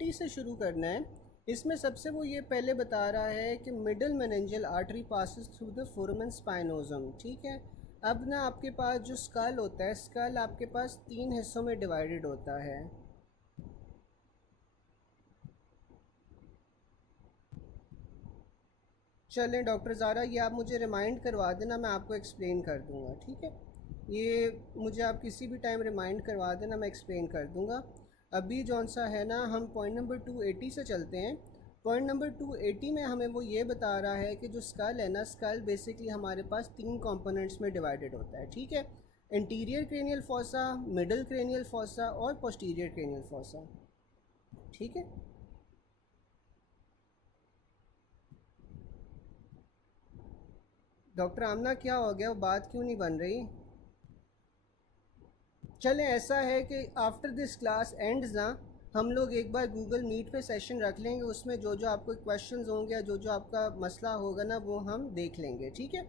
80 से शुरू करना है। इसमें सबसे वो ये पहले बता रहा है कि middle meningeal artery passes through the foramen spinosum. ठीक है, अब ना आपके पास जो स्कल होता है, स्कल आपके पास 3 हिस्सों में डिवाइडेड होता है। चलें डॉक्टर ज़ारा, ये आप मुझे रिमाइंड करवा देना, मैं आपको एक्सप्लेन कर दूंगा। ठीक है, ये मुझे आप किसी भी टाइम रिमाइंड करवा देना, मैं एक्सप्लेन कर दूंगा। अभी जौन सा है ना, हम पॉइंट नंबर 280 से चलते हैं। पॉइंट नंबर 280 में हमें वो ये बता रहा है कि जो स्कल है ना, स्कल बेसिकली हमारे पास 3 कंपोनेंट्स में डिवाइडेड होता है। ठीक है, interior cranial fossa, middle cranial fossa और पोस्टीरियर क्रेनियल फोसा। ठीक है, डॉक्टर आमना क्या हो गया, वो बात क्यों नहीं बन रही? चलें, ऐसा है कि आफ्टर दिस क्लास एंड्स ना, हम लोग एक बार गूगल मीट पे सेशन रख लेंगे, उसमें जो जो आपको क्वेश्चंस होंगे या जो जो आपका मसला होगा ना, वो हम देख लेंगे। ठीक है,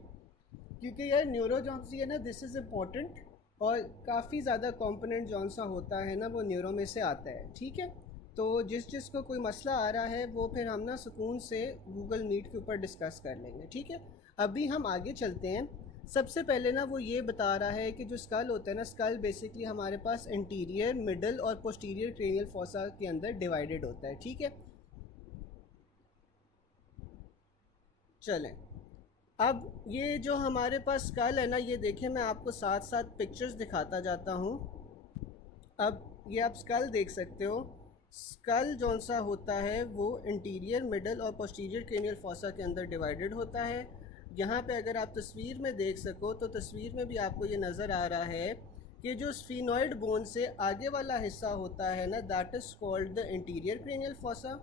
क्योंकि यार न्यूरो जौन सी है ना, दिस इज़ इम्पॉर्टेंट, और काफ़ी ज़्यादा कंपोनेंट जौन सा होता है ना, वो न्यूरो में से आता है। ठीक है, तो जिस जिसको कोई मसला आ रहा है वो फिर हम ना सुकून से गूगल मीट के ऊपर डिस्कस कर लेंगे। ठीक है, अभी हम आगे चलते हैं। सबसे पहले ना वो ये बता रहा है कि जो स्कल होता है ना, स्कल बेसिकली हमारे पास इंटीरियर, मिडल और पोस्टीरियर क्रेनियल फोसा के अंदर डिवाइडेड होता है। ठीक है, चलें, अब ये जो हमारे पास स्कल है ना, ये देखें, मैं आपको साथ साथ पिक्चर्स दिखाता जाता हूँ। अब ये आप स्कल देख सकते हो। स्कल जौन सा होता है वो इंटीरियर, मिडल और पोस्टीरियर क्रेनियल फोसा के अंदर डिवाइडेड होता है। यहाँ पे अगर आप तस्वीर में देख सको तो तस्वीर में भी आपको ये नज़र आ रहा है कि जो स्फीनॉइड बोन से आगे वाला हिस्सा होता है ना, that is called the interior cranial fossa.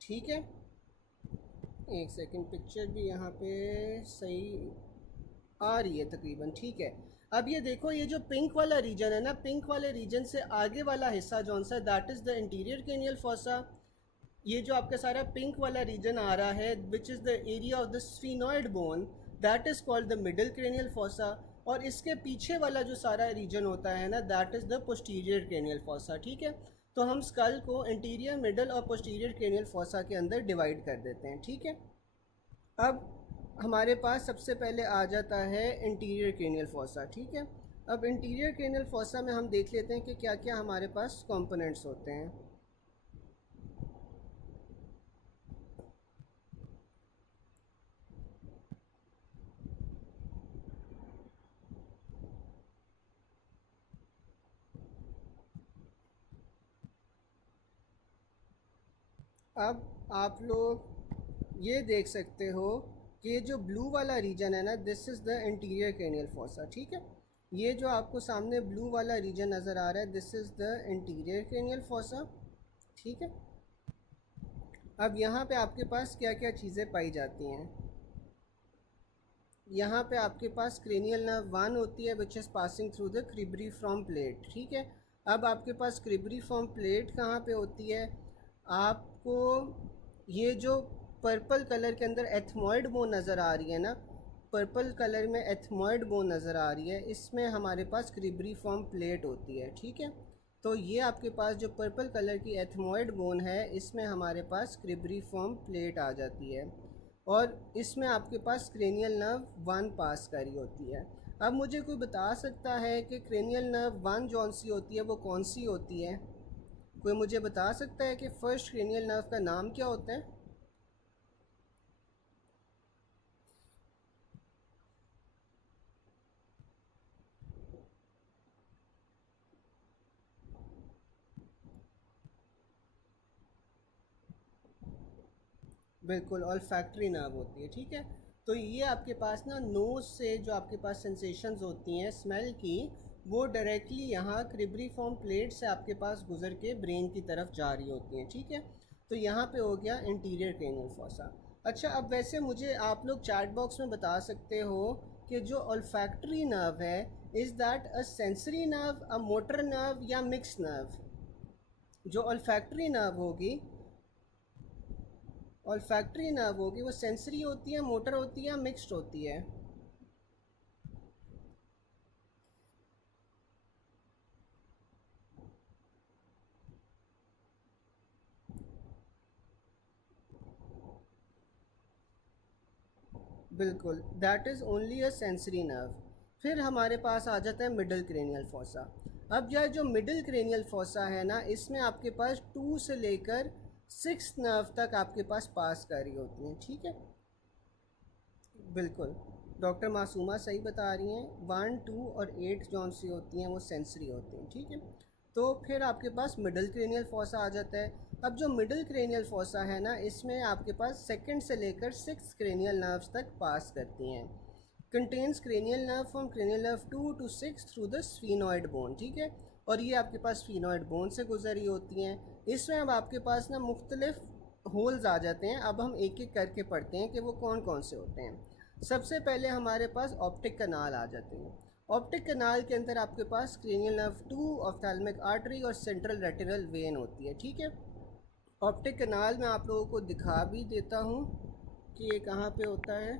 ठीक है, एक सेकंड, पिक्चर भी यहाँ पे सही आ रही है तकरीबन। ठीक है, अब ये देखो, ये जो पिंक वाला रीजन है ना, पिंक वाले रीजन से आगे वाला हिस्सा जौन सा, that is the interior cranial fossa. ये जो आपका सारा पिंक वाला रीजन आ रहा है, which is the area of the sphenoid bone, that is called the middle cranial fossa. और इसके पीछे वाला जो सारा रीजन होता है ना, that is the posterior cranial fossa. ठीक है, तो हम स्कल को इंटीरियर, मिडल और पोस्टीरियर क्रेनियल फोसा के अंदर डिवाइड कर देते हैं। ठीक है, अब हमारे पास सबसे पहले आ जाता है इंटीरियर क्रेनियल फोसा। ठीक है, अब इंटीरियर क्रेनियल फोसा में हम देख लेते हैं कि क्या क्या हमारे पास कंपोनेंट्स होते हैं। अब आप लोग ये देख सकते हो कि जो ब्लू वाला रीजन है ना, this is the interior cranial fossa. ठीक है, ये जो आपको सामने ब्लू वाला रीजन नज़र आ रहा है, this is the interior cranial fossa. ठीक है, अब यहाँ पे आपके पास क्या क्या चीज़ें पाई जाती हैं। यहाँ पे आपके पास क्रेनियल नर्व 1 होती है, which is passing through the cribriform plate. ठीक है, अब आपके पास क्रिब्रीफॉर्म प्लेट कहाँ पे होती है? आपको ये जो पर्पल कलर के अंदर एथमॉइड बोन नज़र आ रही है ना, पर्पल कलर में एथमॉइड बोन नज़र आ रही है, इसमें हमारे पास क्रिब्रीफॉर्म प्लेट होती है। ठीक है, तो ये आपके पास जो पर्पल कलर की एथमॉइड बोन है, इसमें हमारे पास क्रिब्रीफॉर्म प्लेट आ जाती है, और इसमें आपके पास क्रेनियल नर्व 1 पास करी होती है। अब मुझे कोई बता सकता है कि क्रेनियल नर्व 1 जौन सी होती है वो कौन सी होती है? कोई मुझे बता सकता है कि फर्स्ट क्रेनियल नर्व का नाम क्या होता है? बिल्कुल, ऑल्फैक्टरी नर्व होती है। ठीक है, तो ये आपके पास ना नोज़ से जो आपके पास सेंसेशंस होती हैं स्मेल की, वो डायरेक्टली यहाँ क्रिब्रीफॉर्म प्लेट से आपके पास गुजर के ब्रेन की तरफ जा रही होती हैं। ठीक है, तो यहाँ पे हो गया इंटीरियर क्रेनियल फोसा। अच्छा, अब वैसे मुझे आप लोग चैट बॉक्स में बता सकते हो कि जो ऑल्फैक्टरी नर्व है, is that a sensory nerve, a motor nerve या मिक्स नर्व? जो ऑल्फैक्टरी नर्व होगी, ऑल्फैक्टरी नर्व होगी, वो सेंसरी होती है, मोटर होती है या मिक्स्ड होती है? बिल्कुल, that is only a sensory nerve. फिर हमारे पास आ जाता है मिडल क्रेनियल फोसा। अब यह जो मिडल क्रेनियल फोसा है ना, इसमें आपके पास 2 से लेकर 6 नर्व तक आपके पास पास कर रही होती हैं, ठीक है। बिल्कुल, डॉक्टर मासूमा सही बता रही हैं, 1, 2 और 8 जौन सी होती हैं वो सेंसरी होती हैं, ठीक है। तो फिर आपके पास मिडल क्रेनियल फोसा आ जाता है। अब जो मिडल क्रेनियल फोसा है ना, इसमें आपके पास सेकंड से लेकर 6 क्रेनियल नर्व्स तक पास करती हैं। Contains cranial nerve from cranial nerve 2 to 6 through the sphenoid bone, ठीक है। और ये आपके पास स्फीनॉइड बोन से गुजरी होती हैं। इसमें अब आपके पास ना मुख्तलिफ होल्स आ जाते हैं। अब हम एक एक करके पढ़ते हैं कि वो कौन कौन से होते हैं। सबसे पहले हमारे पास ऑप्टिक कनाल आ जाते हैं। ऑप्टिक कनाल के अंदर आपके पास क्रेनियल नर्व 2, ऑफ्थैल्मिक आर्टरी और सेंट्रल रेटिनल वेन होती है, ठीक है। ऑप्टिक कनाल मैं आप लोगों को दिखा भी देता हूँ कि ये कहाँ पे होता है।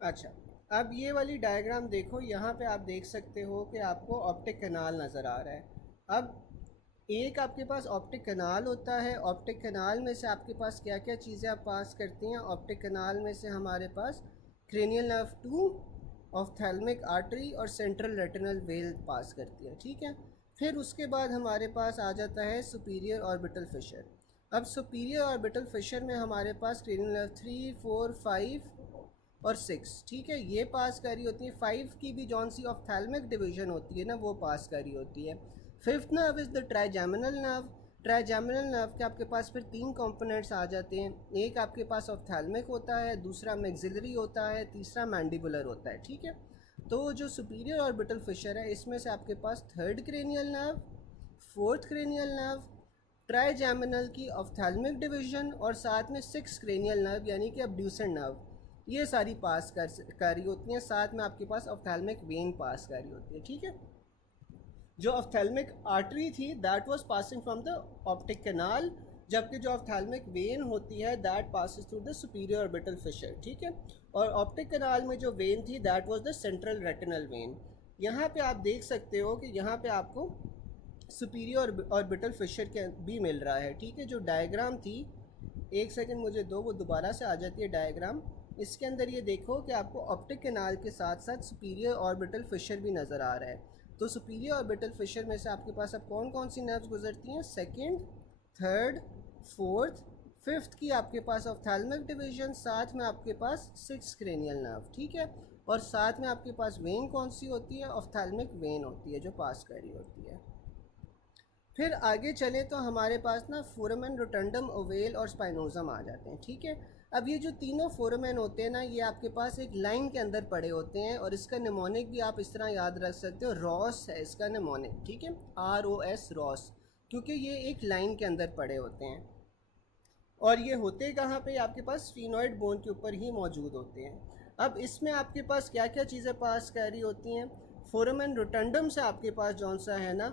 अच्छा, अब ये वाली डायग्राम देखो, यहाँ पे आप देख सकते हो कि आपको ऑप्टिक कनाल नज़र आ रहा है। अब एक आपके पास ऑप्टिक कनाल होता है। ऑप्टिक कनाल में से आपके पास क्या क्या चीज़ें आप पास करती हैं? ऑप्टिक कनाल में से हमारे पास क्रेनियल नर्व 2, ऑफ्थैल्मिक आर्टरी और सेंट्रल रेटिनल वेल पास करती है, ठीक है। फिर उसके बाद हमारे पास आ जाता है सुपीरियर ऑर्बिटल फिशर। अब सुपीरियर ऑर्बिटल फिशर में हमारे पास क्रेनियल नर्व 3, 4, 5 और 6, ठीक है, ये पास करी होती है। 5 की भी जौन सी ऑफ्थैल्मिक डिवीजन होती है ना, वो पास करी होती है। Fifth nerve is the trigeminal nerve. Trigeminal nerve के आपके पास फिर 3 कंपोनेंट्स आ जाते हैं। एक आपके पास ऑफ्थैल्मिक होता है, दूसरा मैक्सिलरी होता है, तीसरा मैंडिबुलर होता है, ठीक है। तो जो सुपीरियर ऑर्बिटल फिशर है, इसमें से आपके पास third cranial nerve, fourth cranial nerve, trigeminal की ऑफ्थैल्मिक डिवीजन और साथ में 6 क्रेनियल नर्व यानी कि अब्ड्यूसेंट नर्व, ये सारी पास कर रही होती हैं। साथ में आपके पास ऑफ्थैल्मिक वेन पास कर रही होती है, ठीक है। जो ऑफ्थैल्मिक आर्टरी थी that was passing from the optic canal, जबकि जो ऑफ्थैल्मिक वेन होती है that passes through the superior orbital Fisher, ठीक है। और ऑप्टिक कैनाल में जो वेन थी that was the central retinal vein. यहाँ पे आप देख सकते हो कि यहाँ पे आपको सुपीरियर ऑर्बिटल फिशर के भी मिल रहा है, ठीक है। जो डायग्राम थी, एक सेकंड मुझे दो, वो दोबारा से आ जाती है डायग्राम। इसके अंदर ये देखो कि आपको ऑप्टिक कैनाल के साथ साथ सुपीरियर ऑर्बिटल फिशर भी नज़र आ रहा है। तो सुपीरियर ऑर्बिटल फिशर में से आपके पास अब कौन कौन सी नर्व्स गुजरती हैं? सेकंड, थर्ड, फोर्थ, फिफ्थ की आपके पास ऑफ्थैल्मिक डिवीजन, साथ में आपके पास 6 क्रेनियल नर्व, ठीक है। और साथ में आपके पास वेन कौन सी होती है? ऑफ्थैल्मिक वेन होती है जो पास करी होती है। फिर आगे चले तो हमारे पास ना फोरामेन रोटंडम, ओवेल और स्पाइनोजम आ जाते हैं, ठीक है। अब ये जो तीनों फोरामेन होते हैं ना, ये आपके पास एक लाइन के अंदर पड़े होते हैं और इसका निमोनिक भी आप इस तरह याद रख सकते हो, रॉस है इसका निमोनिक, ठीक है, ROS, रॉस, क्योंकि ये एक लाइन के अंदर पड़े होते हैं। और ये होते कहाँ पे? आपके पास स्फीनॉइड बोन के ऊपर ही मौजूद होते हैं। अब इसमें आपके पास क्या क्या चीज़ें पास कर रही होती हैं? फोरामेन रोटंडम से आपके पास जौन सा है ना,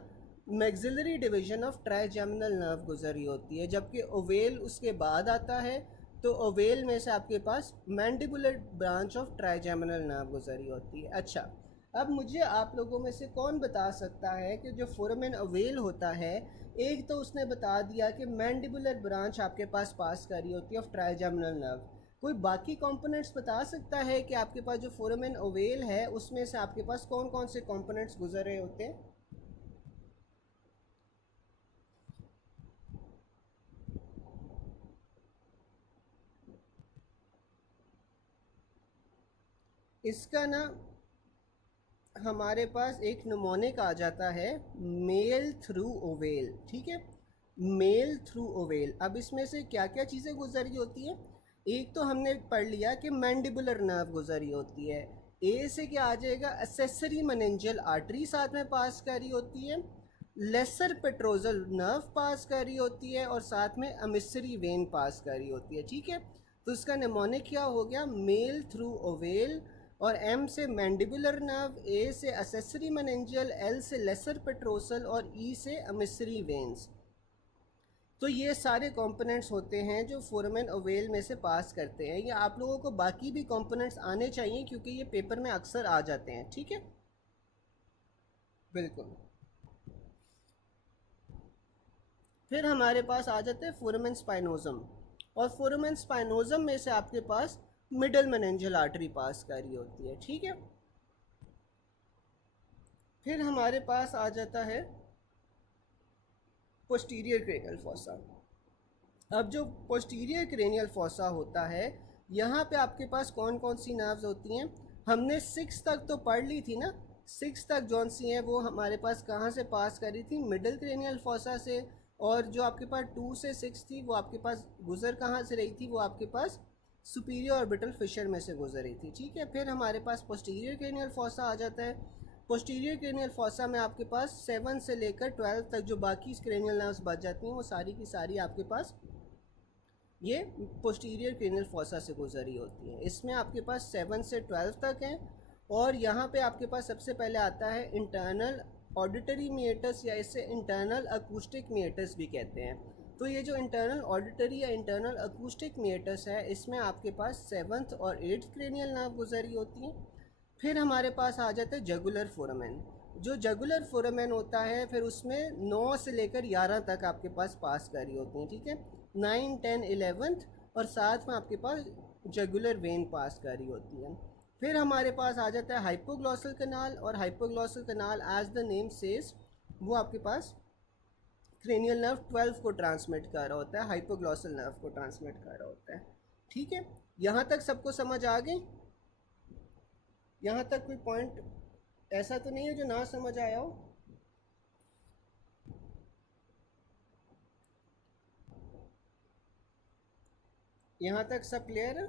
maxillary division of trigeminal nerve गुजरी होती है, जबकि ओवेल उसके बाद आता है। तो ओवेल में से आपके पास mandibular branch of trigeminal nerve गुजरी होती है। अच्छा, अब मुझे आप लोगों में से कौन बता सकता है कि जो फोरामेन ओवेल होता है, एक तो उसने बता दिया कि मैंडिबुलर ब्रांच आपके पास कर रही होती है ऑफ ट्राइजेमिनल नर्व, कोई बाकी कंपोनेंट्स बता सकता है कि आपके पास जो फोरामेन ओवेल है उसमें से आपके पास कौन कौन से कंपोनेंट्स गुजर रहे होते हैं? इसका ना हमारे पास एक निमोनिक आ जाता है, मेल थ्रू ओवेल, ठीक है, मेल थ्रू ओवेल। अब इसमें से क्या क्या चीज़ें गुजरी होती हैं? एक तो हमने पढ़ लिया कि मैंडिबुलर नर्व गुजरी होती है। ए से क्या आ जाएगा? एसेसरी मेनिंजियल आर्टरी साथ में पास करी होती है, लेसर पेट्रोजल नर्व पास करी होती है और साथ में अमिसरी वेन पास करी होती है, ठीक है। तो इसका निमोनिक क्या हो गया? मेल थ्रू ओवेल और एम से मैंडिबुलर नर्व, ए से असेसरी मेनिंजियल, एल से लेसर पेट्रोसल और ई से अमिसरी वेन्स। तो ये सारे कंपोनेंट्स होते हैं जो फोरामेन ओवेल में से पास करते हैं। ये आप लोगों को बाकी भी कंपोनेंट्स आने चाहिए क्योंकि ये पेपर में अक्सर आ जाते हैं, ठीक है। बिल्कुल। फिर हमारे पास आ जाते हैं फोरामेन स्पाइनोजम, और फोरामेन स्पाइनोजम में से आपके पास मिडल मेनिंजियल आर्टरी पास कर रही होती है, ठीक है। फिर हमारे पास आ जाता है पोस्टीरियर क्रेनियल फोसा। अब जो पोस्टीरियर क्रेनियल फोसा होता है, यहाँ पे आपके पास कौन कौन सी नर्व्स होती हैं? हमने 6 तक तो पढ़ ली थी ना। 6 तक जौन सी हैं वो हमारे पास कहाँ से पास करी थी? मिडल क्रेनियल फोसा से। और जो आपके पास 2 से 6 थी वो आपके पास गुजर कहाँ से रही थी? वो आपके पास सुपीरियर ऑर्बिटल फिशर में से गुजर रही थी, ठीक है। फिर हमारे पास पोस्टीरियर क्रेनियल फोसा आ जाता है। पोस्टीरियर क्रेनियल फोसा में आपके पास 7 से लेकर 12 तक जो बाकी क्रेनियल नर्व्स बच जाती हैं वो सारी की सारी आपके पास ये पोस्टीरियर क्रेनियल फोसा से गुजरी होती है। इसमें आपके पास 7 से 12 तक हैं। और यहाँ पे आपके पास सबसे पहले आता है इंटरनल ऑडिटरी मीएटस, या इसे इंटरनल अकूस्टिक मीएटस भी कहते हैं। तो ये जो इंटरनल ऑडिटरी या इंटरनल अकूस्टिक मीएटस है, इसमें आपके पास 7th और 8th क्रेनियल नर्व गुजरी होती हैं। फिर हमारे पास आ जाता है जगुलर फोरामेन। जो जगुलर फोरामेन होता है फिर उसमें 9 से लेकर 11 तक आपके पास पास करी होती हैं, ठीक है। 9, 10, 11 और साथ में आपके पास जगुलर वेन पास करी होती है। फिर हमारे पास आ जाता है हाइपोग्लॉसल कनाल, और hypoglossal canal as the name says वो आपके पास क्रेनियल नर्व 12 को ट्रांसमिट कर रहा होता है, हाइपोग्लॉसल नर्व को ट्रांसमिट कर रहा होता है, ठीक है। यहाँ तक सबको समझ आ गई? यहाँ तक कोई पॉइंट ऐसा तो नहीं है जो ना समझ आया हो? यहाँ तक सब क्लियर है?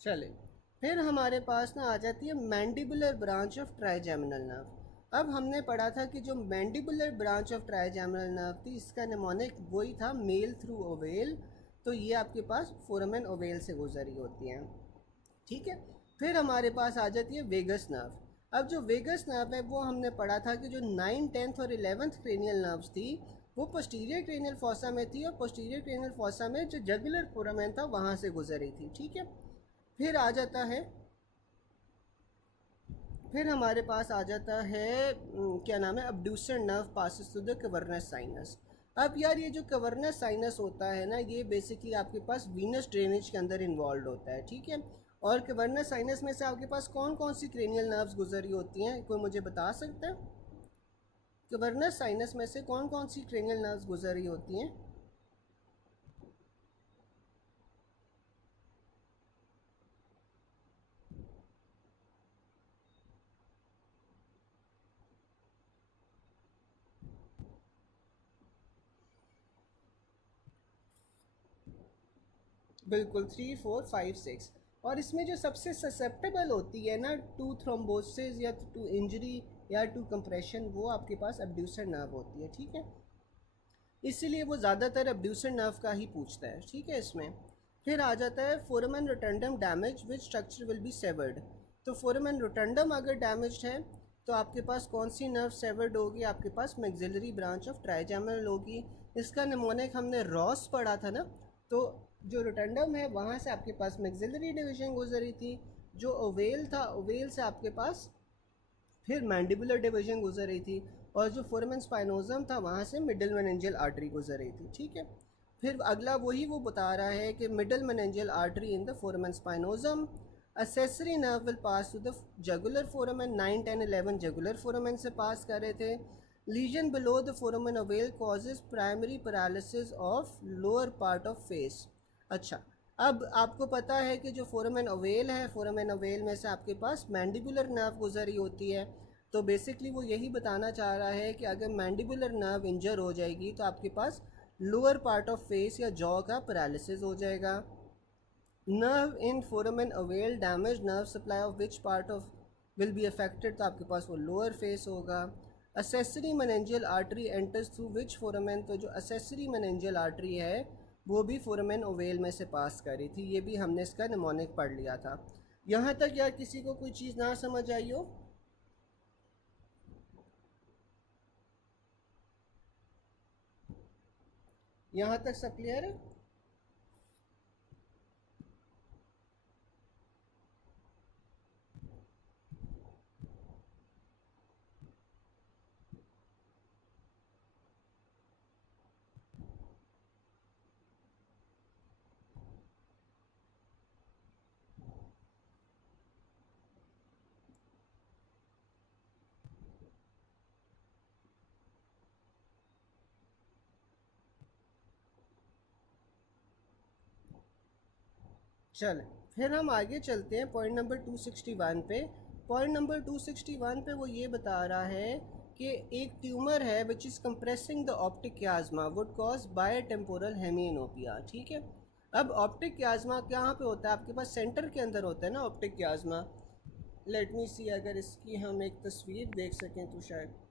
चले, फिर हमारे पास ना आ जाती है mandibular branch of trigeminal nerve. अब हमने पढ़ा था कि जो mandibular branch of trigeminal nerve थी इसका निमोनिक वही था मेल थ्रू ओवेल। तो ये आपके पास फोरामेन ओवेल से गुजरी होती हैं, ठीक है। फिर हमारे पास आ जाती है वेगस नर्व। अब जो वेगस नर्व है वो हमने पढ़ा था कि जो 9, 10th और 11th क्रेनियल नर्व्स थी वो पोस्टीरियर क्रेनियल फोसा में थी, और पोस्टीरियर क्रेनियल फोसा में जो जगुलर फोरामेन था वहाँ से गुजर रही थी, ठीक है। फिर आ जाता है, फिर हमारे पास आ जाता है क्या नाम है, abducens nerve passes through the cavernous sinus. अब यार ये जो कवर्नस साइनस होता है ना, ये बेसिकली आपके पास वीनस ड्रेनेज के अंदर इन्वॉल्व होता है, ठीक है। और कवर्नस साइनस में से आपके पास कौन कौन सी क्रेनियल नर्व्स गुजरी होती हैं? कोई मुझे बता सकता है? कवर्नस साइनस में से कौन कौन सी क्रेनियल नर्व्स गुजरी होती हैं? बिल्कुल 3, 4, 5, 6। और इसमें जो सबसे ससेप्टेबल होती है ना टू थ्रोम्बोसिस या टू इंजरी या टू कंप्रेशन, वो आपके पास अब्ड्यूसर नर्व होती है, ठीक है। इसीलिए वो ज़्यादातर अब्ड्यूसर नर्व का ही पूछता है, ठीक है इसमें। फिर आ जाता है foramen rotundum damage which structure will be severed. तो फोरामेन रोटंडम अगर डैमेज्ड है तो आपके पास कौन सी नर्व सेवर्ड होगी? आपके पास मैक्सिलरी ब्रांच ऑफ ट्राइजेमिनल होगी। इसका निमोनिक हमने रॉस पढ़ा था ना। तो जो रोटंडम है वहाँ से आपके पास मैक्सिलरी डिवीजन गुजरी थी। जो ओवेल था, ओवेल से आपके पास फिर मैंडिबुलर डिवीजन गुजर रही थी। और जो फोरामेन स्पाइनोजम था वहाँ से मिडल मेनिंजियल आर्टरी गुजर रही थी, ठीक है। फिर अगला वही वो बता रहा है कि middle meningeal artery in the foramen spinosum, accessory nerve will pass to the jugular foramen. 9, 10, 11 jugular foramen से पास कर रहे थे। Lesion below the foramen ovale causes primary paralysis of lower part of face. अच्छा, अब आपको पता है कि जो फोरामेन ओवेल है, फोरामेन ओवेल में से आपके पास मैंडिबुलर नर्व गुजरी होती है। तो बेसिकली वो यही बताना चाह रहा है कि अगर मैंडिबुलर नर्व इंजर हो जाएगी तो आपके पास लोअर पार्ट ऑफ फेस या जॉ का पैरालिसिस हो जाएगा। Nerve in foramen ovale damage nerve supply of which part of will be affected, तो आपके पास वो लोअर फेस होगा। Accessory meningeal artery enters through which foramen, तो जो असेसरी मेनिंजियल आर्टरी है वो भी फोरामेन ओवेल में से पास कर रही थी। ये भी हमने इसका निमोनिक पढ़ लिया था। यहाँ तक यार किसी को कोई चीज़ ना समझ आई हो? यहाँ तक सब क्लियर है? चल, फिर हम आगे चलते हैं पॉइंट नंबर 261 पे। पॉइंट नंबर 261 पे वो ये बता रहा है कि एक ट्यूमर है which is compressing the optic chiasma would cause bitemporal hemianopia. ठीक है। अब ऑप्टिक क्याज्मा कहाँ पे होता है? आपके पास सेंटर के अंदर होता है ना ऑप्टिक क्याज्मा। लेट मी सी, अगर इसकी हम एक तस्वीर देख सकें तो शायद।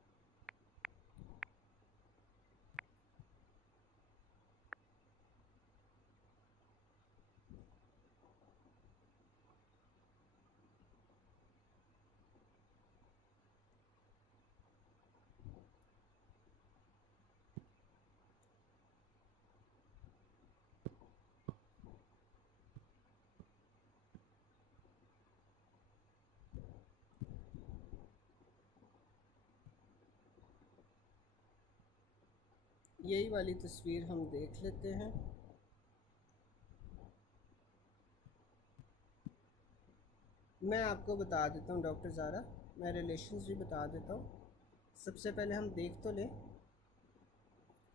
यही वाली तस्वीर हम देख लेते हैं। मैं आपको बता देता हूँ डॉक्टर ज़ारा, मैं रिलेशंस भी बता देता हूँ। सबसे पहले हम देख तो लें।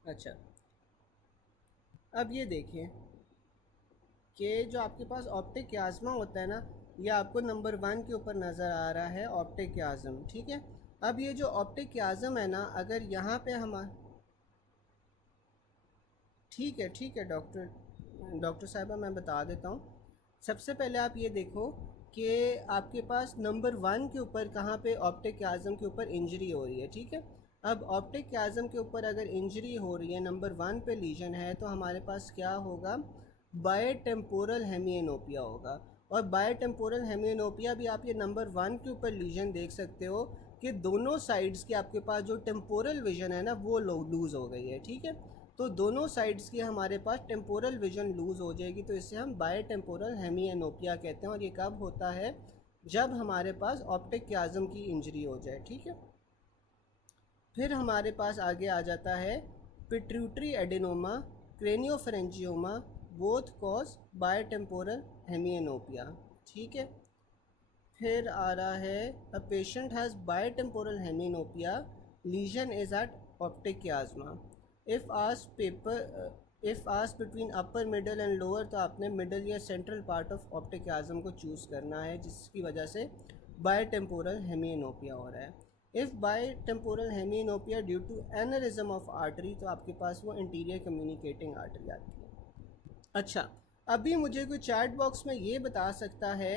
अच्छा, अब ये देखिए कि जो आपके पास ऑप्टिक क्याज्मा होता है ना, ये आपको नंबर 1 के ऊपर नज़र आ रहा है, ऑप्टिक क्याज्म। ठीक है। अब ये जो ऑप्टिक क्याज्म है ना, अगर यहाँ पे हम, ठीक है डॉक्टर साहबा, मैं बता देता हूँ। सबसे पहले आप ये देखो कि आपके पास नंबर 1 के ऊपर कहाँ पे ऑप्टिक क्याज्म के ऊपर इंजरी हो रही है। ठीक है। अब ऑप्टिक क्याज्म के ऊपर अगर इंजरी हो रही है, नंबर 1 पे लीजन है, तो हमारे पास क्या होगा? बायोटेम्पोरल हेमियोनोपिया होगा। और बायोटेम्पोरल हेमियोनोपिया भी आप ये नंबर 1 के ऊपर लीजन देख सकते हो कि दोनों साइड्स के आपके पास जो टेम्पोरल विजन है ना, वो लूज़ हो गई है। ठीक है। तो दोनों साइड्स की हमारे पास टेम्पोरल विजन लूज़ हो जाएगी, तो इसे हम बायोटेम्पोरल हेमियोनोपिया कहते हैं। और ये कब होता है? जब हमारे पास ऑप्टिक क्याज्म की इंजरी हो जाए। ठीक है। फिर हमारे पास आगे आ जाता है pituitary adenoma, craniopharyngioma, both cause bitemporal hemianopia. ठीक है। फिर आ रहा है a patient has bitemporal hemianopia, lesion is at optic chiasma. If as paper if as between upper middle and lower, तो आपने मिडल या central part of optic chiasm को चूज़ करना है, जिसकी वजह से बायोटेम्पोरल हेमियोनोपिया हो रहा है। If bitemporal hemianopia due to aneurysm of artery, तो आपके पास वो इंटीरियर कम्युनिकेटिंग आर्टरी आती है। अच्छा, अभी मुझे कोई चैट बॉक्स में ये बता सकता है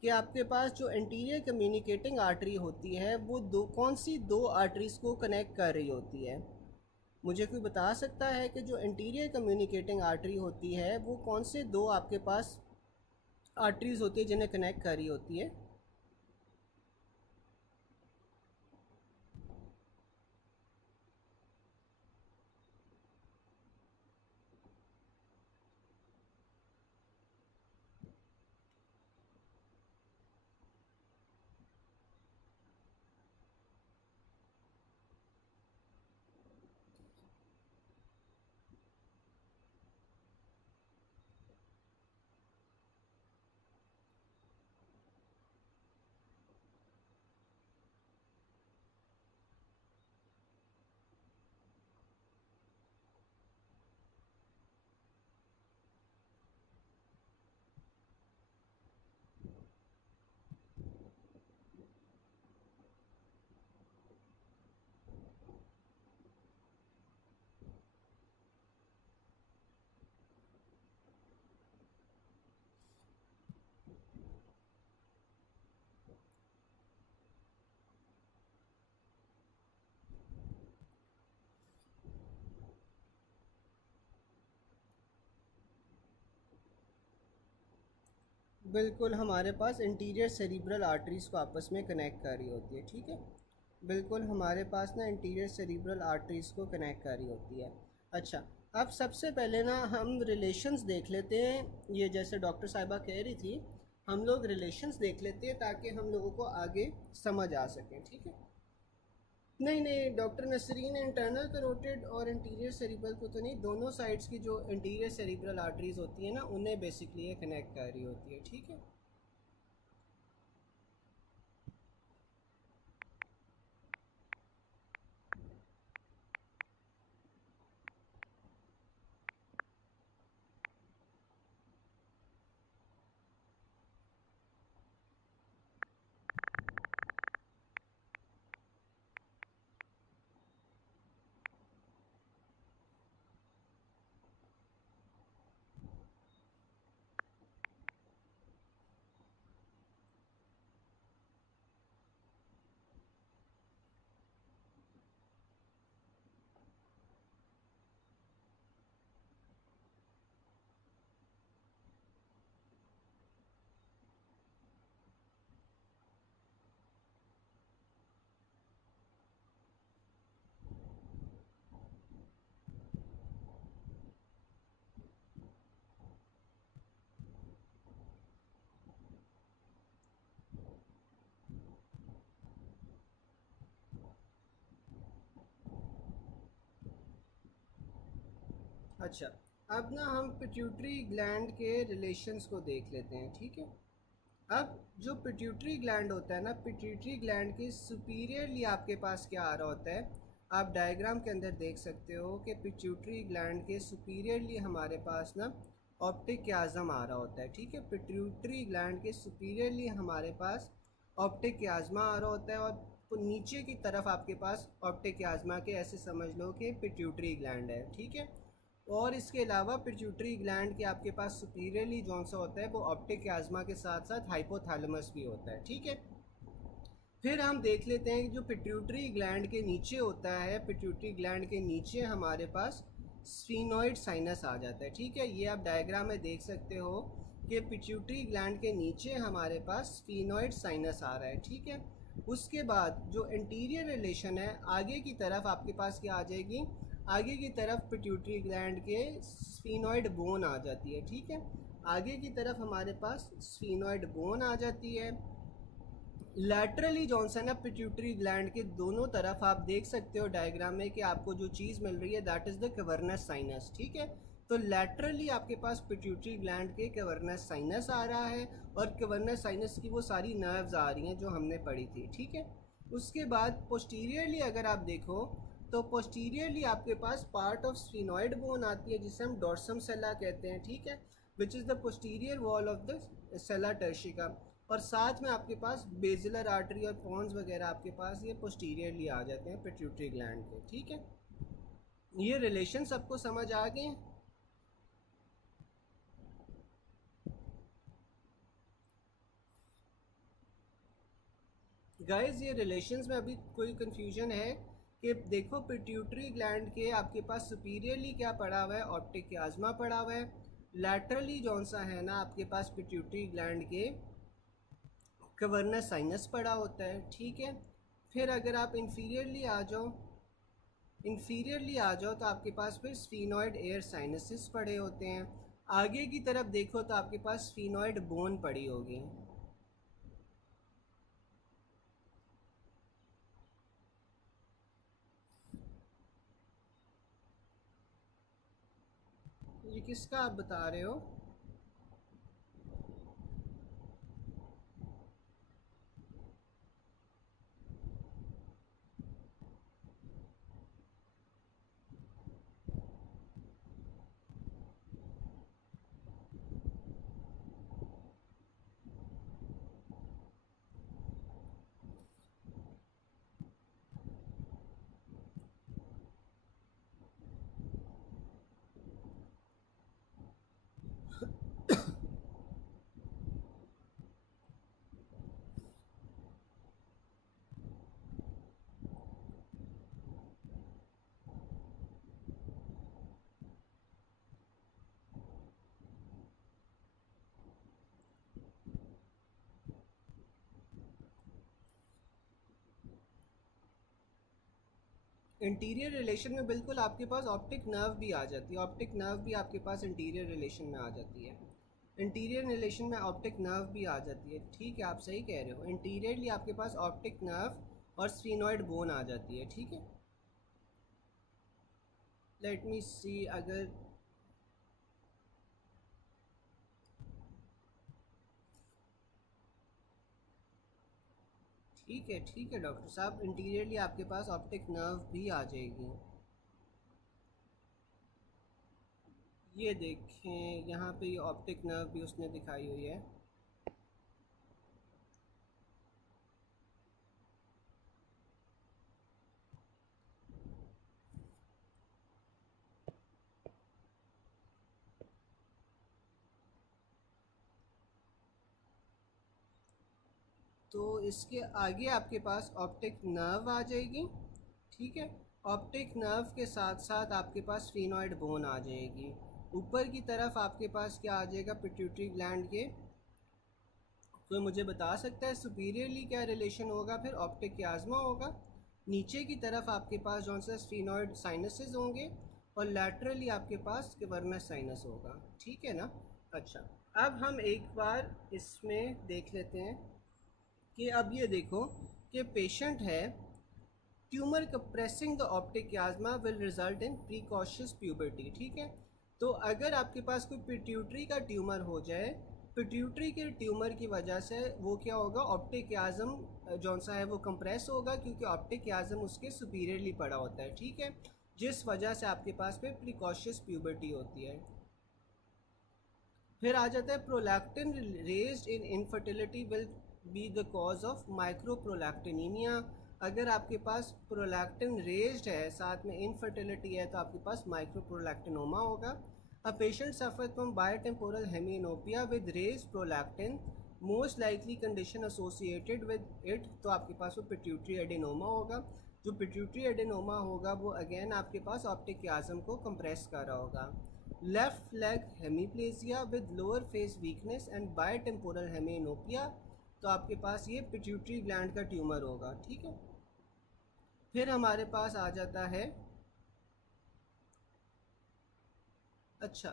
कि आपके पास जो इंटीरियर कम्युनिकेटिंग आर्टरी होती है, वो कौन सी दो आर्टरीज़ को कनेक्ट कर रही होती है? मुझे कोई बता सकता है कि जो इंटीरियर कम्युनिकेटिंग आर्टरी होती है, वो कौन से दो आपके पास आर्टरीज़ होती है जिन्हें कनेक्ट कर रही होती है? बिल्कुल हमारे पास इंटीरियर सेरिब्रल आर्टरीज़ को आपस में कनेक्ट कर रही होती है, ठीक है। बिल्कुल हमारे पास ना इंटीरियर सेरिब्रल आर्टरीज़ को कनेक्ट कर रही होती है। अच्छा, अब सबसे पहले ना हम रिलेशंस देख लेते हैं। ये जैसे डॉक्टर साहिबा कह रही थी, हम लोग रिलेशंस देख लेते हैं ताकि हम लोगों को आगे समझ आ सकें, ठीक है। नहीं नहीं, डॉक्टर नसरीन इंटरनल करोटिड और इंटीरियर सेरिब्रल को तो नहीं, दोनों साइड्स की जो इंटीरियर सेरिब्रल आर्टरीज होती है ना, उन्हें बेसिकली ये कनेक्ट कर रही होती है, ठीक है। अच्छा, अब ना हम पिट्यूटरी ग्लैंड के रिलेशंस को देख लेते हैं, ठीक है। अब जो पिट्यूटरी ग्लैंड होता है ना, पिट्यूटरी ग्लैंड के सुपीरियरली आपके पास क्या आ रहा होता है, आप डायग्राम के अंदर देख सकते हो कि पिट्यूटरी ग्लैंड के सुपीरियरली हमारे पास ना ऑप्टिक क्याज्म आ रहा होता है, ठीक है। पिट्यूटरी ग्लैंड के सुपीरियरली हमारे पास ऑप्टिक क्याज्मा आ रहा होता है, और नीचे की तरफ आपके पास ऑप्टिक क्याज्मा के ऐसे समझ लो कि पिट्यूटरी ग्लैंड है, ठीक है। और इसके अलावा पिट्यूटरी ग्लैंड के आपके पास सुपीरियरली जौन सा होता है वो ऑप्टिक क्याज्मा के साथ साथ हाइपोथैलेमस भी होता है, ठीक है। फिर हम देख लेते हैं कि जो पिट्यूटरी ग्लैंड के नीचे होता है, पिट्यूटरी ग्लैंड के नीचे हमारे पास स्फीनॉइड साइनस आ जाता है, ठीक है। ये आप डायग्राम में देख सकते हो कि पिट्यूटरी ग्लैंड के नीचे हमारे पास स्फीनॉइड साइनस आ रहा है, ठीक है। उसके बाद जो इंटीरियर रिलेशन है, आगे की तरफ आपके पास क्या आ जाएगी, आगे की तरफ पिट्यूटरी ग्लैंड के स्फीनॉइड बोन आ जाती है, ठीक है। आगे की तरफ हमारे पास स्फीनॉइड बोन आ जाती है। लैटरली जॉनसन है पिट्यूटरी ग्लैंड के दोनों तरफ आप देख सकते हो डायग्राम में कि आपको जो चीज़ मिल रही है that is the cavernous sinus, ठीक है। तो लैटरली आपके पास पिट्यूटरी ग्लैंड के कैवर्नस साइनस आ रहा है, और कैवर्नस साइनस की वो सारी नर्व्स आ रही हैं जो हमने पढ़ी थी, ठीक है। उसके बाद पोस्टीरियरली अगर आप देखो तो पोस्टीरियरली आपके पास पार्ट ऑफ स्फीनॉइड बोन आती है जिसे हम डॉर्सम सेला कहते हैं, ठीक है, which is the posterior wall of the sella turcica. और साथ में आपके पास बेजिलर आर्टरी और पॉन्स वगैरह आपके पास ये पोस्टीरियरली आ जाते हैं पिट्यूटरी ग्लैंड के, ठीक है। ये रिलेशन सबको समझ आ गए हैं? गाइस ये रिलेशंस में अभी कोई कंफ्यूजन है कि देखो पिट्यूटरी ग्लैंड के आपके पास सुपीरियरली क्या पड़ा हुआ है, ऑप्टिक क्याज्मा पड़ा हुआ है। लैटरली जौन सा है ना आपके पास पिट्यूटरी ग्लैंड के कैवर्नस साइनस पड़ा होता है, ठीक है। फिर अगर आप इंफीरियरली आ जाओ, इंफीरियरली आ जाओ तो आपके पास फिर स्फीनॉइड एयर साइनसिस पड़े होते हैं। आगे की तरफ देखो तो आपके पास स्फीनॉइड बोन पड़ी होगी। ये किसका आप बता रहे हो? इंटीरियर रिलेशन में बिल्कुल आपके पास ऑप्टिक नर्व भी आ जाती है, ऑप्टिक नर्व भी आपके पास इंटीरियर रिलेशन में आ जाती है। इंटीरियर रिलेशन में ऑप्टिक नर्व भी आ जाती है, ठीक है, आप सही कह रहे हो। इंटीरियरली आपके पास ऑप्टिक नर्व और स्फीनॉइड बोन आ जाती है, ठीक है। लेट मी सी, अगर ठीक है डॉक्टर साहब, इंटीरियरली आपके पास ऑप्टिक नर्व भी आ जाएगी। ये देखें यहाँ पे ये ऑप्टिक नर्व भी उसने दिखाई हुई है। तो इसके आगे आपके पास ऑप्टिक नर्व आ जाएगी, ठीक है। ऑप्टिक नर्व के साथ साथ आपके पास स्फीनॉइड बोन आ जाएगी। ऊपर की तरफ आपके पास क्या आ जाएगा, पिट्यूटरी ग्लैंड के। कोई मुझे बता सकता है सुपीरियरली क्या रिलेशन होगा, फिर ऑप्टिक याज्मा होगा। नीचे की तरफ आपके पास जौन सा स्फीनॉइड साइनसेस होंगे और लैटरली आपके पास कैवर्नस साइनस होगा, ठीक है ना। अच्छा, अब हम एक बार इसमें देख लेते हैं कि अब ये देखो कि पेशेंट है, tumour compressing the optic chiasma will result in precocious puberty, ठीक है। तो अगर आपके पास कोई पिट्यूटरी का ट्यूमर हो जाए, पिट्यूटरी के ट्यूमर की वजह से वो क्या होगा, ऑप्टिक याज्म जौन सा है वो कंप्रेस होगा, क्योंकि ऑप्टिक याज्म उसके सुपीरियरली पड़ा होता है, ठीक है, जिस वजह से आपके पास पे प्रीकॉशियस प्यूबर्टी होती है। फिर आ जाता है prolactin raised in infertility will be the cause of microprolactinaemia. अगर आपके पास प्रोलैक्टिन रेज्ड है साथ में इनफर्टिलिटी है तो आपके पास माइक्रोप्रोलैक्टिनोमा होगा। A patient suffer from bitemporal hemianopia with raised prolactin, most likely condition associated with it, तो आपके पास वो पिट्यूटरी एडिनोमा होगा। जो पिट्यूटरी एडिनोमा होगा वो अगेन आपके पास ऑप्टिक याज्म को कंप्रेस कर रहा होगा। Left leg hemiplegia with lower face weakness and bitemporal hemianopia, तो आपके पास ये पिट्यूटरी ग्लैंड का ट्यूमर होगा, ठीक है। फिर हमारे पास आ जाता है, अच्छा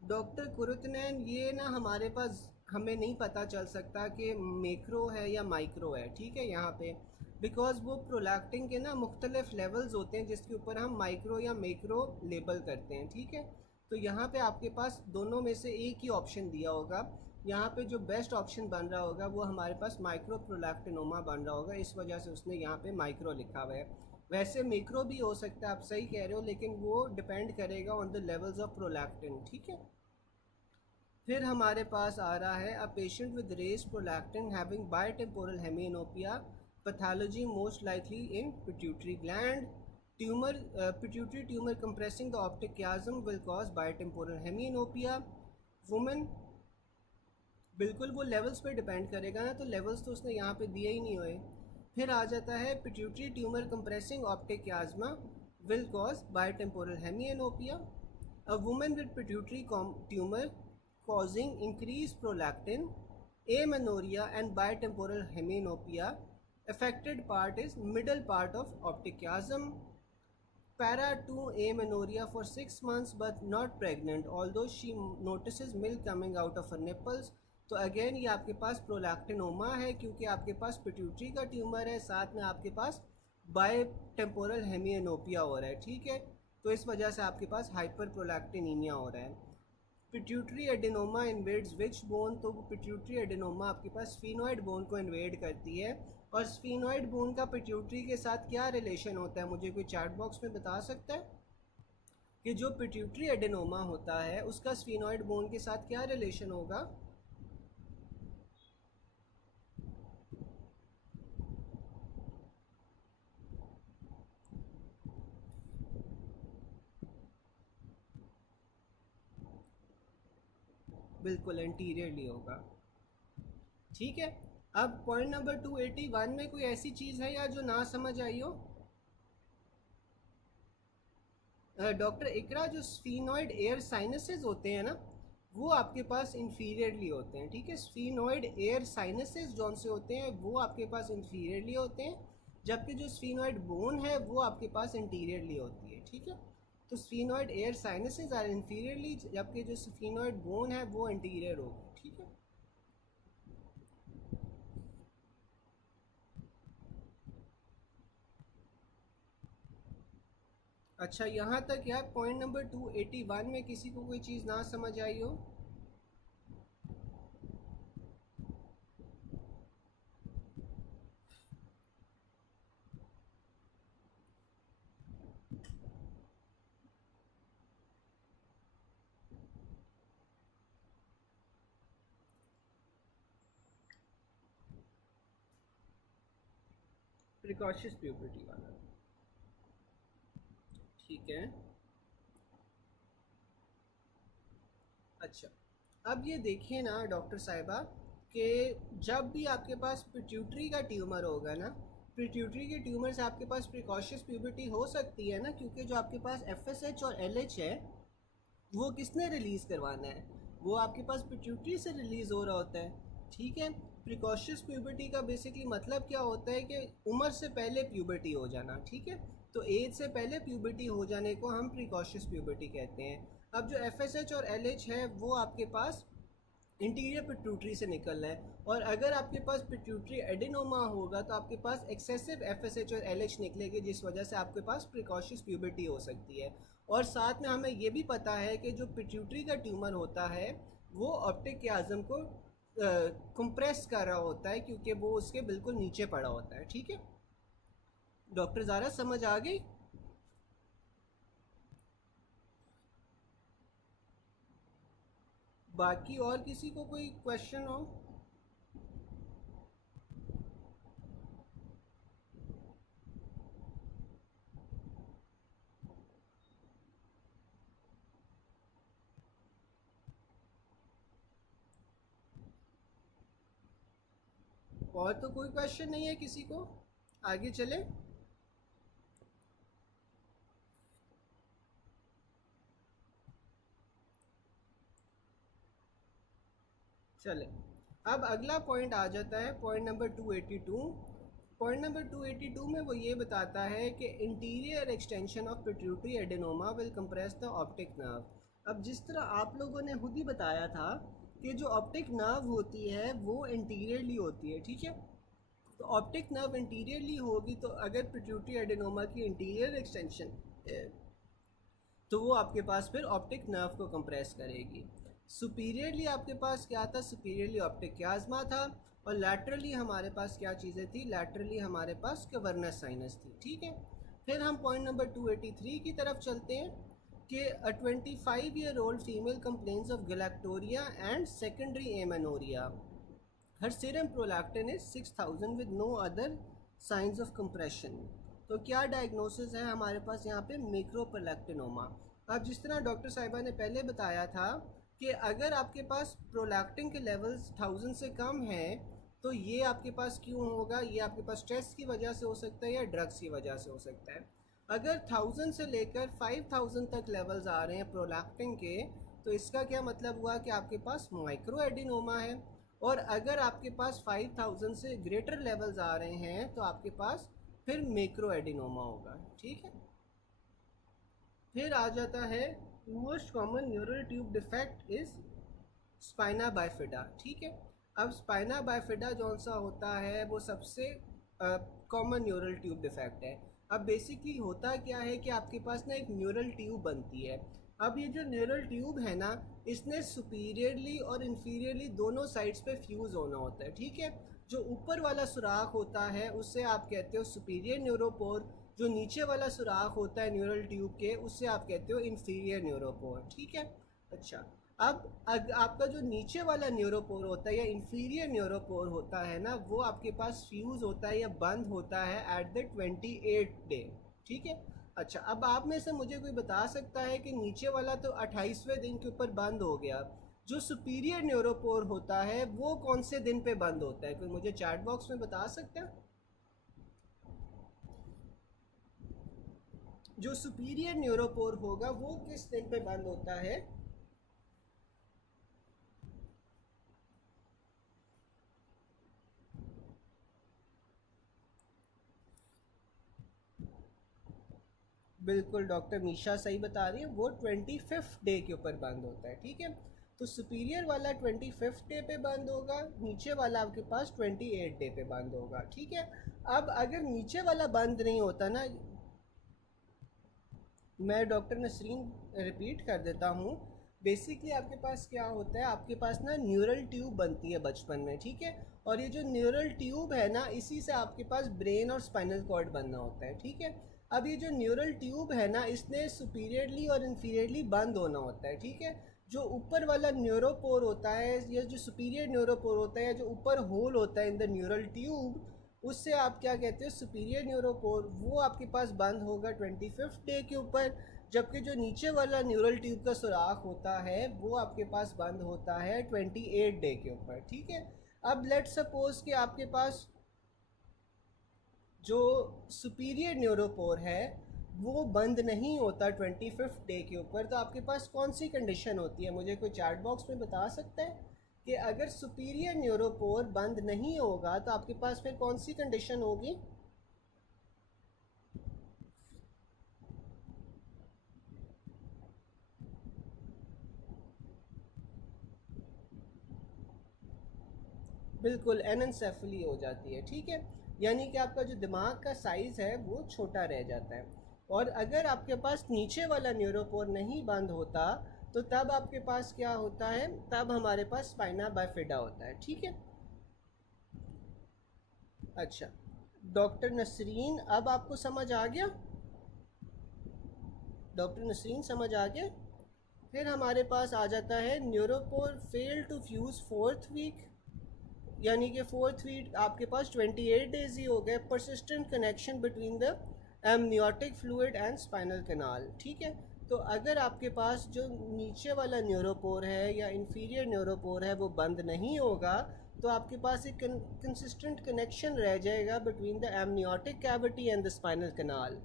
डॉक्टर कुरुतनैन, ये ना हमारे पास हमें नहीं पता चल सकता कि मैक्रो है या माइक्रो है, ठीक है, यहाँ पे बिकॉज वो प्रोलैक्टिन के ना मुख्तलिफ लेवल्स होते हैं जिसके ऊपर हम माइक्रो या मैक्रो लेबल करते हैं, ठीक है। तो यहाँ पे आपके पास दोनों में से एक ही ऑप्शन दिया होगा। यहाँ पे जो बेस्ट ऑप्शन बन रहा होगा वो हमारे पास माइक्रो प्रोलैक्टिनोमा बन रहा होगा, इस वजह से उसने यहाँ पे माइक्रो लिखा हुआ है। वैसे मैक्रो भी हो सकता है, आप सही कह रहे हो, लेकिन वो डिपेंड करेगा on the levels of prolactin, ठीक है। फिर हमारे पास आ रहा है a patient with raised prolactin having bitemporal hemianopia, pathology most likely in pituitary gland, tumour pituitary tumour compressing the optic chiasm will cause bitemporal hemianopia. Women, बिल्कुल वो लेवल्स पे डिपेंड करेगा ना, तो लेवल्स तो उसने यहाँ पे दिए ही नहीं हुए। फिर आ जाता है pituitary tumour compressing optic chiasma will cause bitemporal hemianopia. A women with pituitary tumour causing increased prolactin, amenorrhea and bitemporal heminopia. Affected part is middle part of optic chiasm. Para 2 amenorrhea for 6 months but not pregnant, although she notices milk coming out of her nipples. तो again ये आपके पास prolactinoma है, क्योंकि आपके पास pituitary का tumour है, साथ में आपके पास बायोटेम्पोरल हेमिनोपिया हो रहा है, ठीक है। तो इस वजह से आपके पास हाइपर प्रोलैक्टिनीमिया हो रहा है। पिट्यूटरी एडिनोमा इन्वेड्स विच बोन, तो पिट्यूटरी एडिनोमा आपके पास स्फीनॉइड बोन को इन्वेड करती है। और स्फीनॉइड बोन का पिट्यूटरी के साथ क्या रिलेशन होता है, मुझे कोई चैट बॉक्स में बता सकता है कि जो पिट्यूटरी एडिनोमा होता है उसका स्फीनॉइड बोन के साथ क्या रिलेशन होगा। बिल्कुल एंटीरियरली होगा, ठीक है। अब पॉइंट नंबर 281 में कोई ऐसी चीज़ है या जो ना समझ आई हो। डॉक्टर इकरा, जो स्फीनॉइड एयर साइनसेस होते हैं ना वो आपके पास इंफीरियरली होते हैं, ठीक है। स्फीनॉइड एयर साइनसेस जौन से होते हैं वो आपके पास इंफीरियरली होते हैं, जबकि जो स्फीनॉइड बोन है वो आपके पास इंटीरियरली होती है, ठीक है। तो sphenoid air sinuses are inferiorly, जबकि जो स्फीनॉइड बोन है वो इंटीरियर होगी, ठीक है। अच्छा, यहाँ तक यार पॉइंट नंबर 281 में किसी को कोई चीज़ ना समझ आई हो? प्रिकॉशियस प्यूबर्टी वाला, ठीक है। अच्छा, अब ये देखिए ना डॉक्टर साहिबा कि जब भी आपके पास पिट्यूटरी का ट्यूमर होगा ना, पिट्यूटरी के ट्यूमर से आपके पास प्रिकॉशियस प्यूबर्टी हो सकती है ना, क्योंकि जो आपके पास एफएसएच और एलएच है वो किसने रिलीज़ करवाना है, वो आपके पास पिट्यूटरी से रिलीज़ हो रहा होता है, ठीक है। प्रिकॉशियस प्यूबर्टी का बेसिकली मतलब क्या होता है कि उम्र से पहले प्यूबर्टी हो जाना, ठीक है। तो एज से पहले प्यूबर्टी हो जाने को हम प्रिकॉशियस प्यूबर्टी कहते हैं। अब जो एफएसएच और एलएच है वो आपके पास इंटीरियर पिट्यूटरी से निकल रहा है, और अगर आपके पास पिट्यूटरी एडिनोमा होगा तो आपके पास एक्सेसिव एफएसएच और एलएच निकलेगी, जिस वजह से आपके पास प्रिकॉशियस प्यूबर्टी हो सकती है। और साथ में हमें ये भी पता है कि जो पिट्यूटरी का ट्यूमर होता है वो ऑप्टिक कियाज्म को कंप्रेस कर रहा होता है, क्योंकि वो उसके बिल्कुल नीचे पड़ा होता है, ठीक है। डॉक्टर ज़ारा समझ आ गई? बाकी और किसी को कोई क्वेश्चन हो? और तो कोई क्वेश्चन नहीं है किसी को? आगे चले। चले, अब अगला पॉइंट आ जाता है पॉइंट नंबर 282। पॉइंट नंबर 282 में वो ये बताता है कि interior extension of pituitary adenoma will compress the optic nerve. अब जिस तरह आप लोगों ने खुद ही बताया था कि जो ऑप्टिक नर्व होती है वो इंटीरियरली होती है, ठीक है। तो ऑप्टिक नर्व इंटीरियरली होगी, तो अगर पिट्यूटरी एडेनोमा की इंटीरियर एक्सटेंशन तो वो आपके पास फिर ऑप्टिक नर्व को कंप्रेस करेगी। सुपीरियरली आपके पास क्या था? सुपीरियरली ऑप्टिक कियाज्मा था, और लैटरली हमारे पास क्या चीज़ें थी? लैटरली हमारे पास कैवर्नस साइनस थी, ठीक है। फिर हम पॉइंट नंबर 283 की तरफ चलते हैं कि a 25-year-old female complains of galactorrhoea and secondary amenorrhoea. Her serum prolactin is 6000 with no other signs of compression. तो क्या डायग्नोसिस है हमारे पास यहाँ पे? मिक्रोप्रोलैक्टिनोमा। अब जिस तरह डॉक्टर साहिबा ने पहले बताया था कि अगर आपके पास प्रोलैक्टिन के लेवल्स 1000 से कम हैं तो ये आपके पास क्यों होगा? ये आपके पास स्ट्रेस की वजह से हो सकता है या ड्रग्स की वजह से हो सकता है। अगर 1000 से लेकर 5000 तक लेवल्स आ रहे हैं प्रोलैक्टिन के, तो इसका क्या मतलब हुआ कि आपके पास माइक्रो एडिनोमा है। और अगर आपके पास 5000 से ग्रेटर लेवल्स आ रहे हैं तो आपके पास फिर मैक्रो एडिनोमा होगा, ठीक है। फिर आ जाता है most common neural tube defect is spina bifida, ठीक है। अब स्पाइना बाइफिडा जौन सा होता है वो सबसे कॉमन न्यूरल ट्यूब डिफेक्ट है। अब बेसिकली होता क्या है कि आपके पास ना एक न्यूरल ट्यूब बनती है। अब ये जो न्यूरल ट्यूब है ना, इसने सुपीरियरली और इन्फीरियरली दोनों साइड्स पे फ्यूज़ होना होता है, ठीक है। जो ऊपर वाला सुराख होता है उससे आप कहते हो सुपीरियर न्यूरोपोर, जो नीचे वाला सुराख होता है न्यूरल ट्यूब के उससे आप कहते हो इन्फीरियर न्यूरोपोर, ठीक है। अच्छा, अब आपका जो नीचे वाला न्यूरोपोर होता है या इन्फीरियर न्यूरोपोर होता है ना, वो आपके पास फ्यूज़ होता है या बंद होता है एट द 28 डे, ठीक है। अच्छा, अब आप में से मुझे कोई बता सकता है कि नीचे वाला तो 28वें दिन के ऊपर बंद हो गया, जो सुपीरियर न्यूरोपोर होता है वो कौन से दिन पे बंद होता है? कोई मुझे चैट बॉक्स में बता सकता है? जो सुपीरियर न्यूरोपोर होगा वो किस दिन पे बंद होता है? बिल्कुल डॉक्टर मीशा सही बता रही है, वो 25th डे के ऊपर बंद होता है, ठीक है। तो सुपीरियर वाला 25th डे पे बंद होगा, नीचे वाला आपके पास 28 डे पे बंद होगा, ठीक है। अब अगर नीचे वाला बंद नहीं होता ना, मैं डॉक्टर नसरीन रिपीट कर देता हूँ। बेसिकली आपके पास क्या होता है, आपके पास ना न्यूरल ट्यूब बनती है बचपन में, ठीक है। और ये जो न्यूरल ट्यूब है ना, इसी से आपके पास ब्रेन और स्पाइनल कॉर्ड बनना होता है, ठीक है। अब ये जो न्यूरल ट्यूब है ना, इसने सुपीरियरली और इन्फीरियरली बंद होना होता है, ठीक है। जो ऊपर वाला न्यूरोपोर होता है, या जो सुपीरियर न्यूरोपोर होता है, या जो ऊपर होल होता है इन द न्यूरल ट्यूब, उससे आप क्या कहते हो, सुपीरियर न्यूरोपोर, वो आपके पास बंद होगा 25th डे के ऊपर। जबकि जो नीचे वाला न्यूरल ट्यूब का सुराख होता है, वो आपके पास बंद होता है 28 डे के ऊपर, ठीक है। अब लेट सपोज कि आपके पास जो सुपीरियर न्यूरोपोर है वो बंद नहीं होता 25th डे के ऊपर, तो आपके पास कौन सी कंडीशन होती है, मुझे कोई चैट बॉक्स में बता सकता है कि अगर सुपीरियर न्यूरोपोर बंद नहीं होगा तो आपके पास फिर कौन सी कंडीशन होगी। बिल्कुल एनएनसेफली हो जाती है, ठीक है। यानी कि आपका जो दिमाग का साइज़ है वो छोटा रह जाता है। और अगर आपके पास नीचे वाला न्यूरोपोर नहीं बंद होता, तो तब आपके पास क्या होता है, तब हमारे पास स्पाइना बाइफिडा होता है, ठीक है। अच्छा डॉक्टर नसरीन, अब आपको समझ आ गया, डॉक्टर नसरीन समझ आ गया। फिर हमारे पास आ जाता है neuropore fail to fuse 4th week, यानी कि 4th वीक आपके पास 28 डेज ही हो गए। Persistent connection between the amniotic fluid and spinal canal, ठीक है। तो अगर आपके पास जो नीचे वाला न्यूरोपोर है या इंफीरियर न्यूरोपोर है वो बंद नहीं होगा, तो आपके पास एक कंसिस्टेंट कनेक्शन रह जाएगा between the amniotic cavity and the spinal canal.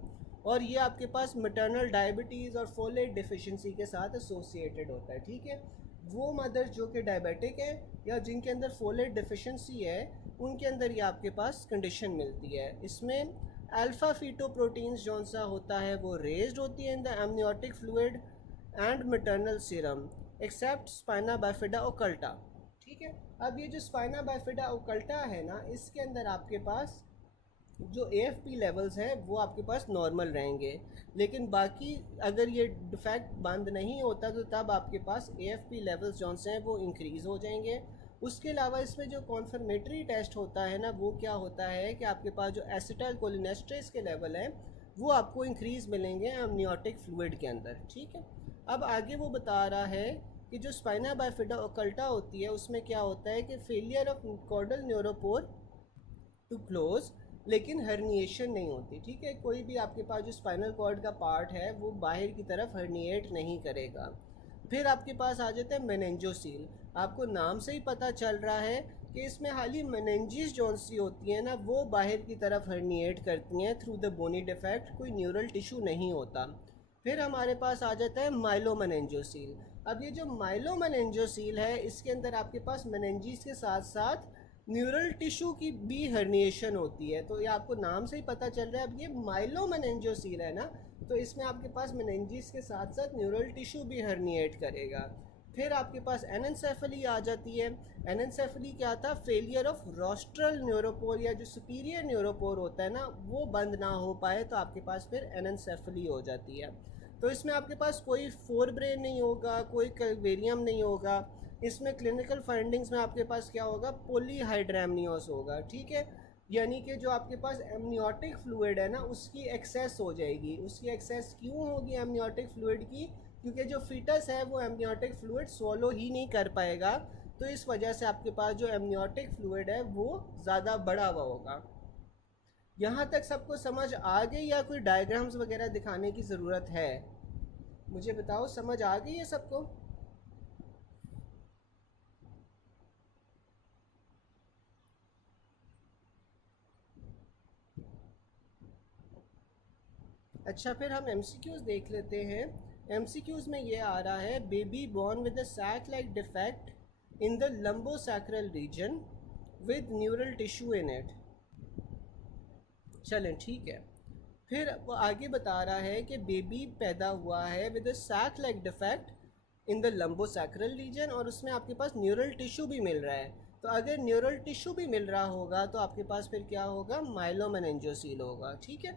और ये आपके पास मैटरनल डायबिटीज़ और फोलेट डिफिशिएंसी के साथ एसोसिएटेड होता है, ठीक है। वो मदर जो कि डायबिटिक है या जिनके अंदर फोलेट डिफिशिएंसी है, उनके अंदर ये आपके पास कंडीशन मिलती है। इसमें अल्फ़ा फीटोप्रोटीन्स जौन सा होता है वो रेज्ड होती है in the amniotic fluid and maternal serum except spina bifida occulta, ठीक है। अब ये जो स्पाइना बाइफिडा ओकल्टा है ना, इसके अंदर आपके पास जो AFP लेवल्स हैं वो आपके पास नॉर्मल रहेंगे। लेकिन बाकी अगर ये डिफेक्ट बंद नहीं होता तो तब आपके पास AFP लेवल्स जौन से हैं वो इंक्रीज़ हो जाएंगे। उसके अलावा इसमें जो कॉन्फर्मेटरी टेस्ट होता है ना, वो क्या होता है कि आपके पास जो एसिटाइल कोलिनेस्ट्रेज के लेवल हैं वो आपको इंक्रीज़ मिलेंगे एमनियोटिक फ्लूइड के अंदर, ठीक है। अब आगे वो बता रहा है कि जो स्पाइना बाइफिडा ओकल्टा होती है उसमें क्या होता है कि failure of caudal neuropore to close, लेकिन हर्निएशन नहीं होती, ठीक है। कोई भी आपके पास जो स्पाइनल कॉर्ड का पार्ट है वो बाहर की तरफ हर्निएट नहीं करेगा। फिर आपके पास आ जाता है मेनेंजोसील। आपको नाम से ही पता चल रहा है कि इसमें हाली मेनेंजिस जौन सी होती है ना, वो बाहर की तरफ हर्निएट करती हैं थ्रू द बोनी डिफेक्ट, कोई न्यूरल टिश्यू नहीं होता। फिर हमारे पास आ जाता है माइलोमेनेंजोसील। अब ये जो माइलोमेनेंजोसील है, इसके अंदर आपके पास मेनेंजिस के साथ साथ न्यूरल टिश्यू की भी हर्निएशन होती है। तो ये आपको नाम से ही पता चल रहा है। अब ये माइलोमेनेंजोसील है ना, तो इसमें आपके पास मेनेंजिस के साथ साथ न्यूरल टिश्यू भी हर्निएट करेगा। फिर आपके पास एनेंसेफली आ जाती है। एनेंसेफली क्या था, फेलियर ऑफ रोस्ट्रल न्यूरोपोर, या जो सुपीरियर न्यूरोपोर होता है ना वो बंद ना हो पाए तो आपके पास फिर एनेंसेफली हो जाती है। तो इसमें आपके पास कोई फोर ब्रेन नहीं होगा, कोई कैलवेरियम नहीं होगा। इसमें क्लिनिकल फाइंडिंग्स में आपके पास क्या होगा, पॉलीहाइड्रेमनियोस होगा, ठीक है। यानी कि जो आपके पास एमनियोटिक फ्लूइड है ना उसकी एक्सेस हो जाएगी। उसकी एक्सेस क्यों होगी एमनियोटिक फ्लूइड की, क्योंकि जो फीटस है वो एमनियोटिक फ्लूइड swallow ही नहीं कर पाएगा, तो इस वजह से आपके पास जो एमनियोटिक फ्लूइड है वो ज़्यादा बड़ा हुआ होगा। यहाँ तक सबको समझ आ गई या कोई डायग्राम्स वगैरह दिखाने की ज़रूरत है, मुझे बताओ, समझ आ गई है सबको। अच्छा फिर हम MCQs देख लेते हैं। MCQs में ये आ रहा है, baby born with a sac like defect in the lumbosacral region with neural tissue in it. चलें ठीक है। फिर वो आगे बता रहा है कि बेबी पैदा हुआ है with a sac like defect in the lumbosacral region, और उसमें आपके पास न्यूरल टिश्यू भी मिल रहा है। तो अगर न्यूरल टिश्यू भी मिल रहा होगा तो आपके पास फिर क्या होगा, माइलोमेनिंजियोसील होगा। ठीक है।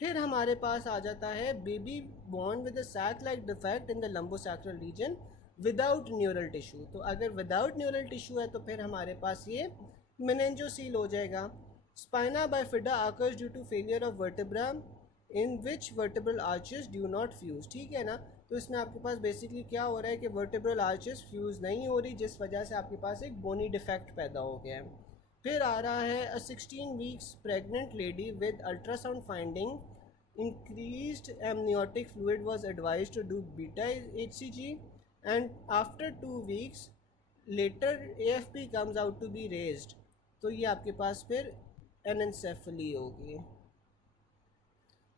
फिर हमारे पास आ जाता है baby born with a sac like defect in the lumbosacral region without neural tissue. तो अगर विदाउट न्यूरल टिश्यू है तो फिर हमारे पास ये मेनिंजियोसील हो जाएगा। Spina bifida occurs due to failure of vertebra in which vertebral arches do not fuse. ठीक है ना। तो इसमें आपके पास बेसिकली क्या हो रहा है कि वर्टेब्रल आर्चेस फ्यूज़ नहीं हो रही, जिस वजह से आपके पास एक बोनी डिफेक्ट पैदा हो गया है। फिर आ रहा है a 16 weeks pregnant lady with ultrasound finding increased amniotic fluid was advised to do beta HCG and after 2 weeks later AFP comes out to be raised. तो ये आपके पास फिर एनेंसेफली होगी,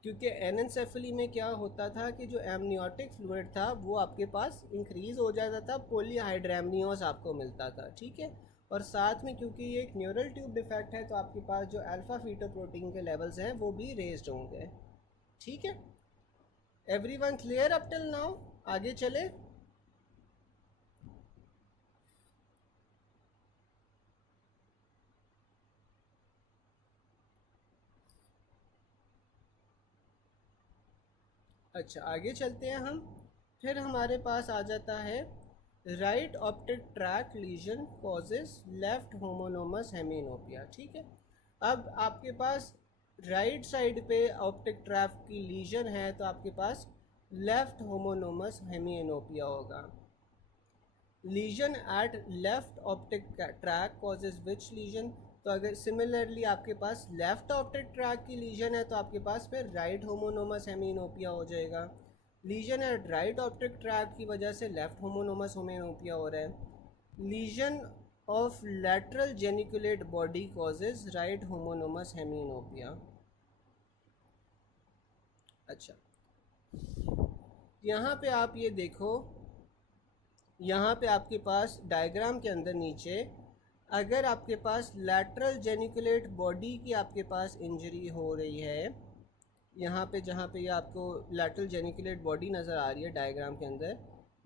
क्योंकि एनेंसेफली में क्या होता था कि जो एमनियोटिक फ्लूइड था वो आपके पास इंक्रीज़ हो जाता था, पॉलीहाइड्रेमनियोस आपको मिलता था। ठीक है। और साथ में क्योंकि ये एक न्यूरल ट्यूब डिफेक्ट है तो आपके पास जो अल्फ़ा फीटोप्रोटीन के लेवल्स हैं वो भी रेज्ड होंगे। ठीक है। Everyone clear up till now? आगे चले। अच्छा, आगे चलते हैं हम। फिर हमारे पास आ जाता है right optic tract lesion causes left homonymous hemianopia. ठीक है। अब आपके पास राइट साइड पे ऑप्टिक ट्रैक की लीजन है तो आपके पास लेफ्ट होमोनोमस हेमिनोपिया होगा। Lesion at left optic tract causes which lesion. तो अगर सिमिलरली आपके पास लेफ्ट ऑप्टिक ट्रैक की लीजन है तो आपके पास फिर राइट होमोनोमस हेमिनोपिया हो जाएगा। Lesion at right optic tract की वजह से लेफ्ट होमोनोमस हेमिनोपिया हो रहा है। Lesion of lateral geniculate body causes right homonymous hemianopia. अच्छा, यहाँ पे आप ये देखो, यहाँ पे आपके पास डायग्राम के अंदर नीचे अगर आपके पास लैटरल जेनिकुलेट बॉडी की आपके पास इंजरी हो रही है, यहाँ पे जहाँ पे ये आपको लैटरल जेनिकुलेट बॉडी नज़र आ रही है डायग्राम के अंदर,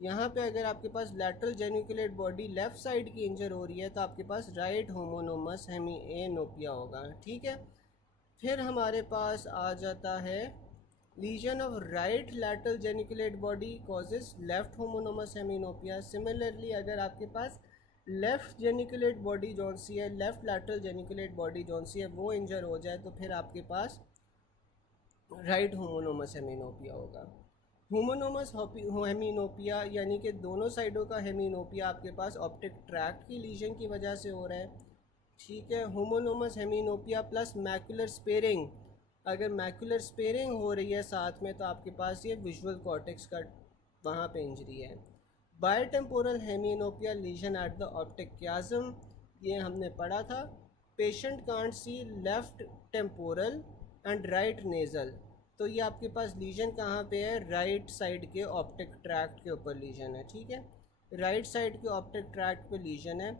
यहाँ पे अगर आपके पास lateral geniculate body left side की इंजर हो रही है तो आपके पास राइट होमोनोमस हेमिनोपिया होगा। ठीक है। फिर हमारे पास आ जाता है lesion of right lateral geniculate body causes left homonymous hemianopia. Similarly अगर आपके पास लेफ़्ट जेनिकुलेट बॉडी जौन सी है, लेफ़्ट लैटरल जेनिकुलेट बॉडी जौन सी है वो इंजर हो जाए तो फिर आपके पास राइट होमोनोमस हेमिनोपिया होगा। होमोनोमस हेमिनोपिया यानी कि दोनों साइडों का हेमिनोपिया आपके पास ऑप्टिक ट्रैक्ट की लीजन की वजह से हो रहा है। ठीक है। होमोनोमस हेमिनोपिया प्लस मैकुलर स्पेयरिंग, अगर मैकुलर स्पेयरिंग हो रही है साथ में तो आपके पास ये विजुअल कॉर्टेक्स का वहाँ पे इंजरी है। बायोटेम्पोरल हेमिनोपिया लीजन एट द ऑप्टिक क्याज्म, ये हमने पढ़ा था। Patient can't see left temporal and right nasal. तो ये आपके पास लीजन कहाँ पे है, राइट साइड के ऑप्टिक ट्रैक्ट के ऊपर लीजन है। ठीक है। राइट साइड के ऑप्टिक ट्रैक्ट पे लीजन है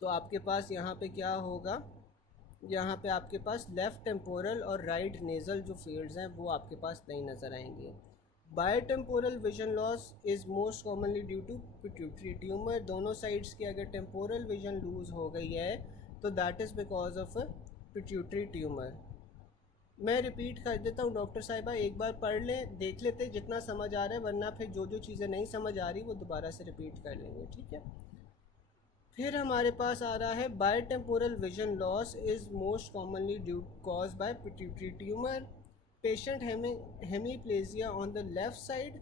तो आपके पास यहाँ पे क्या होगा, यहाँ पे आपके पास लेफ़्ट टेम्पोरल और राइट नेज़ल जो फील्ड्स हैं वो आपके पास नहीं नज़र आएंगे। Bitemporal vision loss is most commonly due to pituitary tumour. दोनों साइड्स की अगर टेम्पोरल विजन लूज़ हो गई है तो that is because of pituitary tumour. मैं रिपीट कर देता हूँ डॉक्टर साहिबा, एक बार पढ़ लें, देख लेते जितना समझ आ रहा है, वरना फिर जो जो चीज़ें नहीं समझ आ रही वो दोबारा से रिपीट कर लेंगे। ठीक है। फिर हमारे पास आ रहा है bitemporal vision loss is most commonly due cause by pituitary tumour. Patient hemiplegia on the left side,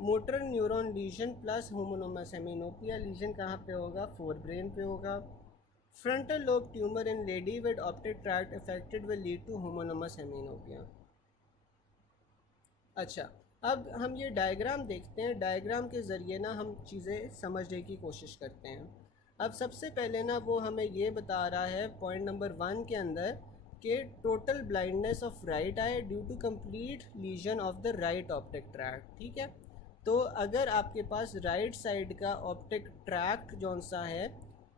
motor neuron lesion plus homonymous hemianopia. Lesion कहाँ पे होगा, फोर ब्रेन पे होगा। Frontal lobe tumour in lady with optic tract affected will lead to homonymous hemianopia. अच्छा, अब हम ये diagram देखते हैं, डायग्राम के ज़रिए ना हम चीज़ें समझने की कोशिश करते हैं। अब सबसे पहले ना वो हमें ये बता रहा है पॉइंट नंबर 1 के अंदर कि total blindness of right eye due to complete lesion of the right optic tract. ठीक है। तो अगर आपके पास राइट साइड का ऑप्टिक ट्रैक्ट जौन सा है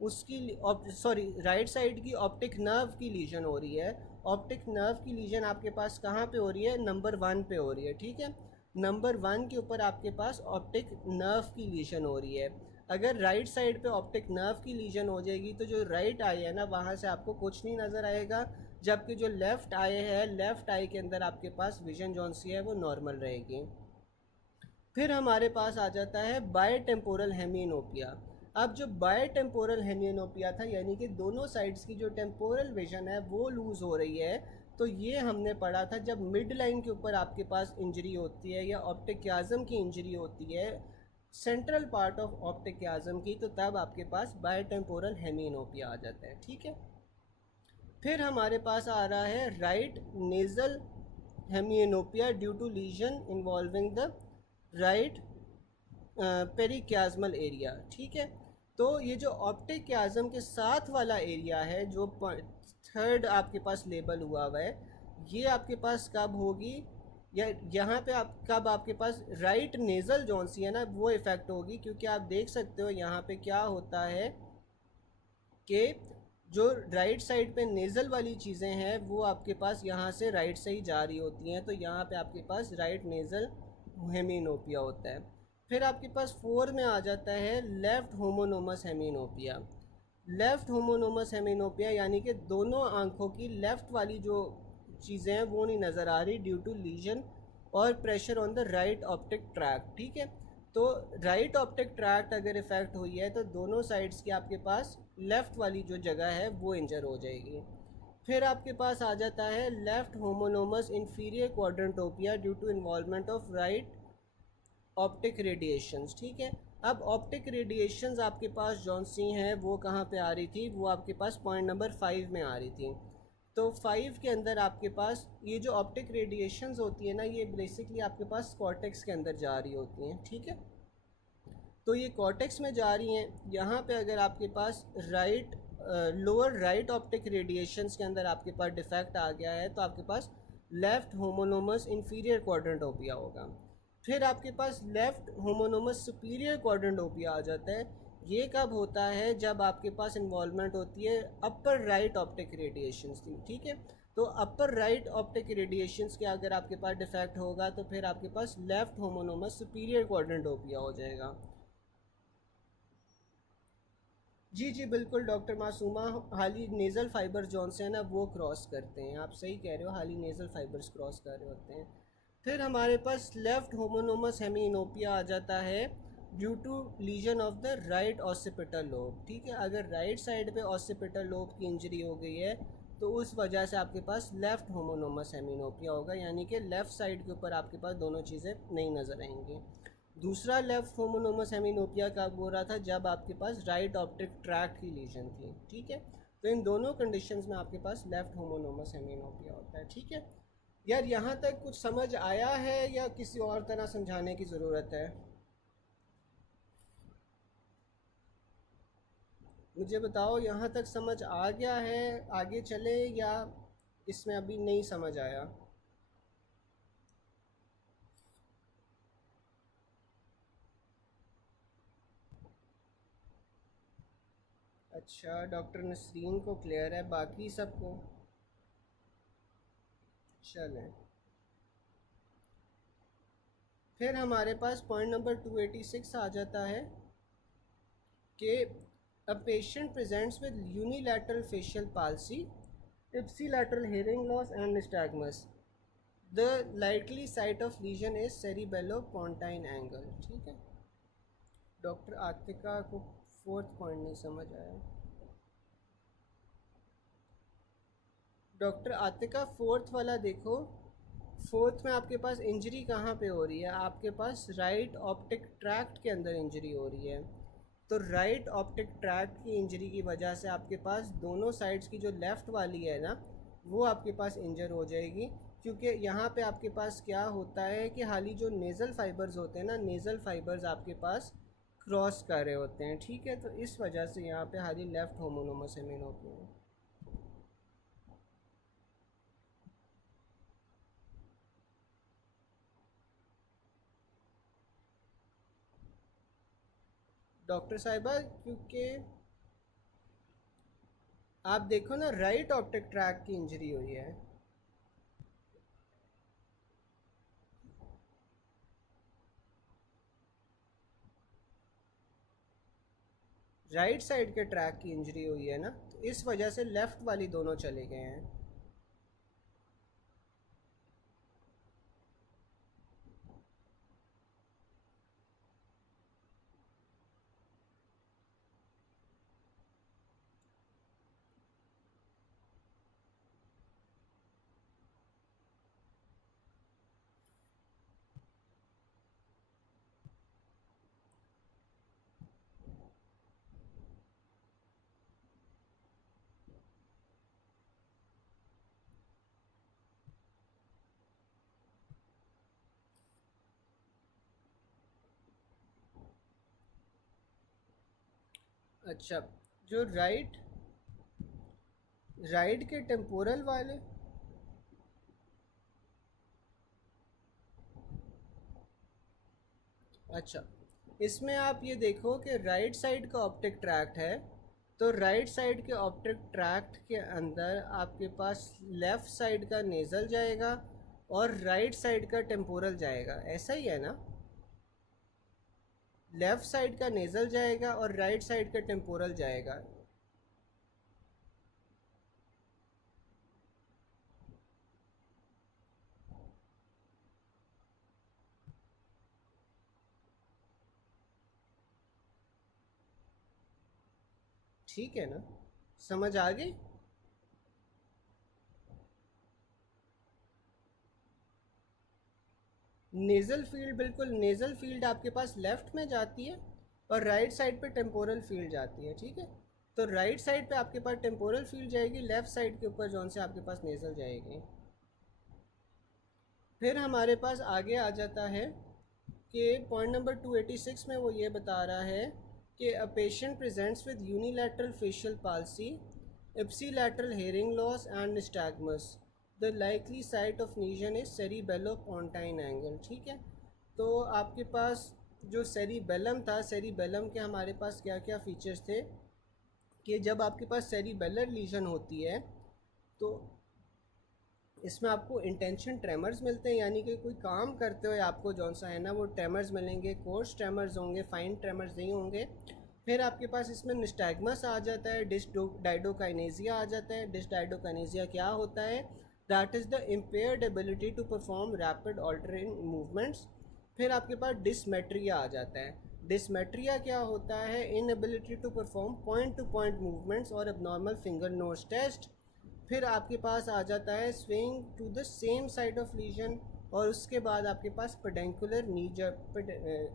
उसकी सॉरी राइट साइड की ऑप्टिक नर्व की लीजन हो रही है। ऑप्टिक नर्व की लीजन आपके पास कहाँ पे हो रही है? नंबर 1 पे हो रही है, ठीक है। नंबर 1 के ऊपर आपके पास ऑप्टिक नर्व की लीजन हो रही है। अगर राइट साइड पे ऑप्टिक नर्व की लीजन हो जाएगी तो जो राइट आई है ना, वहाँ से आपको कुछ नहीं नज़र आएगा, जबकि जो लेफ़्ट आई है, लेफ़्ट आई के अंदर आपके पास विजन जौन सी है वो नॉर्मल रहेगी। फिर हमारे पास आ जाता है बाय टेम्पोरल हेमियोनोपिया। अब जो बाय टेम्पोरल हेमियोनोपिया था, यानी कि दोनों साइड्स की जो टेम्पोरल विजन है वो लूज़ हो रही है, तो ये हमने पढ़ा था जब मिड लाइन के ऊपर आपके पास इंजरी होती है या ऑप्टिक क्याज़म की इंजरी होती है, सेंट्रल पार्ट ऑफ ऑप्टिक क्याज़म की, तो तब आपके पास बाय टेम्पोरल हेमियोनोपिया आ जाता है, ठीक है। फिर हमारे पास आ रहा है right nasal hemianopia due to lesion involving the right perichiasmal area, ठीक है। तो ये जो ऑप्टिक क्याजम के साथ वाला एरिया है, जो थर्ड आपके पास लेबल हुआ है, ये आपके पास कब होगी, या यहाँ पे आप कब आपके पास राइट नेज़ल जौन सी है ना वो इफ़ेक्ट होगी, क्योंकि आप देख सकते हो यहाँ पे क्या होता है कि जो राइट साइड पे नेज़ल वाली चीज़ें हैं वो आपके पास यहाँ से राइट से ही जा रही होती हैं, तो यहाँ पे आपके पास राइट नेज़ल हेमिनोपिया होता है। फिर आपके पास 4 में आ जाता है लेफ़्ट होमोनोमस हेमिनोपिया। लेफ़्ट होमोनोमस हेमिनोपिया यानी कि दोनों आँखों की लेफ़्ट वाली जो चीज़ें हैं वो नहीं नज़र आ रही ड्यू टू लीजन और pressure on the right optic tract, ठीक है। तो राइट ऑप्टिक ट्रैक्ट अगर इफ़ेक्ट हुई है तो दोनों साइड्स की आपके पास लेफ़्ट वाली जो जगह है वो इंजर हो जाएगी। फिर आपके पास आ जाता है left homonymous inferior quadrantanopia due to involvement of right optic radiations, ठीक है। अब ऑप्टिक रेडिएशंस आपके पास जौन सी हैं वो कहाँ पे आ रही थी? वो आपके पास पॉइंट नंबर 5 में आ रही थी। तो 5 के अंदर आपके पास ये जो ऑप्टिक रेडिएशंस होती है ना, ये बेसिकली आपके पास कॉर्टेक्स के अंदर जा रही होती हैं, ठीक है। तो ये कॉर्टेक्स में जा रही हैं। यहाँ पे अगर आपके पास right lower right optic radiations के अंदर आपके पास डिफेक्ट आ गया है तो आपके पास लेफ़्ट होमोनोमस इंफीरियर क्वाड्रेंटोपिया होगा। फिर आपके पास लेफ़्ट होमोनोमस सुपीरियर क्वाड्रेंटोपिया आ जाता है। ये कब होता है? जब आपके पास इन्वॉल्वमेंट होती है अपर राइट ऑप्टिक रेडिएशंस की, ठीक है। तो अपर राइट ऑप्टिक रेडिएशंस के अगर आपके पास डिफेक्ट होगा तो फिर आपके पास लेफ़्ट होमोनोमस सुपीरियर क्वाड्रेंटोपिया हो जाएगा। जी जी बिल्कुल डॉक्टर मासूमा, हाली नेज़ल फाइबर जौन से हैं ना वो क्रॉस करते हैं, आप सही कह रहे हो, हाली नेज़ल फाइबर्स क्रॉस कर रहे होते हैं। फिर हमारे पास लेफ़्ट होमोनोमस हेमिनोपिया आ जाता है due to lesion of the right occipital lobe, ठीक है। अगर राइट साइड पे ऑसिपिटल लोब की इंजरी हो गई है तो उस वजह से आपके पास लेफ़्ट होमोनोमस हेमिनोपिया होगा, यानी कि लेफ़्ट साइड के ऊपर आपके पास दोनों चीज़ें नहीं नज़र आएंगी। दूसरा लेफ्ट होमोनोमस हेमिनोपिया कब हो रहा था? जब आपके पास राइट ऑप्टिक ट्रैक्ट की लीजन थी, ठीक है। तो इन दोनों कंडीशंस में आपके पास लेफ्ट होमोनोमस हेमिनोपिया होता है, ठीक है। यार यहाँ तक कुछ समझ आया है या किसी और तरह समझाने की ज़रूरत है? मुझे बताओ, यहाँ तक समझ आ गया है, आगे चले या इसमें अभी नहीं समझ आया? अच्छा, डॉक्टर नसरीन को क्लियर है, बाकी सबको? चलें। फिर हमारे पास पॉइंट नंबर 286 आ जाता है कि a patient presents with unilateral facial palsy, ipsilateral hearing loss and nystagmus. The likely site of lesion is cerebellopontine angle, ठीक है। डॉक्टर आतिका को फोर्थ पॉइंट नहीं समझ आया। डॉक्टर आतिका फोर्थ वाला देखो। फोर्थ में आपके पास इंजरी कहाँ पे हो रही है? आपके पास राइट ऑप्टिक ट्रैक्ट के अंदर इंजरी हो रही है। तो राइट ऑप्टिक ट्रैक्ट की इंजरी की वजह से आपके पास दोनों साइड्स की जो लेफ़्ट वाली है ना वो आपके पास इंजर हो जाएगी, क्योंकि यहाँ पे आपके पास क्या होता है कि हाली जो नेज़ल फाइबर्स होते हैं ना, नेज़ल फाइबर्स आपके पास क्रॉस कर रहे होते हैं, ठीक है। तो इस वजह से यहाँ पे हाली लेफ़्ट होमोनोमस हेमिन होते हैं। डॉक्टर साहिबा, क्योंकि आप देखो ना, राइट ऑप्टिक ट्रैक की इंजरी हुई है। राइट साइड के ट्रैक की इंजरी हुई है ना, तो इस वजह से लेफ़्ट वाली दोनों चले गए हैं। अच्छा, जो राइट राइट के टेम्पोरल वाले, अच्छा, इसमें आप ये देखो कि राइट साइड का ऑप्टिक ट्रैक्ट है, तो राइट साइड के ऑप्टिक ट्रैक्ट के अंदर आपके पास लेफ़्ट साइड का नेज़ल जाएगा और राइट साइड का टेम्पोरल जाएगा, ऐसा ही है ना? लेफ़्ट साइड का नेज़ल जाएगा और राइट साइड का टेम्पोरल जाएगा। ठीक है ना, समझ आ गई? नेज़ल फील्ड, बिल्कुल नेज़ल फील्ड आपके पास लेफ़्ट में जाती है और राइट साइड पे टेम्पोरल फील्ड जाती है, ठीक है? तो राइट साइड पे आपके पास टेम्पोरल फील्ड जाएगी, लेफ़्ट साइड के ऊपर जौन से आपके पास नेज़ल जाएगी। फिर हमारे पास आगे आ जाता है कि पॉइंट नंबर 286 में वो ये बता रहा है कि a patient presents with unilateral facial palsy, ipsilateral hearing loss and nystagmus, the likely site of lesion is cerebellopontine angle, ठीक है? तो आपके पास जो सेरिबेलम था, सेरिबेलम के हमारे पास क्या क्या फीचर्स थे कि जब आपके पास सेरिबेलर लीजन होती है तो इसमें आपको इंटेंशन ट्रेमर्स मिलते हैं, यानी कि कोई काम करते हुए आपको जौन सा है ना वो ट्रेमर्स मिलेंगे, कोर्स ट्रेमर्स होंगे, फाइन ट्रेमर्स नहीं होंगे। फिर आपके पास इसमें निस्टैग्मस आ जाता है, डिस्डाइडोकाइनेसिया आ जाता है। डिस्डाइडोकाइनेसिया क्या होता है? That is the impaired ability to perform rapid altering movements. फिर आपके पास डिसमेट्रिया आ जाता है। डिसमेट्रिया क्या होता है? Inability to perform point to point movements और एबनॉर्मल फिंगर नोज टेस्ट। फिर आपके पास आ जाता है swing to the same side of lesion, और उसके बाद आपके पास पेडेंकुलर नी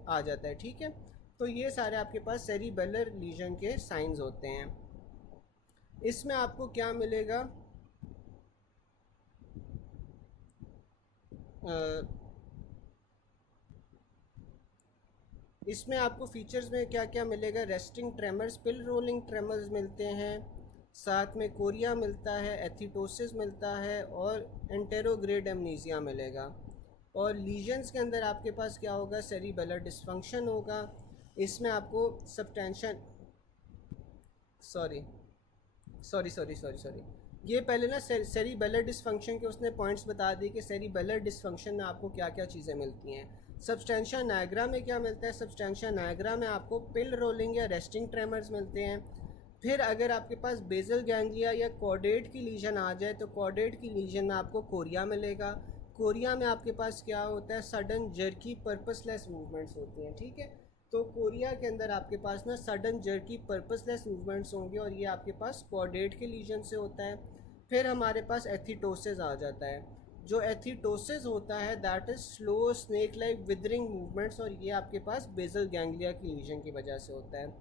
आ जाता है, ठीक है? तो ये सारे आपके पास सेरिबेलर लीजन के साइंस होते हैं। इसमें आपको क्या मिलेगा? इसमें आपको फीचर्स में क्या क्या मिलेगा? रेस्टिंग ट्रेमर्स, पिल रोलिंग ट्रेमर्स मिलते हैं, साथ में कोरिया मिलता है, एथिटोसिस मिलता है और एंटेरोग्रेड एमनीजिया मिलेगा। और लीजन्स के अंदर आपके पास क्या होगा? सेरिबेलर डिस्फंक्शन होगा। इसमें आपको सब्सटेंशन, sorry sorry sorry sorry sorry ये पहले ना सेरिबेलर डिस्फंक्शन के उसने पॉइंट्स बता दिए कि सेरिबेलर डिस्फंक्शन में आपको क्या क्या चीज़ें मिलती हैं। सब्सटेंशिया नायग्रा में क्या मिलता है? सब्सटेंशिया नायग्रा में आपको पिल रोलिंग या रेस्टिंग ट्रेमर्स मिलते हैं। फिर अगर आपके पास बेजल गैंग्लिया या कॉर्डेट की लीजन आ जाए तो कॉर्डेट की लीजन में आपको कोरिया मिलेगा। कोरिया में आपके पास क्या होता है? सडन जर्की पर्पसलेस मूवमेंट्स होती हैं, ठीक है? तो कोरिया के अंदर आपके पास ना सडन जर्की पर्पसलेस मूवमेंट्स होंगे और ये आपके पास कॉर्डेट के लीजन से होता है। फिर हमारे पास एथिटोसिस आ जाता है। जो एथिटोसिस होता है that is slow snake like withering movements, और ये आपके पास बेजल गैंग्लिया की लीजन की वजह से होता है।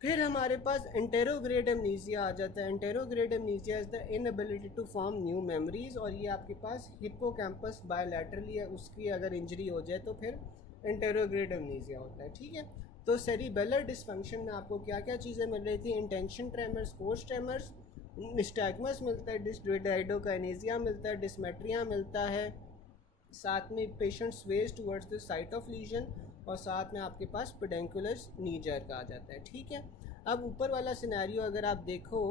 फिर हमारे पास एंटेरोग्रेड एमनीजिया आ जाता है। Anterograde amnesia is the inability to form new memories, और ये आपके पास हिप्पोकैम्पस बायलैटरली है, उसकी अगर इंजरी हो जाए तो फिर एंटेरोग्रेड एमनीजिया होता है, ठीक है? तो सेरिबेलर डिस्फंक्शन में आपको क्या क्या चीज़ें मिल रही थी? Intention tremors, coarse tremors, nystagmus मिलता है, डिस्डाइडोकाइनेसिया मिलता है, डिसमेट्रिया मिलता है, साथ में patient Suez towards the site of lesion, और साथ में आपके पास पेडेंकुलर नी जर्क आ जाता है, ठीक है? अब ऊपर वाला सिनेरियो अगर आप देखो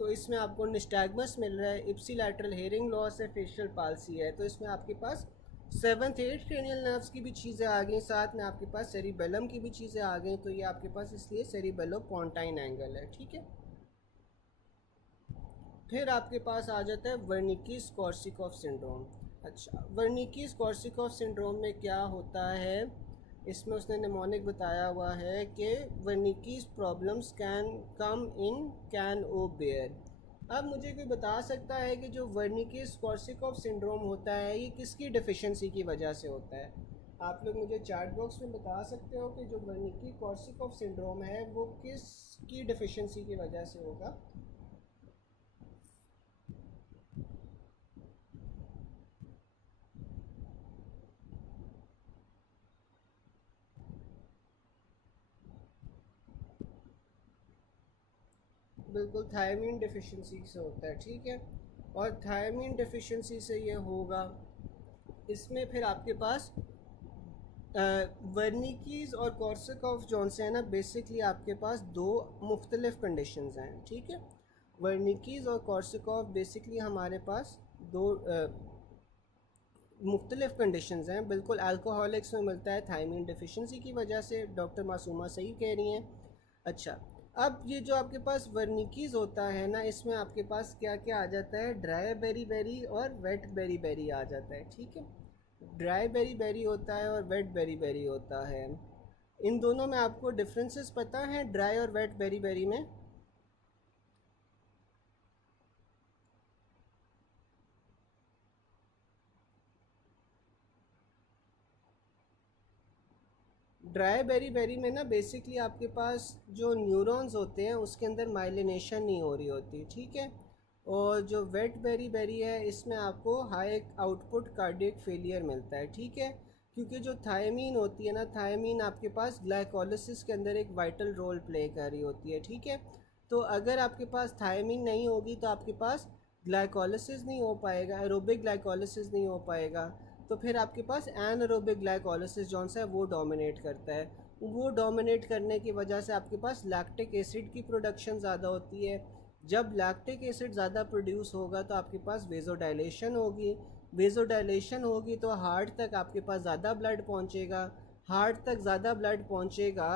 तो इसमें आपको निस्टैगमस मिल रहा है, इप्सिलैटरल हेयरिंग लॉस है, फेशियल पाल्सी है। तो इसमें आपके पास सेवन्थ एट क्रेनियल नर्व्स की भी चीज़ें आ गई, साथ में आपके पास सेरिबेलम की भी चीज़ें आ गई। तो ये आपके पास इसलिए सेरिबेलो पॉन्टाइन एंगल है, ठीक है। फिर आपके पास आ जाता है वर्निकीज कॉर्सिकॉफ सिंड्रोम। अच्छा, वर्निकीज कॉर्सिकॉफ सिंड्रोम में क्या होता है, इसमें उसने निमोनिक बताया हुआ है कि Wernicke's problems can come in can oh bear. अब मुझे कोई बता सकता है कि जो वर्निकीज कॉर्सिकॉफ सिंड्रोम होता है ये किसकी डिफिशिएंसी की वजह से होता है? आप लोग मुझे चैट बॉक्स में बता सकते हो कि जो वर्निकी कॉर्सिकॉफ सिंड्रोम है वो किसकी डिफिशिएंसी की वजह से होगा? बिल्कुल थायमीन डिफिशिएंसी से होता है, ठीक है। और थायमीन डिफिशिएंसी से ये होगा, इसमें फिर आपके पास वर्निकीज और कॉर्सकॉफ जौन से है ना, बेसिकली आपके पास दो मुख्तलिफ कंडीशंस हैं, ठीक है। वर्निकीज और कॉर्सकॉफ बेसिकली हमारे पास दो मुख्तलिफ कंडीशंस हैं। बिल्कुल अल्कोहलिक्स में मिलता है थायमीन डिफिशिएंसी की वजह से, डॉक्टर मासूमा सही कह रही हैं। अच्छा, अब ये जो आपके पास वर्निकीज होता है ना, इसमें आपके पास क्या क्या आ जाता है, ड्राई बेरी बेरी और वेट बेरी बेरी आ जाता है, ठीक है। ड्राई बेरी बेरी होता है और वेट बेरी बेरी होता है। इन दोनों में आपको डिफरेंसेस पता है, ड्राई और वेट बेरी बेरी में? ड्राई बेरी बेरी में ना बेसिकली आपके पास जो न्यूरॉन्स होते हैं उसके अंदर माइलिनेशन नहीं हो रही होती, ठीक है। और जो वेट बेरी बेरी है इसमें आपको हाई आउटपुट कार्डियक फेलियर मिलता है, ठीक है। क्योंकि जो थायमीन होती है ना, थायमीन आपके पास ग्लाइकोलिसिस के अंदर एक वाइटल रोल प्ले कर रही होती है, ठीक है। तो अगर आपके पास थायमीन नहीं होगी तो आपके पास ग्लाइकोलिसिस नहीं हो पाएगा, एरोबिक ग्लाइकोलिसिस नहीं हो पाएगा। तो फिर आपके पास एनारोबिक ग्लाइकोलिसिस जौन सा है वो डोमिनेट करता है। वो डोमिनेट करने की वजह से आपके पास लैक्टिक एसिड की प्रोडक्शन ज़्यादा होती है। जब लैक्टिक एसिड ज़्यादा प्रोड्यूस होगा तो आपके पास वेजोडाइलेशन होगी। वेजोडाइलेशन होगी तो हार्ट तक आपके पास ज़्यादा ब्लड पहुंचेगा। हार्ट तक ज़्यादा ब्लड पहुंचेगा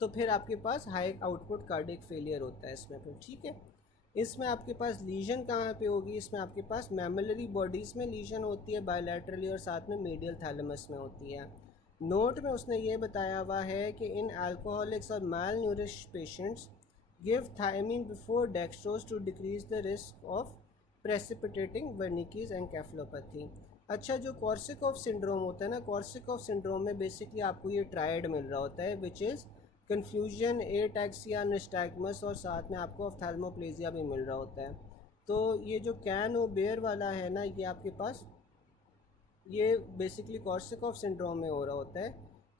तो फिर आपके पास हाई आउटपुट कार्डियक फेलियर होता है इसमें फिर, ठीक है। इसमें आपके पास लीजन कहाँ पे होगी, इसमें आपके पास मैमलरी बॉडीज़ में लीजन होती है बायलैटरली, और साथ में मीडियल थैलेमस में होती है। नोट में उसने ये बताया हुआ है कि इन अल्कोहलिक्स और malnourished patients give thiamine before dextrose to decrease the risk of precipitating Wernicke's encephalopathy. अच्छा, जो कॉर्सिकॉफ सिंड्रोम होता है ना, कॉर्सिकॉफ सिंड्रोम में बेसिकली आपको ये ट्रायड मिल रहा होता है, विच इज़ कन्फ्यूजन, एटैक्सिया, निस्टैगमस, और साथ में आपको ऑफ्थैल्मोप्लेजिया भी मिल रहा होता है। तो ये जो कैन ओ बेयर वाला है ना, ये आपके पास ये बेसिकली कॉर्सिकॉफ सिंड्रोम में हो रहा होता है।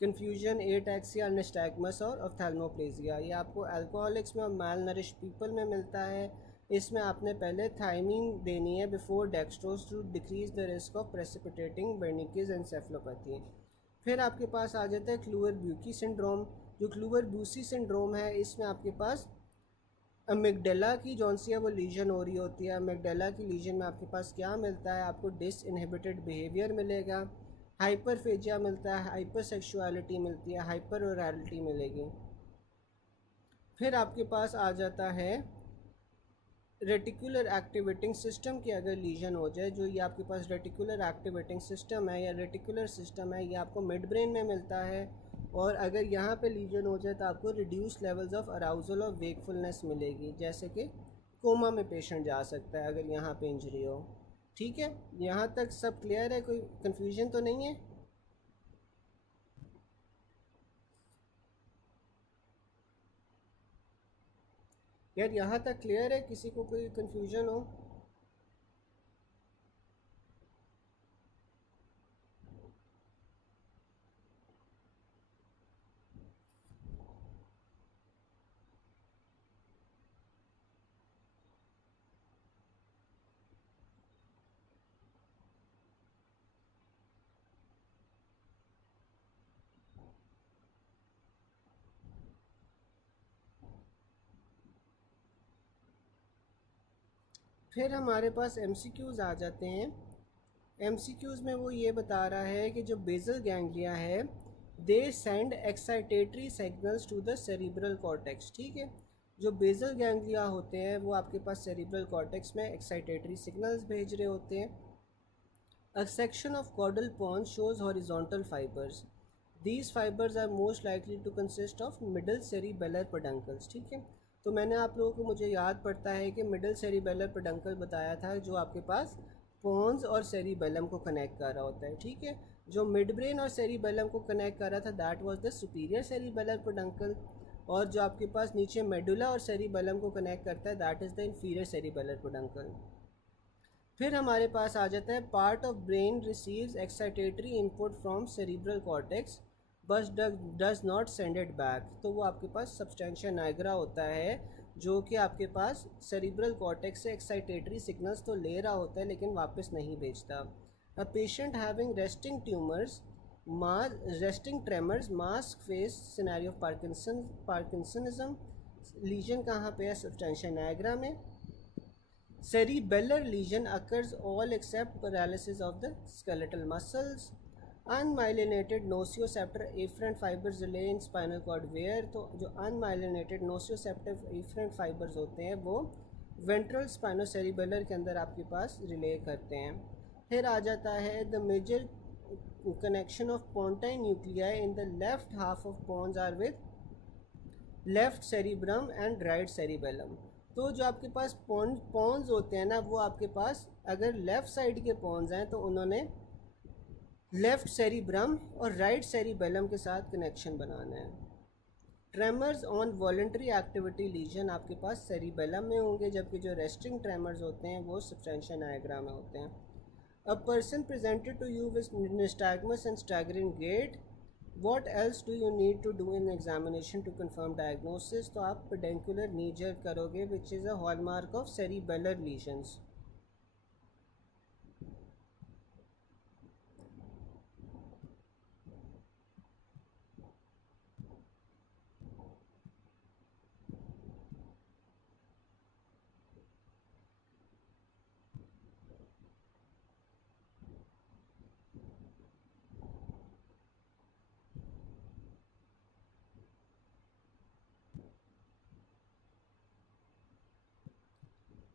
कन्फ्यूजन, एटैक्सिया, निस्टैगमस और ऑफ्थैल्मोप्लेजिया ये आपको अल्कोहलिक्स में और माल नरिश पीपल में मिलता है। इसमें आपने पहले थायमीन देनी है before dextrose to decrease the risk of precipitating Wernicke's encephalopathy. फिर आपके पास आ जाता है क्लूवर ब्यूकी सिंड्रोम। जो क्लूवर ब्यूसी सिंड्रोम है इसमें आपके पास अमिगडाला की जौन सी है वो लीजन हो रही होती है। अमिगडाला की लीजन में आपके पास क्या मिलता है, आपको डिस इनहिबिटेड बिहेवियर मिलेगा, हाइपरफेजिया मिलता है, हाइपर सेक्सुअलिटी मिलती है, हाइपर ओरैलिटी मिलेगी। फिर आपके पास आ जाता है रेटिकुलर एक्टिवेटिंग सिस्टम की अगर लीजन हो जाए, जो ये आपके पास रेटिकुलर एक्टिवेटिंग सिस्टम है या रेटिकुलर सिस्टम है, ये आपको मिड ब्रेन में मिलता है। और अगर यहाँ पे लीजन हो जाए तो आपको रिड्यूस लेवल्स ऑफ अराउजल और वेकफुलनेस मिलेगी, जैसे कि कोमा में पेशेंट जा सकता है अगर यहाँ पे इंजरी हो, ठीक है। यहाँ तक सब क्लियर है, कोई कन्फ्यूजन तो नहीं है? यार यहाँ तक क्लियर है, किसी को कोई कन्फ्यूजन हो? फिर हमारे पास एमसीक्यूज़ आ जाते हैं। एमसीक्यूज़ में वो ये बता रहा है कि जो बेसल गैंग्लिया है they send excitatory signals to the cerebral cortex. ठीक है, जो बेसल गैंग्लिया होते हैं वो आपके पास सेरिब्रल कॉर्टेक्स में एक्साइटेटरी सिग्नल्स भेज रहे होते हैं। A section of caudal pons shows horizontal fibers. These fibers are most likely to consist of middle cerebellar peduncles। ठीक है, तो मैंने आप लोगों को, मुझे याद पड़ता है कि मिडल सेरिबेलर पेडंकल बताया था जो आपके पास पोन्स और सेरिबेलम को कनेक्ट कर रहा होता है। ठीक है, जो मिड ब्रेन और सेरिबेलम को कनेक्ट कर रहा था that was the superior cerebellar peduncle, और जो आपके पास नीचे मेडुला और सेरिबेलम को कनेक्ट करता है that is the inferior cerebellar peduncle. फिर हमारे पास आ जाता है part of brain receives excitatory input from cerebral cortex but does not send it back. तो वो आपके पास सब्सटेंशिया नाइग्रा होता है जो कि आपके पास सेरिब्रल कॉर्टेक्स से एक्साइटेटरी सिग्नल्स तो ले रहा होता है लेकिन वापस नहीं भेजता। A patient having resting tumours resting tremors mask face scenario of parkinsonism. Lesion कहाँ पे है? सब्सटेंशिया नाइग्रा में। Cerebellar lesion occurs all except paralysis of the skeletal muscles. Unmyelinated nociceptor afferent fibers relay in spinal cord where, तो जो unmyelinated nociceptive afferent fibers होते हैं वो ventral स्पाइनोसेरिबेलर के अंदर आपके पास रिले करते हैं। फिर आ जाता है the major connection of pontine nuclei in the left half of pons are with left cerebrum and right cerebellum. तो जो आपके पास पॉन्स होते हैं ना वो आपके पास अगर लेफ़्ट साइड के पॉन्स हैं तो उन्होंने लेफ़्ट सेरिब्रम और राइट सेरिबेलम के साथ कनेक्शन बनाना है। Tremors on voluntary activity lesion आपके पास सेरिबेलम में होंगे जबकि जो रेस्टिंग ट्रेमर्स होते हैं वो सब्सटेंशिया नाइग्रा में होते हैं। A person presented to you with nystagmus and staggering gait, What else do you need to do in examination to confirm diagnosis? तो आप पेडेंकुलर नी jerk करोगे which is a hallmark of cerebellar lesions।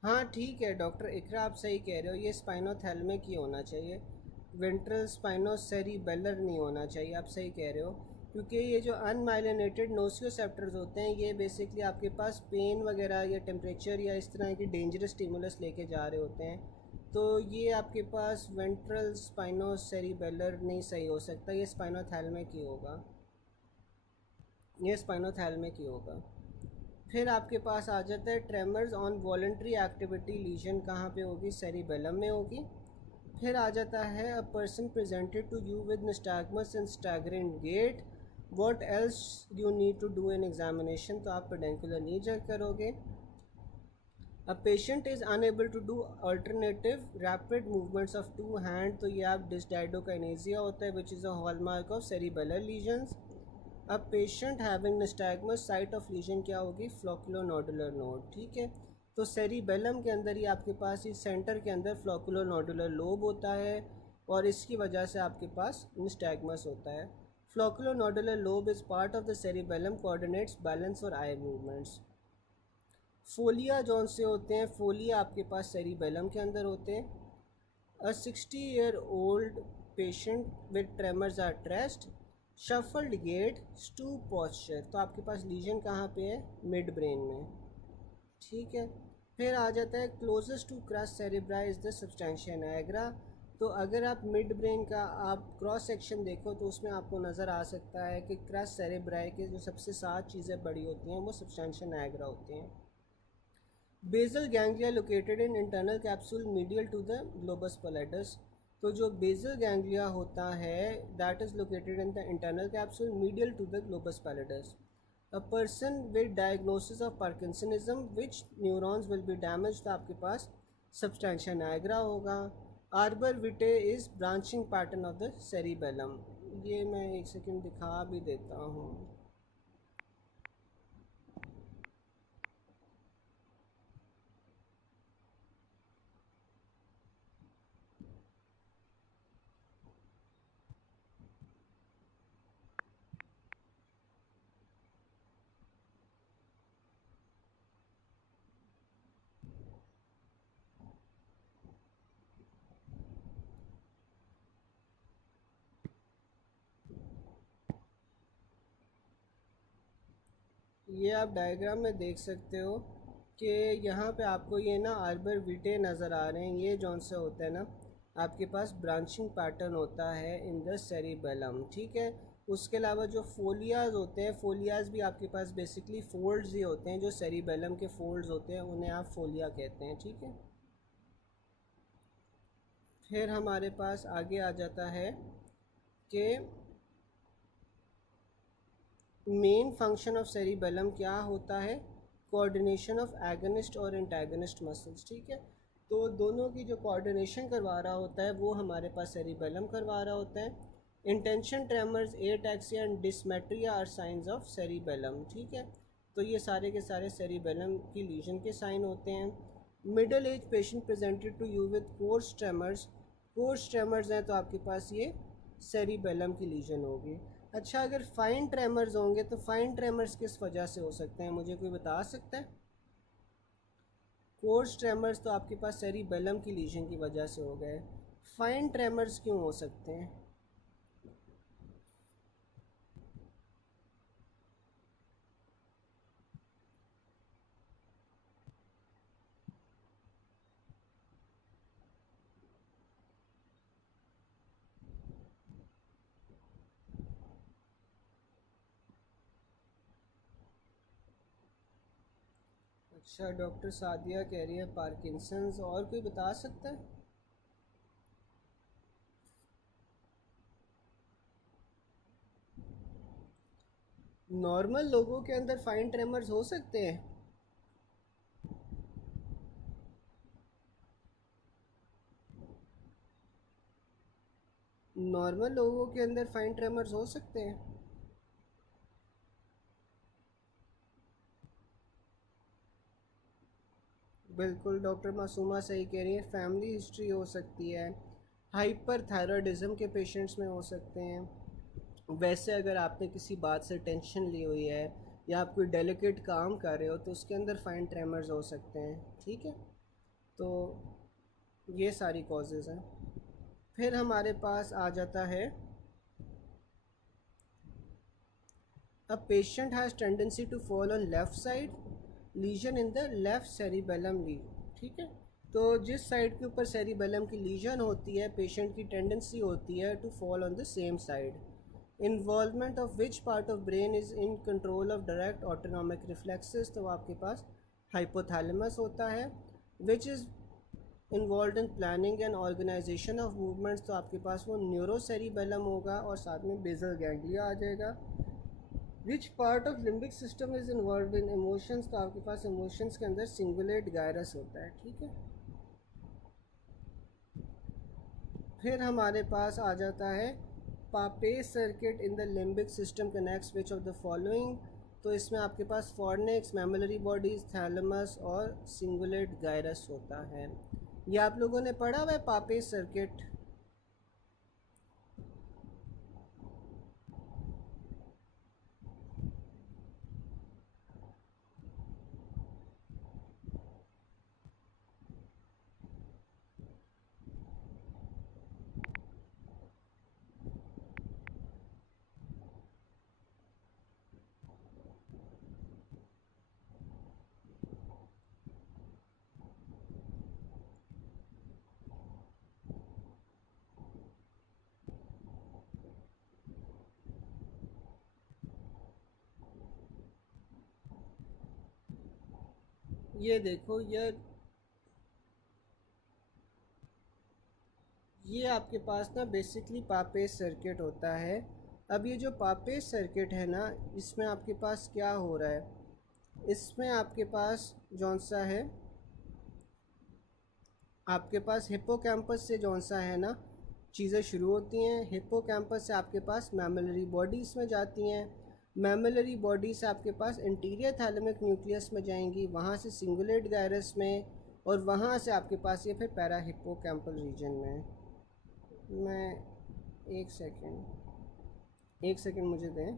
हाँ ठीक है doctor इकरा, आप सही कह रहे हो, ये स्पाइनोथैलेमिक ही होना चाहिए, वेंट्रल स्पाइनोसेरिबेलर नहीं होना चाहिए। आप सही कह रहे हो क्योंकि ये जो अनमाइलिनेटेड नोसियोसेप्टर्स होते हैं ये बेसिकली आपके पास पेन वगैरह या टेम्परेचर या इस तरह की डेंजरस स्टिमुलस लेके जा रहे होते हैं, तो ये आपके पास वेंट्रल स्पाइनोसेरिबेलर नहीं सही हो सकता, ये स्पाइनोथैलेमिक ही होगा, ये स्पाइनोथैलेमिक ही होगा। फिर आपके पास आ जाता है tremors on voluntary activity lesion कहाँ पे होगी? सेरिबेलम में होगी। फिर आ जाता है a person presented to you with nystagmus and staggering gait, what else you need to do in examination? तो आप पेडेंकुलर नी jerk करोगे। A patient is unable to do alternative rapid movements of two hand, तो ये आप dysdiadochokinesia होता है which is a hallmark of cerebellar lesions. अब patient having nystagmus site of lesion क्या होगी? Flocculonodular node. ठीक है, तो सेरिबेलम के अंदर ही आपके पास इस सेंटर के अंदर फ्लोकुलोनोडुलर लोब होता है और इसकी वजह से आपके पास निस्टैग्मस होता है। Flocculonodular lobe is part of the cerebellum, coordinates balance और आई मूवमेंट्स। फोलिया जौन से होते हैं, फोलिया आपके पास सेरिबेलम के अंदर होते हैं। अ 60-year-old patient with tremors are traced, shuffled gait, stoop posture, तो आपके पास लीजन कहाँ पे है? मिड ब्रेन में। ठीक है, फिर आ जाता है closest to crus cerebri is the substantia nigra. तो अगर आप मिड ब्रेन का आप क्रॉस सेक्शन देखो तो उसमें आपको नज़र आ सकता है कि क्रस सेरेब्राई के जो सबसे 7 चीज़ें बड़ी होती हैं वो सब्सटेंशिया नाइग्रा होती हैं। Basal ganglia located in internal capsule medial to the globus pallidus, तो जो बेसल गैंग्लिया होता है that is located in the internal capsule medial to the globus pallidus. A person with diagnosis of parkinsonism which neurons will be damage, तो आपके पास substantia nigra होगा। Arbor vitae is branching pattern of the cerebellum, ये मैं एक second दिखा भी देता हूँ। ये आप डायग्राम में देख सकते हो कि यहाँ पे आपको ये ना आर्बर विटे नज़र आ रहे हैं। ये जौन सा होता है ना, आपके पास ब्रांचिंग पैटर्न होता है इन द सेरिबेलम, ठीक है। उसके अलावा जो फोलियाज होते हैं, फोलियाज भी आपके पास बेसिकली फोल्ड्स ही होते हैं, जो सेरिबेलम के फोल्ड्स होते हैं उन्हें आप फोलिया कहते हैं, ठीक है। फिर हमारे पास आगे आ जाता है कि मेन फंक्शन ऑफ सेरिबेलम क्या होता है, कोऑर्डिनेशन ऑफ एगनिस्ट और एंटागनिस्ट मसल्स, ठीक है। तो दोनों की जो कोऑर्डिनेशन करवा रहा होता है वो हमारे पास सेरिबेलम करवा रहा होता है। Intention tremors, ataxia and dysmetria are signs of cerebellum, ठीक है। तो ये सारे के सारे सेरिबेलम की लीजन के साइन होते हैं। Middle age patient presented to you with coarse tremors, coarse tremors हैं तो आपके पास ये सेरिबेलम की लीजन होगी। अच्छा, अगर फाइन ट्रेमर्स होंगे तो फाइन ट्रेमर्स किस वजह से हो सकते हैं, मुझे कोई बता सकता है? कोर्स ट्रेमर्स तो आपके पास सेरिबेलम की लीजन की वजह से हो गए, फाइन ट्रेमर्स क्यों हो सकते हैं? अच्छा, डॉक्टर सादिया कह रही है पार्किंसंस, और कोई बता सकता है? नॉर्मल लोगों के अंदर फाइन ट्रेमर्स हो सकते हैं? नॉर्मल लोगों के अंदर फाइन ट्रेमर्स हो सकते हैं? बिल्कुल, डॉक्टर मासूमा सही कह रही है, फैमिली हिस्ट्री हो सकती है, हाइपर थायराइडिज्म के पेशेंट्स में हो सकते हैं। वैसे अगर आपने किसी बात से टेंशन ली हुई है या आप कोई डेलिकेट काम कर रहे हो तो उसके अंदर फाइन ट्रेमर्स हो सकते हैं, ठीक है। तो ये सारी कॉजेज़ हैं। फिर हमारे पास आ जाता है, a patient has tendency to fall on left side, lesion in the left cerebellum lease, ठीक है। तो जिस साइड के ऊपर सेरिबेलम की लीजन होती है, पेशेंट की टेंडेंसी होती है to fall on the same side. Involvement of which part of brain is in control of direct autonomic reflexes, तो आपके पास हाइपोथैलेमस होता है। Which is involve in planning and organisation of movements, तो आपके पास वो न्यूरोसेरिबेलम होगा और साथ में बेसल गैंग्लिया आ जाएगा। विच part of limbic system is involve in emotions, तो आपके पास इमोशंस के अंदर सिंगुलेट गायरस होता है, ठीक है। फिर हमारे पास आ जाता है Papez circuit in the limbic system connects which of the following, तो इसमें आपके पास फॉर्निक्स, मेमोरी बॉडीज, थैलेमस और सिंगुलेट गायरस होता है। ये आप लोगों ने पढ़ा हुआ है पापेज सर्किट? ये देखो, ये आपके पास ना बेसिकली पापेज सर्किट होता है। अब ये जो पापेज सर्किट है ना, इसमें आपके पास क्या हो रहा है, इसमें आपके पास जौन सा है, आपके पास हिप्पोकैम्पस से जौन सा है ना चीज़ें शुरू होती हैं। हिप्पोकैम्पस से आपके पास मैमलरी बॉडीज़ में जाती हैं, मैमलरी बॉडी से आपके पास इंटीरियर थैलेमिक न्यूक्लियस में जाएंगी, वहाँ से सिंगुलेट गायरस में, और वहाँ से आपके पास ये फिर पैरा हिप्पोकैम्पल रीजन में। मैं एक सेकेंड, एक सेकेंड मुझे दें।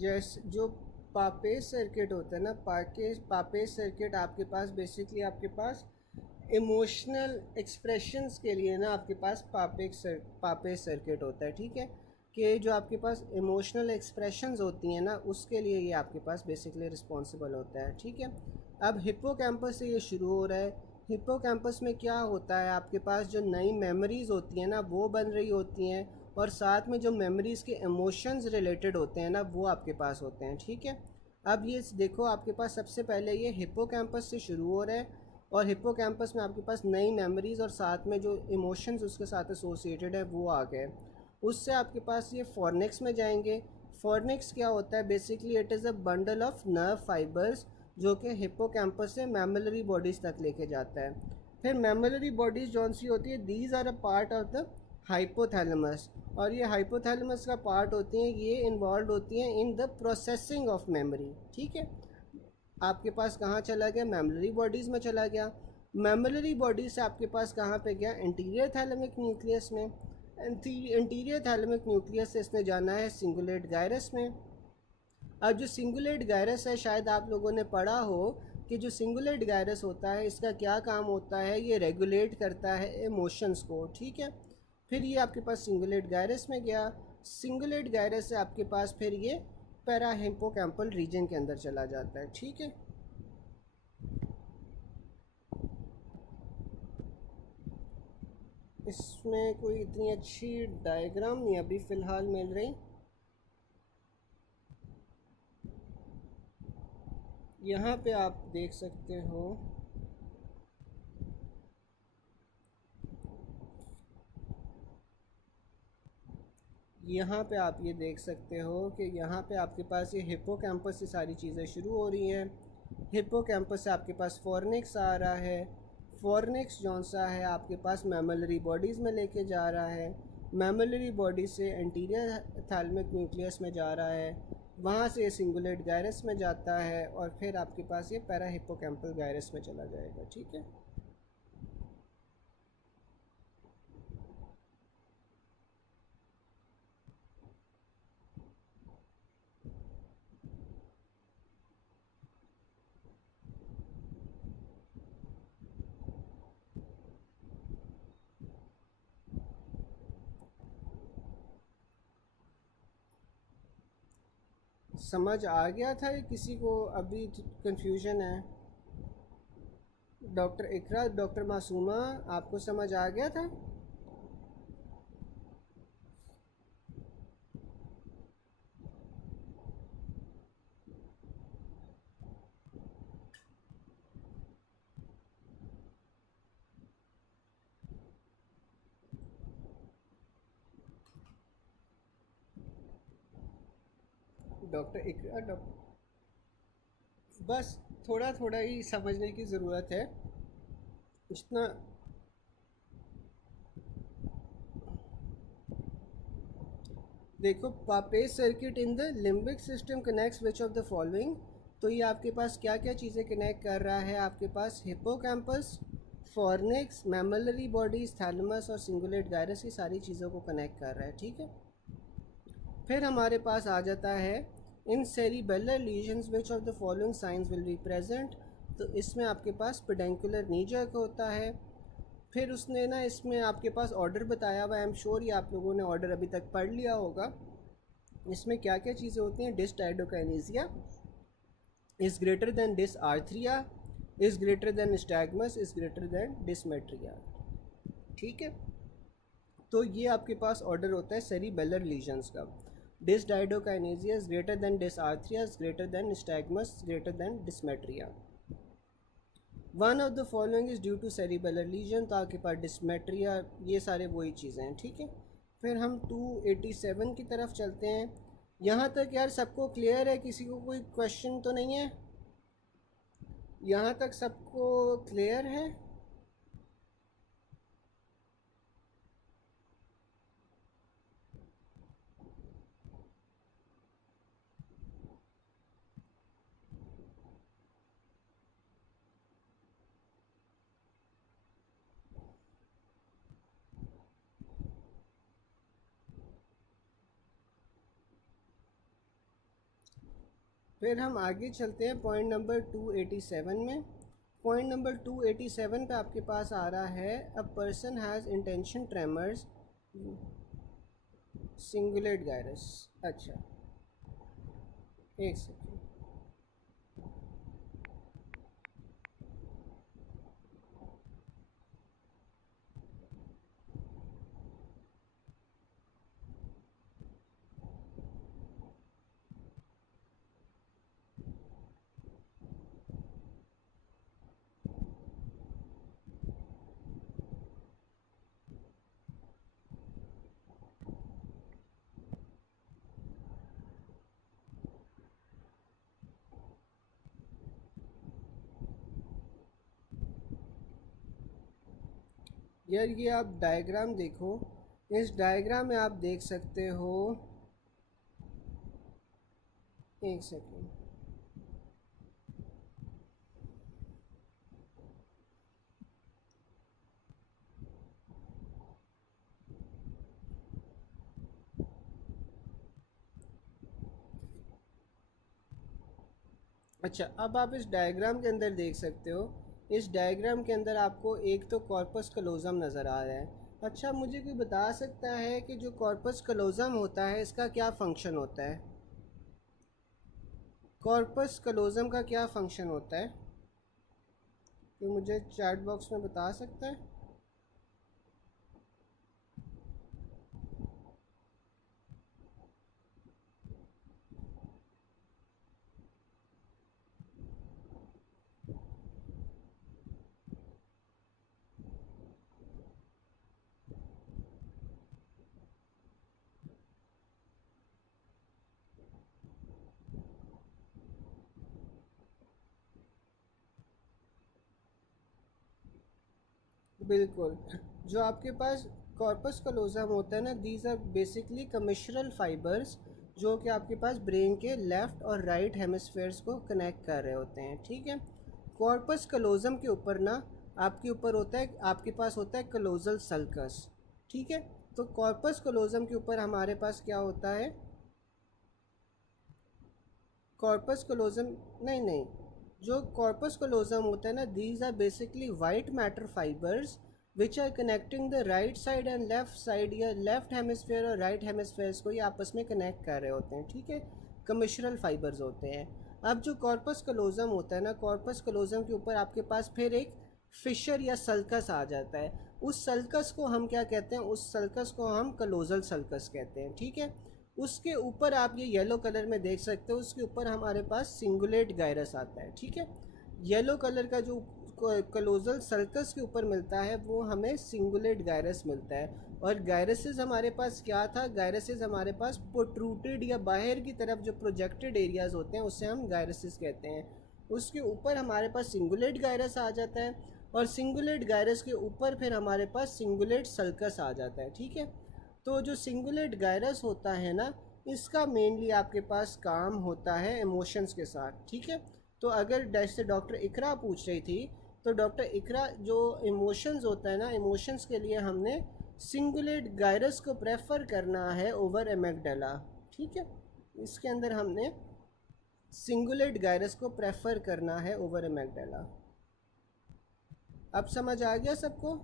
जैसे जो पापेज सर्किट होता है ना, पापेज सर्किट आपके पास बेसिकली आपके पास इमोशनल एक्सप्रेशंस के लिए ना आपके पास पापेज सर्किट होता है, ठीक है। कि जो आपके पास इमोशनल एक्सप्रेशंस होती हैं ना, उसके लिए ये आपके पास बेसिकली रिस्पॉन्सिबल होता है, ठीक है। अब हिप्पोकैम्पस से ये शुरू हो रहा है। हिप्पोकैम्पस में क्या होता है, आपके पास जो नई मेमोरीज़ होती हैं ना वो बन रही होती हैं, और साथ में जो मेमोरीज़ के इमोशंस रिलेटेड होते हैं ना वो आपके पास होते हैं, ठीक है। अब ये देखो, आपके पास सबसे पहले ये हिप्पोकैम्पस से शुरू हो रहा है, और हिप्पोकैम्पस में आपके पास नई मेमोरीज़ और साथ में जो इमोशंस उसके साथ एसोसिएटेड है वो आ गए। उससे आपके पास ये फॉर्निक्स में जाएंगे। फॉर्निक्स क्या होता है, basically it is a bundle of nerve fibres जो कि हिप्पोकैम्पस से मैमलरी बॉडीज़ तक लेके जाता है। फिर मैमलरी बॉडीज़ जौन सी होती है, these are a part of the hypothalamus, और ये हाइपोथैलेमस का पार्ट होती हैं, ये इन्वॉल्व होती हैं in the processing of memory, ठीक है। आपके पास कहाँ चला गया, मेमलरी बॉडीज़ में चला गया। मेमलरी बॉडी से आपके पास कहाँ पे गया, इंटीरियर थैलेमिक न्यूक्लियस में। इंटीरियर थैलेमिक न्यूक्लियस से इसने जाना है सिंगुलेट गायरस में। अब जो सिंगुलेट गायरस है, शायद आप लोगों ने पढ़ा हो कि जो सिंगुलेट गायरस होता है इसका क्या काम होता है, ये रेगुलेट करता है इमोशंस को, ठीक है। फिर ये आपके पास सिंगुलेट गायरस में गया। सिंगुलेट गायरस से आपके पास फिर ये पैरा हिप्पोकैम्पल रीजन के अंदर चला जाता है, ठीक है। इसमें कोई इतनी अच्छी डायग्राम नहीं अभी फ़िलहाल मिल रही। यहाँ पे आप देख सकते हो, यहाँ पे आप ये देख सकते हो कि यहाँ पे आपके पास ये हिप्पोकैम्पस से सारी चीज़ें शुरू हो रही हैं। हिप्पोकैम्पस से आपके पास फॉर्निक्स आ रहा है। फॉर्निक्स जौन सा है आपके पास मैमलरी बॉडीज़ में लेके जा रहा है। मैमलरी बॉडी से एंटीरियर थैलेमिक न्यूक्लियस में जा रहा है, वहाँ से ये सिंगुलेट गायरस में जाता है, और फिर आपके पास ये पैरा हिप्पोकैम्पल गायरस में चला जाएगा, ठीक है। समझ आ गया था या किसी को अभी कंफ्यूजन है? डॉक्टर इकरा, डॉक्टर मासूमा, आपको समझ आ गया था? डॉक्टर इकरा, बस थोड़ा थोड़ा ही समझने की ज़रूरत है, इतना। देखो, Papez circuit in the limbic system connects which of the following. तो ये आपके पास क्या क्या चीज़ें कनेक्ट कर रहा है, आपके पास हिप्पोकैम्पस, फॉर्निक्स, मैमलरी बॉडीज, थैलेमस और सिंगुलेट गायरस, की सारी चीज़ों को कनेक्ट कर रहा है, ठीक है। फिर हमारे पास आ जाता है in cerebellar lesions which of the following signs will be present. तो इसमें आपके पास पेडेंकुलर नी जर्क होता है। फिर उसने ना इसमें आपके पास ऑर्डर बताया हुआ है, आई एम श्योर ये आप लोगों ने ऑर्डर अभी तक पढ़ लिया होगा। इसमें क्या क्या चीज़ें होती हैं, dysdiadochokinesia is greater than dysarthria, is greater than nystagmus, is greater than dysmetria, ठीक है। तो ये आपके पास ऑर्डर होता है सेरिबेलर लीजन्स का। Dysdiadochokinesia is greater than dysarthria, is greater than nystagmus, greater than dysmetria. One of the following is due to cerebellar lesion, तो आपके पास डिसमेट्रिया, ये सारे वही चीज़ें हैं, ठीक है। फिर हम 287 की तरफ चलते हैं। यहाँ तक यार सबको क्लियर है, किसी को कोई क्वेश्चन तो नहीं है? यहाँ तक सबको क्लियर है? फिर हम आगे चलते हैं पॉइंट नंबर 287 में। पॉइंट नंबर 287 पे आपके पास आ रहा है a person has intention tremors cingulate gyrus. अच्छा, एक सेकेंड। यार ये आप डायग्राम देखो, इस डायग्राम में आप देख सकते हो, एक सेकेंड। अच्छा, अब आप इस डायग्राम के अंदर देख सकते हो, इस डायग्राम के अंदर आपको एक तो कॉर्पस कलोज़म नज़र आ रहा है। अच्छा, मुझे कोई बता सकता है कि जो कॉर्पस कलोज़म होता है इसका क्या फ़ंक्शन होता है? कॉर्पस कलोज़म का क्या फ़ंक्शन होता है? कोई मुझे चैट बॉक्स में बता सकता है? बिल्कुल। जो आपके पास कॉर्पस कलोज़म होता है ना, दीज आर बेसिकली कमिश्रल फाइबर्स, जो कि आपके पास ब्रेन के लेफ़्ट और राइट हेमिस्फेयर्स को कनेक्ट कर रहे होते हैं, ठीक है। कॉर्पस कलोज़म के ऊपर ना आपके ऊपर होता है, आपके पास होता है कलोज़ल सल्कस, ठीक है। तो कॉर्पस कलोज़म के ऊपर हमारे पास क्या होता है? कॉर्पस कलोज़म, नहीं नहीं, जो कॉर्पस कलोज़म होता है ना, these are basically white matter fibres which are connecting the right side and left side, या लेफ्ट हेमिस्फेयर और राइट हेमिस्फेयर्स को ये आपस में कनेक्ट कर रहे होते हैं, ठीक है। कमिश्रल फाइबर्स होते हैं। अब जो कॉर्पस कलोज़म होता है ना, कॉर्पस कलोज़म के ऊपर आपके पास फिर एक फिशर या सल्कस आ जाता है। उस सल्कस को हम क्या कहते हैं? उस सल्कस को हम कलोजल सल्कस कहते हैं, ठीक है। उसके ऊपर आप ये येलो कलर में देख सकते हो, उसके ऊपर हमारे पास सिंगुलेट गायरस आता है, ठीक है। येलो कलर का जो कलोजल सर्कस के ऊपर मिलता है वो हमें सिंगुलेट गायरस मिलता है। और गायरसेस हमारे पास क्या था? गायरसेस हमारे पास प्रोट्रूटेड या बाहर की तरफ जो प्रोजेक्टेड एरियाज होते हैं उससे हम गायरसेस कहते हैं। उसके ऊपर हमारे पास सिंगुलेट गायरस आ जाता है, और सिंगुलेट गायरस के ऊपर फिर हमारे पास सिंगुलेट सल्कस आ जाता है, ठीक है। तो जो सिंगुलेट गायरस होता है ना, इसका मेनली आपके पास काम होता है इमोशंस के साथ, ठीक है। तो अगर जैसे डॉक्टर इकरा पूछ रही थी, तो डॉक्टर इकरा जो इमोशंस होता है ना, इमोशंस के लिए हमने सिंगुलेट गायरस को प्रेफर करना है ओवर एमेगडाला, ठीक है। इसके अंदर हमने सिंगुलेट गायरस को प्रेफर करना है ओवर एमेगडाला। अब समझ आ गया सबको?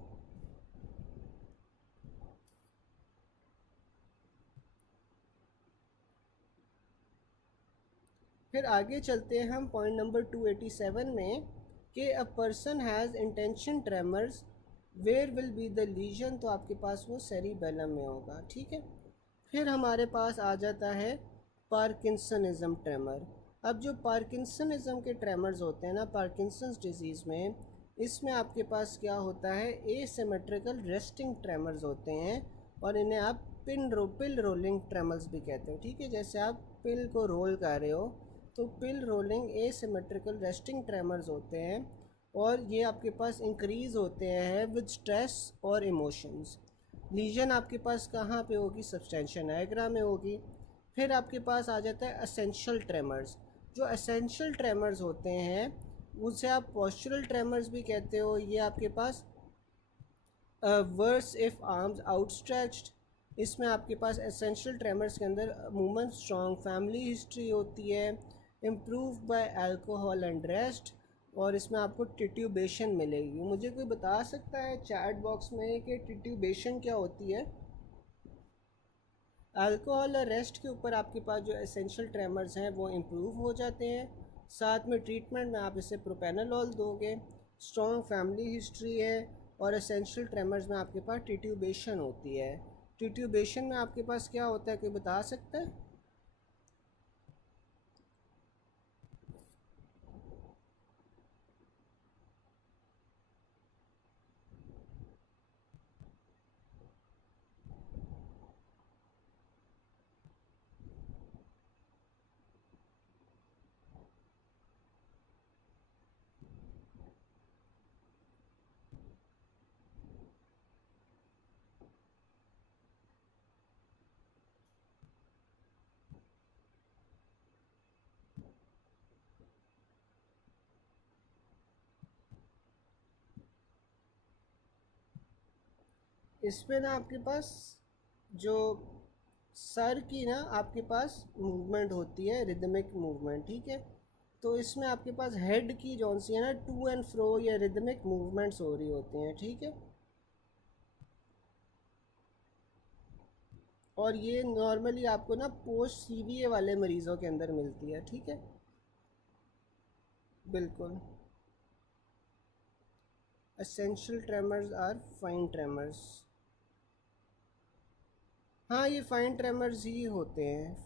फिर आगे चलते हैं हम पॉइंट नंबर 287 में, कि a person has intention tremors where will be the lesion, तो आपके पास वो सेरिबेलम में होगा, ठीक है। फिर हमारे पास आ जाता है पार्किंसनिज्म ट्रेमर। अब जो पार्किंसनिज्म के ट्रेमर्स होते हैं ना, पार्किंसंस डिजीज़ में, इसमें आपके पास क्या होता है? एसिमेट्रिकल रेस्टिंग ट्रेमर्स होते हैं, और इन्हें आप पिल रोलिंग ट्रेमर्स भी कहते हो, ठीक है। जैसे आप पिल को रोल कर रहे हो, तो पिल रोलिंग एसिमेट्रिकल रेस्टिंग ट्रेमर्स होते हैं, और ये आपके पास इंक्रीज़ होते हैं विद स्ट्रेस और इमोशंस। लीजन आपके पास कहाँ पे होगी? सब्सटेंशिया निग्रा में होगी। फिर आपके पास आ जाता है असेंशियल ट्रेमर्स। जो असेंशियल ट्रेमर्स होते हैं उसे आप पोस्चरल ट्रेमर्स भी कहते हो। ये आपके पास वर्स इफ़ आर्म्स आउटस्ट्रेच्ड, इसमें आपके पास एसेंशियल ट्रेमर्स के अंदर मूवमेंट स्ट्रॉन्ग, फैमिली हिस्ट्री होती है, improve bye alcohol and rest, और इसमें आपको टिट्यूबेशन मिलेगी। मुझे कोई बता सकता है चैट बॉक्स में कि टिट्यूबेशन क्या होती है? अल्कोहल और रेस्ट के ऊपर आपके पास जो एसेंशियल ट्रेमर्स हैं वो इम्प्रूव हो जाते हैं। साथ में ट्रीटमेंट में आप इसे प्रोपेनोलॉल दोगे, स्ट्रॉन्ग फैमिली हिस्ट्री है, और एसेंशियल ट्रेमर्स में आपके पास टिट्यूबेशन होती है। टिट्यूबेशन में आपके पास क्या होता है, कोई बता सकता है? इसमें ना आपके पास जो सर की ना आपके पास मूवमेंट होती है, रिदमिक मूवमेंट, ठीक है। तो इसमें आपके पास हेड की जौन सी है ना, टू एंड फ्रो या रिदमिक मूवमेंट्स हो रही होती हैं, ठीक है। और ये नॉर्मली आपको ना पोस्ट सीवीए वाले मरीज़ों के अंदर मिलती है, ठीक है। बिल्कुल। Essential tremors are fine tremors. हाँ, ये फाइन ट्रेमर्स ही होते हैं,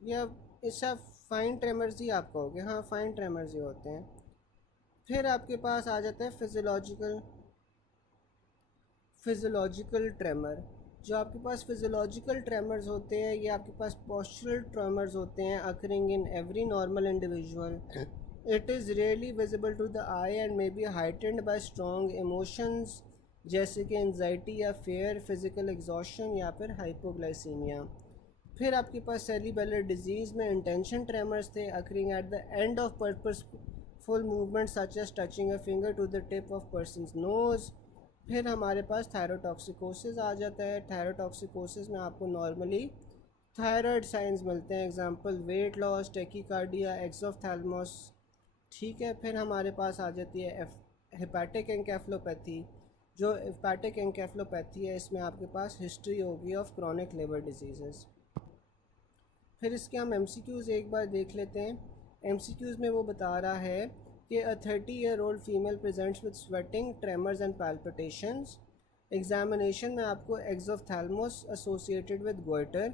या ऐसा फाइन ट्रेमर्स ही आप कहोगे, हाँ फाइन ट्रेमर्स ही होते हैं। फिर आपके पास आ जाता है फिज़ोलॉजिकल ट्रेमर। जो आपके पास फिज़ोलॉजिकल ट्रेमर्स होते हैं, ये आपके पास पोस्चरल ट्रेमर्स होते हैं, occurring in every normal individual. It is really visible to the eye and may be heightened by strong emotions, जैसे कि एंजाइटी या फेयर, फिज़िकल एग्जॉशन या फिर हाइपोग्लाइसीमिया। फिर आपके पास सेरिबेलर डिजीज़ में इंटेंशन ट्रेमर्स थे, occurring at the end of purposeful movement such as touching a finger to the tip of person's nose. फिर हमारे पास थायरोटॉक्सिकोसिस आ जाता है। थायरोटॉक्सिकोसिस में आपको नॉर्मली थायराइड साइंस मिलते हैं, एग्जांपल वेट लॉस, टेकिकार्डिया, एक्सोफ्थैल्मोस, ठीक है। फिर हमारे पास आ जाती है हेपेटिक एनकेफलोपैथी। जो हेपेटिक एनकेफलोपैथी है, इसमें आपके पास हिस्ट्री होगी ऑफ क्रॉनिक लिवर डिजीज़। फिर इसके हम एमसीक्यूज़ एक बार देख लेते हैं। एमसीक्यूज़ में वो बता रहा है कि a 30-year-old female presents with sweating, tremors and palpitations. Examination में आपको exophthalmos associated with goitre.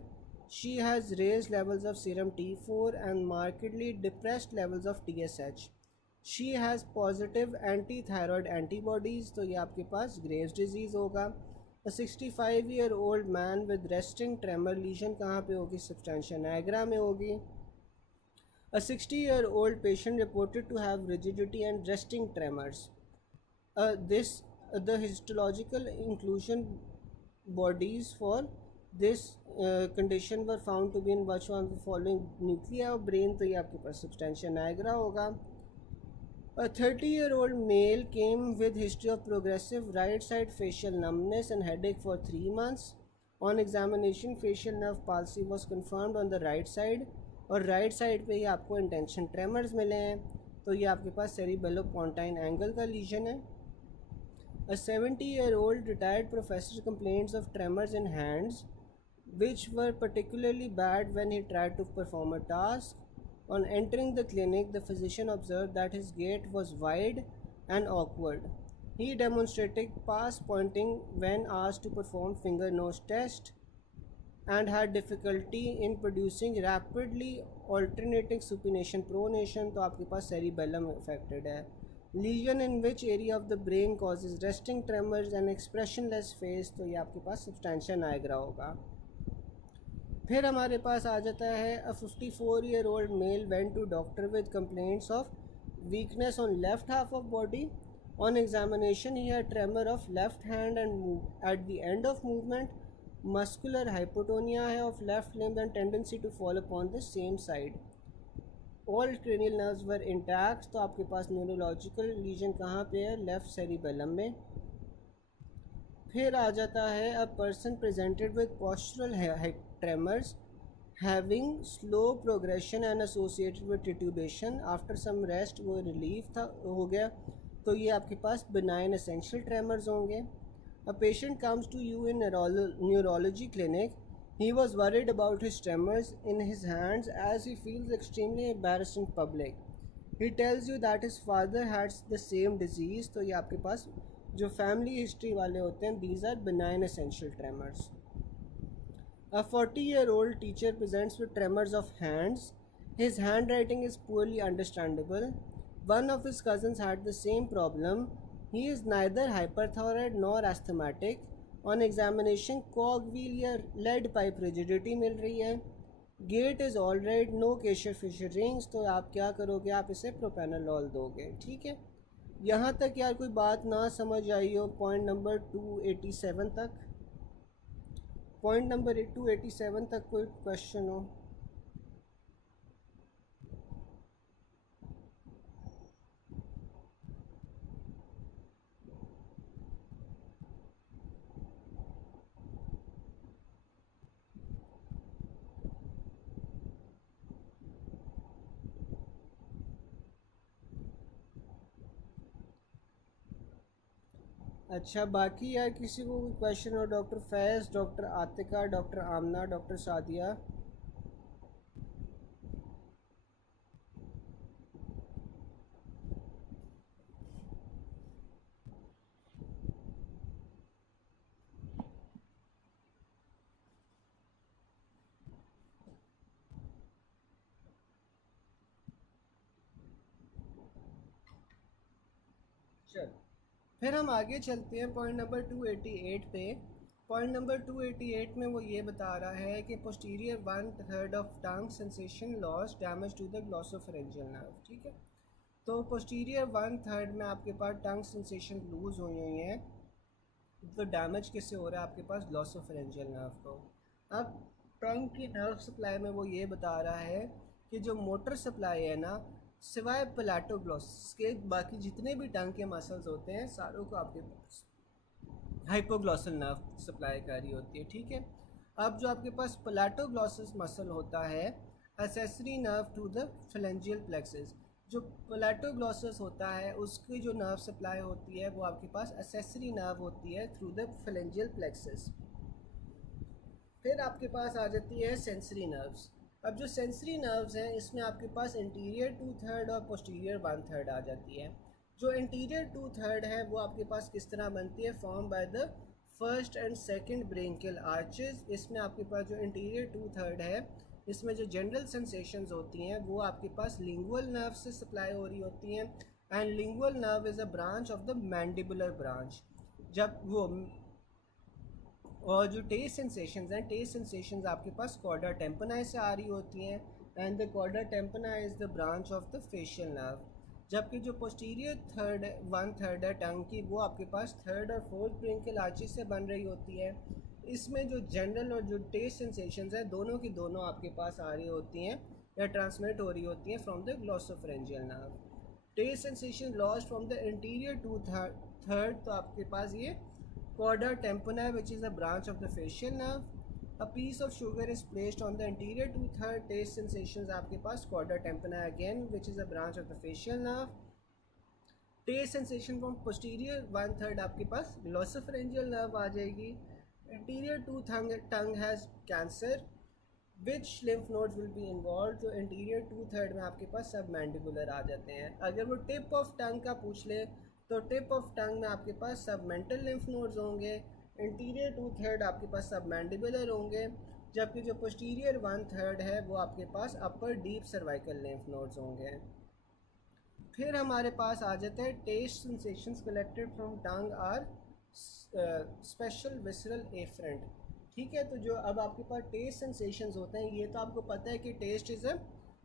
She has raised levels of serum T4 and markedly depressed levels of TSH। She has positive anti thyroid antibodies, तो ये आपके पास Graves disease होगा। A 65-year-old man with resting tremor, lesion कहाँ पे होगी, substantia nigra में होगी। A 60-year-old patient reported to have rigidity and resting tremors. The histological inclusion bodies for this condition were found to be in which one of the following nuclei of brain, तो ये आपके पास substantia nigra होगा। A 30-year-old male came with history of progressive right side facial numbness and headache for 3 months. On examination, facial nerve palsy was confirmed on the right side, और right side पे ही आपको intention tremors मिले हैं, तो ये आपके पास सेरिबेलो-पोंटाइन angle का legion है। A 70-year-old retired professor complains of tremors in hands, which were particularly bad when he tried to perform a task. On entering the clinic, the physician observed that his gait was wide and awkward. He demonstrated pass pointing when asked to perform finger-nose test and had difficulty in producing rapidly alternating supination pronation, तो आपके पास cerebellum affected है। Lesion in which area of the brain causes resting tremors and expressionless face, तो ये आपके पास substantia nigra होगा। फिर हमारे पास आ जाता है a 54-year-old male went to doctor with complaints of weakness on left half of body. On examination, he had tremor of left hand and at the end of movement, muscular hypotonia है of left limb and tendency to fall upon the same side. All cranial nerves were intact, तो आपके पास neurological legion कहाँ पे है, left cerebellum में। फिर आ जाता है a person presented with postural tremors having slow progression and associated with titubation, after some rest वो रिलीफ था हो गया, तो ये आपके पास बिनाइन एसेंशियल ट्रेमर्स होंगे। A patient comes to you in neurology clinic, he was worried about his tremors in his hands as he feels extremely embarrassed in public. He tells you that his father had the same disease, तो ये आपके पास जो family history वाले होते हैं, these are benign essential tremors. A 40-year-old teacher presents with tremors of hands. His handwriting is poorly understandable. One of his cousins had the same problem. He is neither hyperthyroid nor asthmatic. On examination, cogwheel या lead pipe rigidity मिल रही है. Gait is alright, no Kesher Fisher rings. तो आप क्या करोगे, आप इसे propranolol दोगे, ठीक है। यहाँ तक यार कोई बात ना समझ आई हो, पॉइंट नंबर 287 तक, पॉइंट नंबर 287 तक कोई क्वेश्चन हो? अच्छा, बाकी यार किसी को कोई क्वेश्चन हो? डॉक्टर फैज़, डॉक्टर आतिका, डॉक्टर आमना, डॉक्टर सादिया। चल, फिर हम आगे चलते हैं पॉइंट नंबर 288 पे। पॉइंट नंबर 288 में वो ये बता रहा है कि posterior 1/3 of tongue sensation loss damage to the glossopharyngeal nerve, ठीक है। तो पोस्टीरियर 1/3 में आपके पास टंग सेंसेशन लूज़ हुई हुई हैं, तो डैमेज किससे हो रहा है? आपके पास ग्लॉसोफेरेंजियल नर्व को। अब टंग की नर्व सप्लाई में वो ये बता रहा है कि जो मोटर सप्लाई है ना, सिवाय प्लाटोग्लॉसस के बाकी जितने भी टंग के मसल्स होते हैं सारों को आपके पास हाइपोग्लॉसल नर्व सप्लाई कर रही होती है, ठीक है। अब जो आपके पास प्लाटोग्लॉसस मसल होता है, accessory nerve to the pharyngeal plexus, जो प्लाटोग्लॉसस होता है उसकी जो नर्व सप्लाई होती है वो आपके पास एसेसरी नर्व होती है थ्रू द फ्लेंजियल प्लेक्सस। फिर आपके पास आ जाती है सेंसरी नर्व्स। अब जो सेंसरी नर्व्स हैं इसमें आपके पास इंटीरियर 2/3 और पोस्टीरियर 1/3 आ जाती है। जो इंटीरियर 2/3 है वो आपके पास किस तरह बनती है? Form by the first and second branchial arches. इसमें आपके पास जो इंटीरियर 2/3 है इसमें जो जनरल सेंसेशंस होती हैं वो आपके पास लिंगुअल नर्व से सप्लाई हो रही होती हैं, and lingual nerve is a branch of the mandibular branch. जब वो और जो टेस्ट सेंसेशंस हैं, टेस्ट सेंसेशंस आपके पास कॉर्डा टेम्पनाई से आ रही होती हैं, and the chorda tympani is the branch of the facial nerve. जबकि जो पोस्टीरियर 1/3 है टंग की, वो आपके पास थर्ड और फोर्थ ब्रेंकियल आर्चेस से बन रही होती है। इसमें जो जनरल और जो टेस्ट सेंसेशंस हैं दोनों की दोनों आपके पास आ रही होती हैं या ट्रांसमिट हो रही होती हैं from the glossopharyngeal nerve. Taste sensation lost from the interior 2/3, तो आपके पास ये Chorda tympani, which is a branch of the facial nerve. A piece of sugar is placed on the interior 2/3. Taste sensations आपके पास chorda tympani again, which is a branch of the facial nerve. Taste sensation from posterior 1/3 आपके पास glossopharyngeal nerve आ जाएगी. Anterior to tongue has cancer. Which lymph nodes will be involved? तो interior 2/3 में आपके पास सब mandibular आ जाते हैं। अगर वो टिप ऑफ टंग का पूछ ले तो टिप ऑफ टंग में आपके पास सब मेंटल लिम्फ नोड्स होंगे, इंटीरियर 2/3 आपके पास सब मैंडिबुलर होंगे, जबकि जो पोस्टीरियर 1/3 है वो आपके पास upper deep cervical lymph nodes होंगे। फिर हमारे पास आ जाते हैं taste sensations collected from tongue are special visceral afferent, ठीक है। तो जो अब आपके पास टेस्ट सेंसेशंस होते हैं, ये तो आपको पता है कि taste is a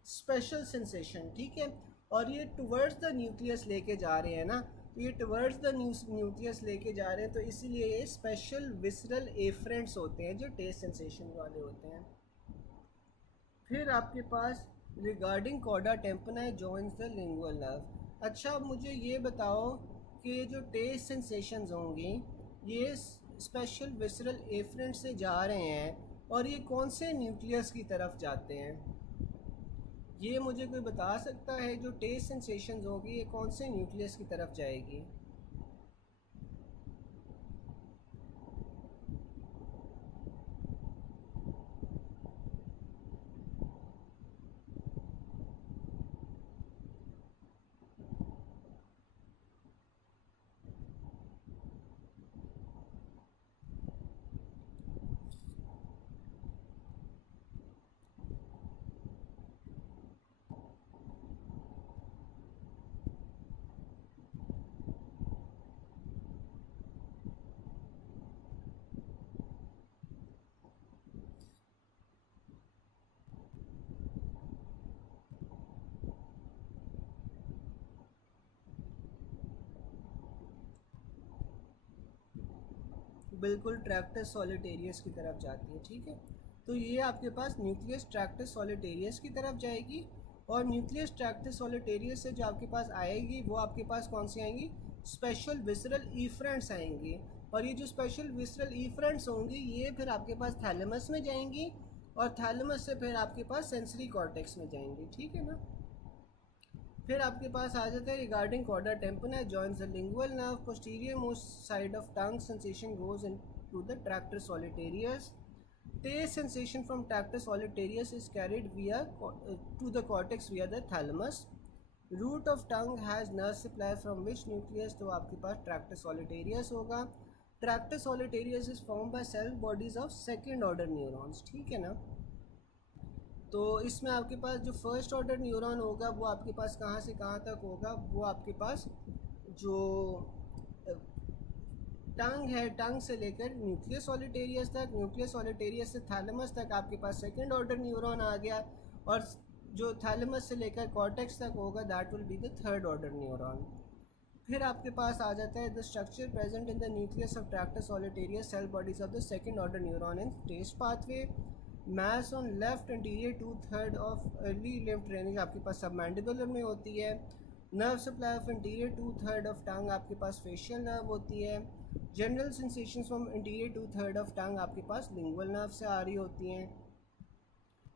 special sensation, ठीक है, और ये टुवर्ड्स द न्यूक्लियस लेके जा रहे हैं ना, तो ये टुवर्ड्स द न्यूक्लियस लेके जा रहे हैं, तो इसीलिए ये स्पेशल विसरल एफरेंट्स होते हैं जो टेस्ट सेंसेशन वाले होते हैं। फिर आपके पास regarding chorda tympani joins the lingual nerve. अच्छा, अब मुझे ये बताओ कि जो टेस्ट सेंसेशंस होंगी ये स्पेशल विसरल एफरेंट से जा रहे हैं, और ये कौन से न्यूक्लियस की तरफ जाते हैं? ये मुझे कोई बता सकता है? जो टेस्ट सेंसेशंस होगी ये कौन से न्यूक्लियस की तरफ जाएगी? बिल्कुल ट्रैक्टस सॉलिटेरियस की तरफ जाती है, ठीक है। तो ये आपके पास न्यूक्लियस ट्रैक्टस सॉलिटेरियस की तरफ जाएगी, और न्यूक्लियस ट्रैक्टस सॉलिटेरियस से जो आपके पास आएगी वो आपके पास कौन सी आएंगी? स्पेशल विसरल ईफ्रेंट्स आएंगी। और ये जो स्पेशल विसरल ईफ्रेंट्स होंगी ये फिर आपके पास थैलेमस में जाएंगी, और थैलेमस से फिर आपके पास सेंसरी कॉर्टेक्स में जाएंगी, ठीक है ना। फिर आपके पास आ जाता है regarding chorda tympani joins the lingual nerve posterior most side of tongue sensation goes in to the tractus solitarius. Taste sensation from tractus solitarius is carried via to the cortex via the thalamus. Root of tongue has nerve supply from which nucleus, तो आपके पास tractus solitarius होगा. Tractus solitarius is formed by cell bodies of second order neurons, ठीक है ना। तो इसमें आपके पास जो फर्स्ट ऑर्डर न्यूरॉन होगा वो आपके पास कहाँ से कहाँ तक होगा? वो आपके पास जो टंग है, टंग से लेकर न्यूक्लियस सॉलिटेरियस तक, न्यूक्लियस सॉलिटेरियस से थैलेमस तक आपके पास सेकंड ऑर्डर न्यूरॉन आ गया, और जो थैलेमस से लेकर कॉर्टेक्स तक होगा that will be the third order neuron. फिर आपके पास आ जाता है the structure present in the nucleus of tractus solitarius cell bodies of the second order neuron in taste pathway. Mass on left anterior 2/3 of early lymph drainage आपके पास submandibular में होती है. Nerve supply of interior 2/3 of tongue आपके पास facial nerve होती है. General sensations from interior 2/3 of tongue आपके पास लिंगुअल नर्व से आ रही होती हैं.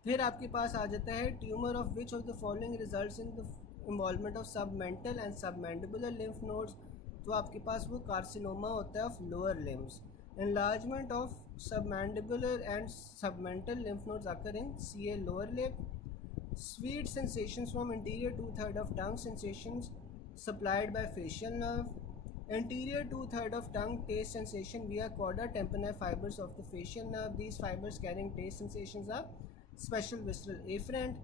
फिर आपके पास आ जाता है tumour of which of the following results in the involvement of submental and submandibular lymph nodes. तो आपके पास वो कार्सिनोमा होता है of lower limbs. Enlargement of submandibular and submental lymph nodes occur in CA lower lip. Sweet sensations from interior 2/3 of tongue sensations supplied by facial nerve. Anterior 2/3 of tongue taste sensation via chorda tympani fibers of the facial nerve. These fibers carrying taste sensations are special visceral afferent.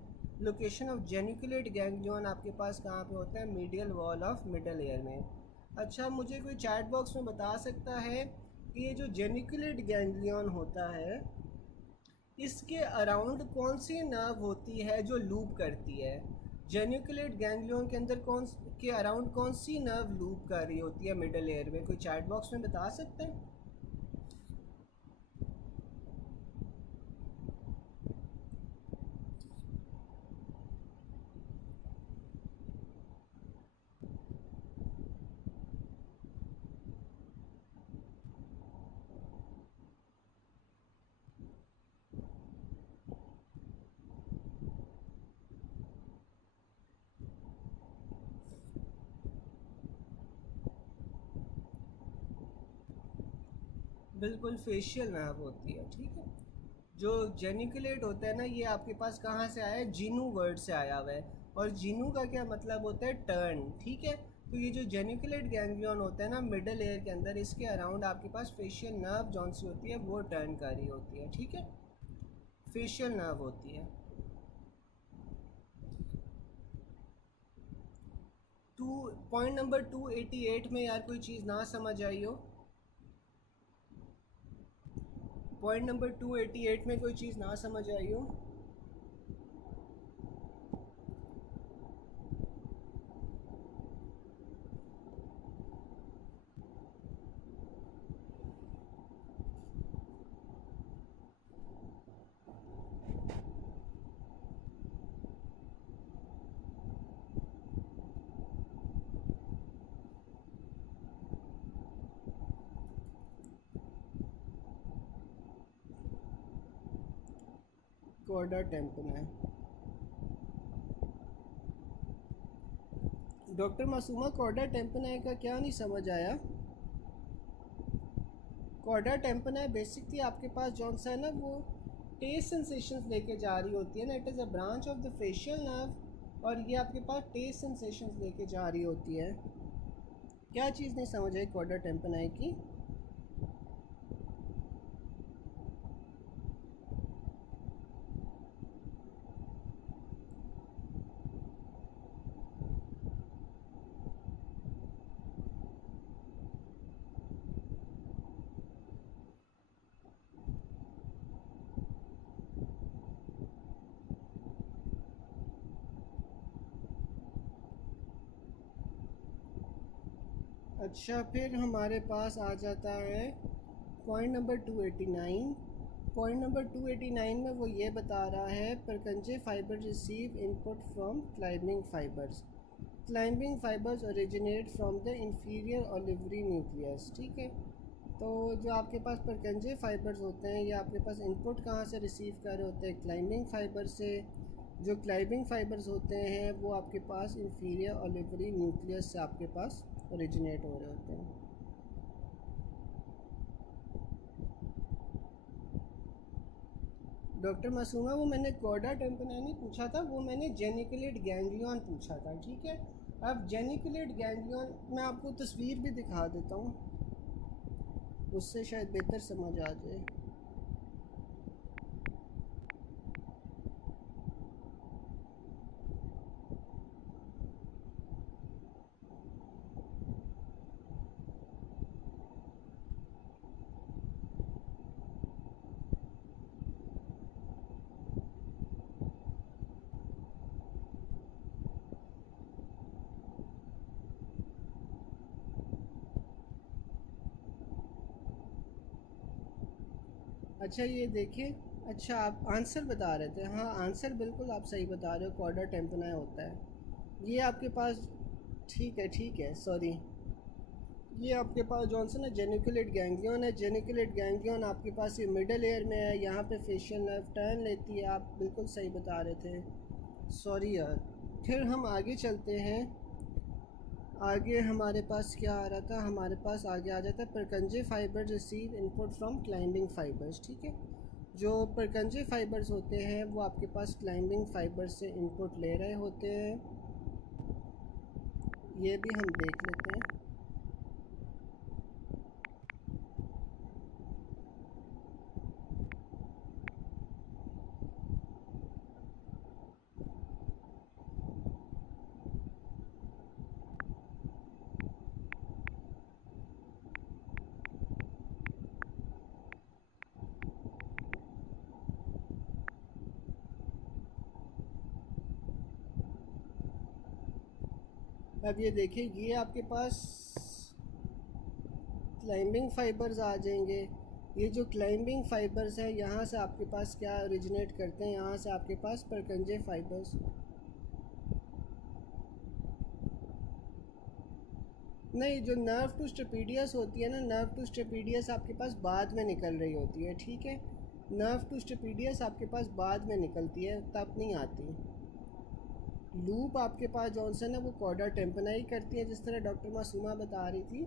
Location of geniculate ganglion आपके पास कहाँ पे होता है? medial wall of middle ear में. अच्छा, मुझे कोई chat box में बता सकता है कि ये जो जेनिकुलेट गैंग्लियन होता है इसके अराउंड कौन सी नर्व होती है जो लूप करती है? जेनिकुलेट गैंग्लियन के अंदर कौन के अराउंड कौन सी नर्व लूप कर रही होती है मिडल एयर में? कोई चैट बॉक्स में बता सकते हैं? बिल्कुल फेशियल नर्व होती है, ठीक है। जो जेनिकुलेट होता है ना ये आपके पास कहाँ से आया है? जीनू वर्ड से आया हुआ है, और जीनू का क्या मतलब होता है? टर्न, ठीक है। तो ये जो जेनिकुलेट गैंग्लियन होता है ना मिडल एयर के अंदर, इसके अराउंड आपके पास फेशियल नर्व जौन सी होती है वो टर्न कर रही होती है, ठीक है, फेशियल नर्व होती है. टू पॉइंट नंबर 288 में यार कोई चीज़ ना समझ आई हो? पॉइंट नंबर 288 में कोई चीज़ ना समझ आई हो? Chorda tympani. Doctor Masuma, chorda tympani का क्या नहीं समझ आया? कॉर्डा टेम्पनाई बेसिकली आपके पास जौन सा है ना, वो टेस्ट सेंसेशंस लेके जा रही होती है ना। It is a branch of the facial nerve, और ये आपके पास टेस्ट सेंसेशंस लेके जा रही होती है। क्या चीज़ नहीं समझ आई कॉर्डा टेम्पनाई की? अच्छा, फिर हमारे पास आ जाता है पॉइंट नंबर 289। पॉइंट नंबर 289 में वो ये बता रहा है Purkinje fibre receive input from climbing fibres. Climbing fibres originate from the inferior olivary nucleus. ठीक है, तो जो आपके पास परकंजे फाइबर्स होते हैं, ये आपके पास इनपुट कहाँ से रिसीव कर रहे होते हैं? क्लाइंबिंग फाइबर से। जो क्लाइंबिंग फाइबर्स होते हैं वो आपके पास इंफीरियर ऑलिवरी न्यूक्लियस से आपके पास ओरिजिनेट हो रहे होते हैं। डॉक्टर मासूमा, वो मैंने कॉर्डा टेम्पनाई नहीं पूछा था, वो मैंने जेनिकुलेट गैंग्लियन पूछा था। ठीक है, अब जेनिकुलेट गैंग्लियन मैं आपको तस्वीर भी दिखा देता हूँ, उससे शायद बेहतर समझ आ जाए। अच्छा, ये देखिए। अच्छा, आप आंसर बता रहे थे। हाँ, आंसर बिल्कुल आप सही बता रहे हो, कॉर्डा टेम्पनाई होता है ये आपके पास। ठीक है, सॉरी। ये आपके पास जौन सा ना जेनिकुलेट गैंग्लियन है। जेनिकुलेट गैंग्लियन आपके पास ये मिडल एयर में है, यहाँ पे फेशियल नर्व टर्न लेती है। आप बिल्कुल सही बता रहे थे, सॉरी यार। फिर हम आगे चलते हैं। आगे हमारे पास क्या आ रहा था? हमारे पास आगे आ जाता है Purkinje fibre receive input from climbing fibres. ठीक है, जो परकंजे फाइबर्स होते हैं वो आपके पास क्लाइंबिंग फाइबर्स से इनपुट ले रहे होते हैं। ये भी हम देख लेते हैं। अब ये देखिए, ये आपके पास क्लाइंबिंग फाइबर्स आ जाएंगे। ये जो क्लाइंबिंग फाइबर्स हैं, यहाँ से आपके पास क्या ओरिजिनेट करते हैं? यहाँ से आपके पास परकंजे फाइबर्स। नहीं, जो नर्व टू स्टेपीडियस होती है ना, नर्व टू स्टेपीडियस आपके पास बाद में निकल रही होती है। ठीक है, नर्व टू स्टेपीडियस आपके पास बाद में निकलती है, तब नहीं आती। लूप आपके पास जौन सा ना, वो कॉर्डा टेम्पनाई करती है, जिस तरह डॉक्टर मासूमा बता रही थी।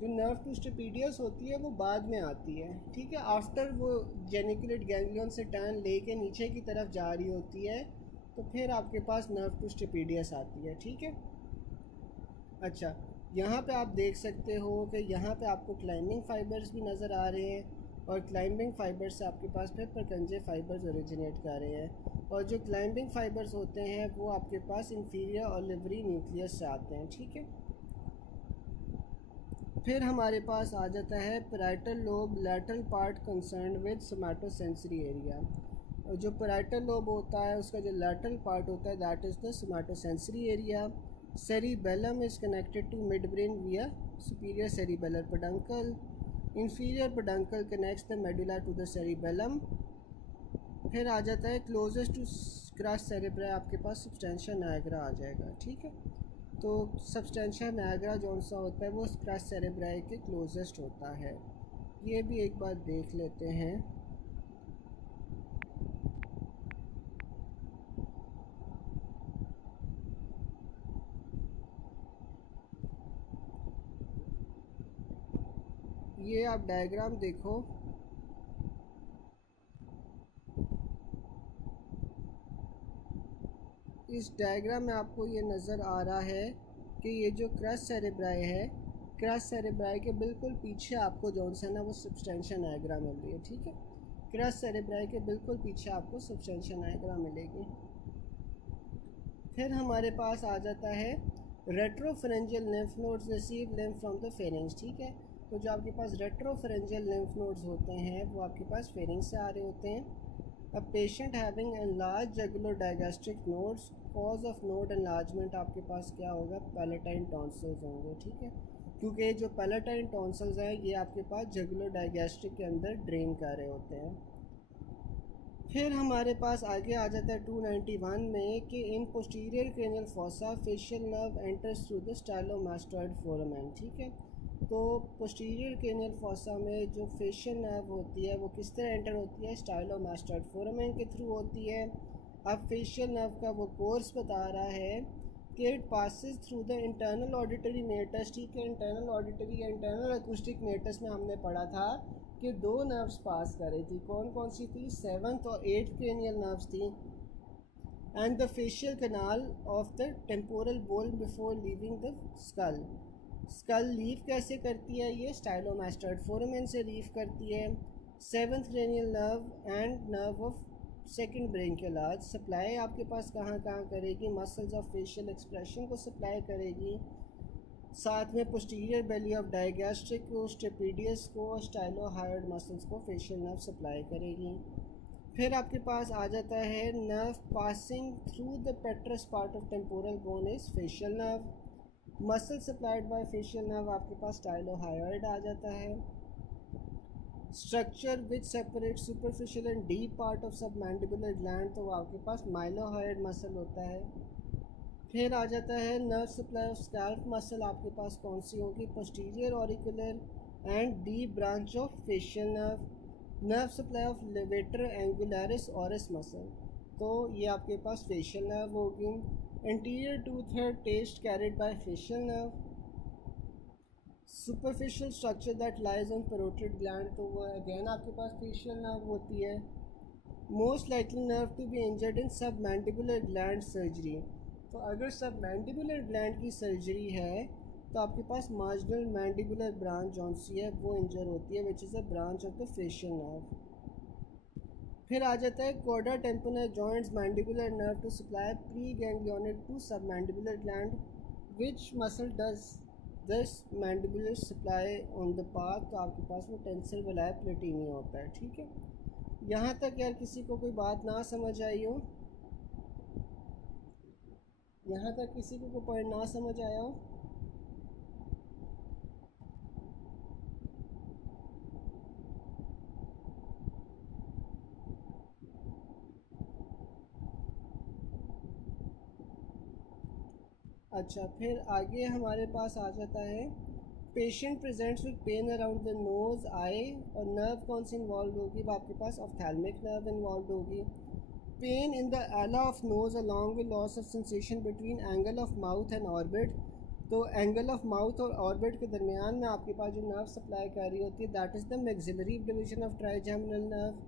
जो नर्व टू स्टेपीडियस होती है वो बाद में आती है। ठीक है, आफ्टर वो जेनिकुलेट गैंग्लियन से टर्न लेके नीचे की तरफ जा रही होती है, तो फिर आपके पास नर्व टू स्टेपीडियस आती है। ठीक है, अच्छा, यहाँ पे आप देख सकते हो कि यहाँ पे आपको क्लाइंबिंग फाइबर्स भी नज़र आ रहे हैं, और क्लाइंबिंग फाइबर्स से आपके पास फिर परकंजे फाइबर्स ओरिजिनेट कर रहे हैं। और जो क्लाइंबिंग फाइबर्स होते हैं वो आपके पास इंफीरियर ऑलिवरी न्यूक्लियस से आते हैं। ठीक है, फिर हमारे पास आ जाता है parietal lobe, lateral part concern with somatosensory area. और जो पैराइटल लोब होता है उसका जो लैटरल पार्ट होता है, that is the somatosensory area. cerebellum is connected to midbrain via superior cerebellar peduncle. Inferior peduncle connects the medulla to the cerebellum. फिर आ जाता है क्लोजेस्ट टू क्रस सेरेब्रा, आपके पास सब्सटेंशिया नायग्रा आ जाएगा। ठीक है, तो सब्सटेंशिया नायग्रा जौन सा होता है वो क्रस सेरेब्राई के क्लोजेस्ट होता है। ये भी एक बार देख लेते हैं। ये आप डायग्राम देखो, इस डायग्राम में आपको ये नज़र आ रहा है कि ये जो क्रस सेरेब्राई है, क्रस सेरेब्राई के बिल्कुल पीछे आपको जो है ना वो सब्सटेंशिया निग्रा मिल रही है। ठीक है, क्रस सेरेब्राई के बिल्कुल पीछे आपको सब्सटेंशिया निग्रा मिलेगी। फिर हमारे पास आ जाता है retropharyngeal lymph nodes receive lymph from the pharynx. ठीक है, तो जो आपके पास रेट्रोफरेंजियल लिम्फ नोड्स होते हैं वो आपके पास फेरिंग्स से आ रहे होते हैं। A patient having enlarged jugular digastric nodes, cause of node enlargement आपके पास क्या होगा, पैलेटाइन टॉन्सिल्स होंगे। ठीक है, क्योंकि जो पैलेटाइन टॉन्सिल्स हैं ये आपके पास जुगुलर डाइगैस्ट्रिक के अंदर ड्रेन कर रहे होते हैं। फिर हमारे पास आगे आ जाता है 291 में कि in posterior cranial fossa facial nerve enters through the stylomastoid foramen. ठीक है, तो पोस्टीरियर क्रेनियल फोसा में जो फेशियल नर्व होती है वो किस तरह एंटर होती है, स्टाइलोमास्टॉइड फोरामेन के थ्रू होती है। अब फेशियल नर्व का वो कोर्स बता रहा है कि it passes through the internal auditory meatus. ठीक है, इंटरनल ऑडिटरी या इंटरनल अकूस्टिक मेटस में हमने पढ़ा था कि दो नर्व्स पास कर रही थी, कौन कौन सी थी, 7th और 8th क्रेनियल नर्व्स थी। And the facial canal of the temporal bone before leaving the skull. Skull leave कैसे करती है, ये स्टाइलोमास्टॉइड फोरामेन से लीव करती है। 7th cranial nerve and nerve of second branchial arch supply आपके पास कहाँ कहाँ करेगी, मसल्स ऑफ फेशियल एक्सप्रेशन को सप्लाई करेगी, साथ में पोस्टीरियर बेली ऑफ डाइगैस्ट्रिक को, स्टेपिडियस को, स्टाइलोहायोइड मसल्स को फेशियल नर्व सप्लाई करेगी। फिर आपके पास आ जाता है nerve passing through the पेट्रस part of temporal bone is facial nerve. Muscle supplied by facial nerve आपके पास स्टाइलोहायोइड आ जाता है। Structure which separate superficial and deep part of submandibular gland, तो आपके पास माइलोहायोइड मसल होता है। फिर आ जाता है nerve supply of scalp muscle आपके पास कौन सी होगी, posterior auricular and deep branch of facial nerve. Nerve supply of levator anguli oris muscle, तो ये आपके पास फेशियल नर्व होगी। एंटीरियर टूथ हेड taste carried by facial nerve. Superficial structure that lies on parotid gland, तो वो again आपके पास फेशियल नर्व होती है। Most likely nerve to be injured in submandibular gland surgery, तो अगर सब मैंडिबुलर ग्लैंड की सर्जरी है तो आपके पास मार्जिनल मैंडिबुलर ब्रांच जौन सी है वो इंजर होती है, which is a branch of the facial nerve. फिर आ जाता है chorda tympani joins mandibular nerve to supply pre ganglionic to submandibular gland, which muscle does this mandibular supply on the path, तो आपके पास वो tensor वलाय प्लेटिनिया होता है। ठीक है, यहाँ तक यार किसी को कोई बात ना समझ आई हो, यहाँ तक किसी को पॉइंट ना समझ आया हो? अच्छा, फिर आगे हमारे पास आ जाता है patient presents with pain around the nose eye, और नर्व कौन सी इन्वॉल्व होगी, वो आपके पास ऑफ्थैल्मिक नर्व इन्वॉल्व होगी। Pain in the ala of nose along with loss of sensation between angle of mouth and orbit, तो एंगल ऑफ माउथ और ऑर्बिट के दरमियान में आपके पास जो नर्व सप्लाई कर रही होती है that is the maxillary division of trigeminal nerve.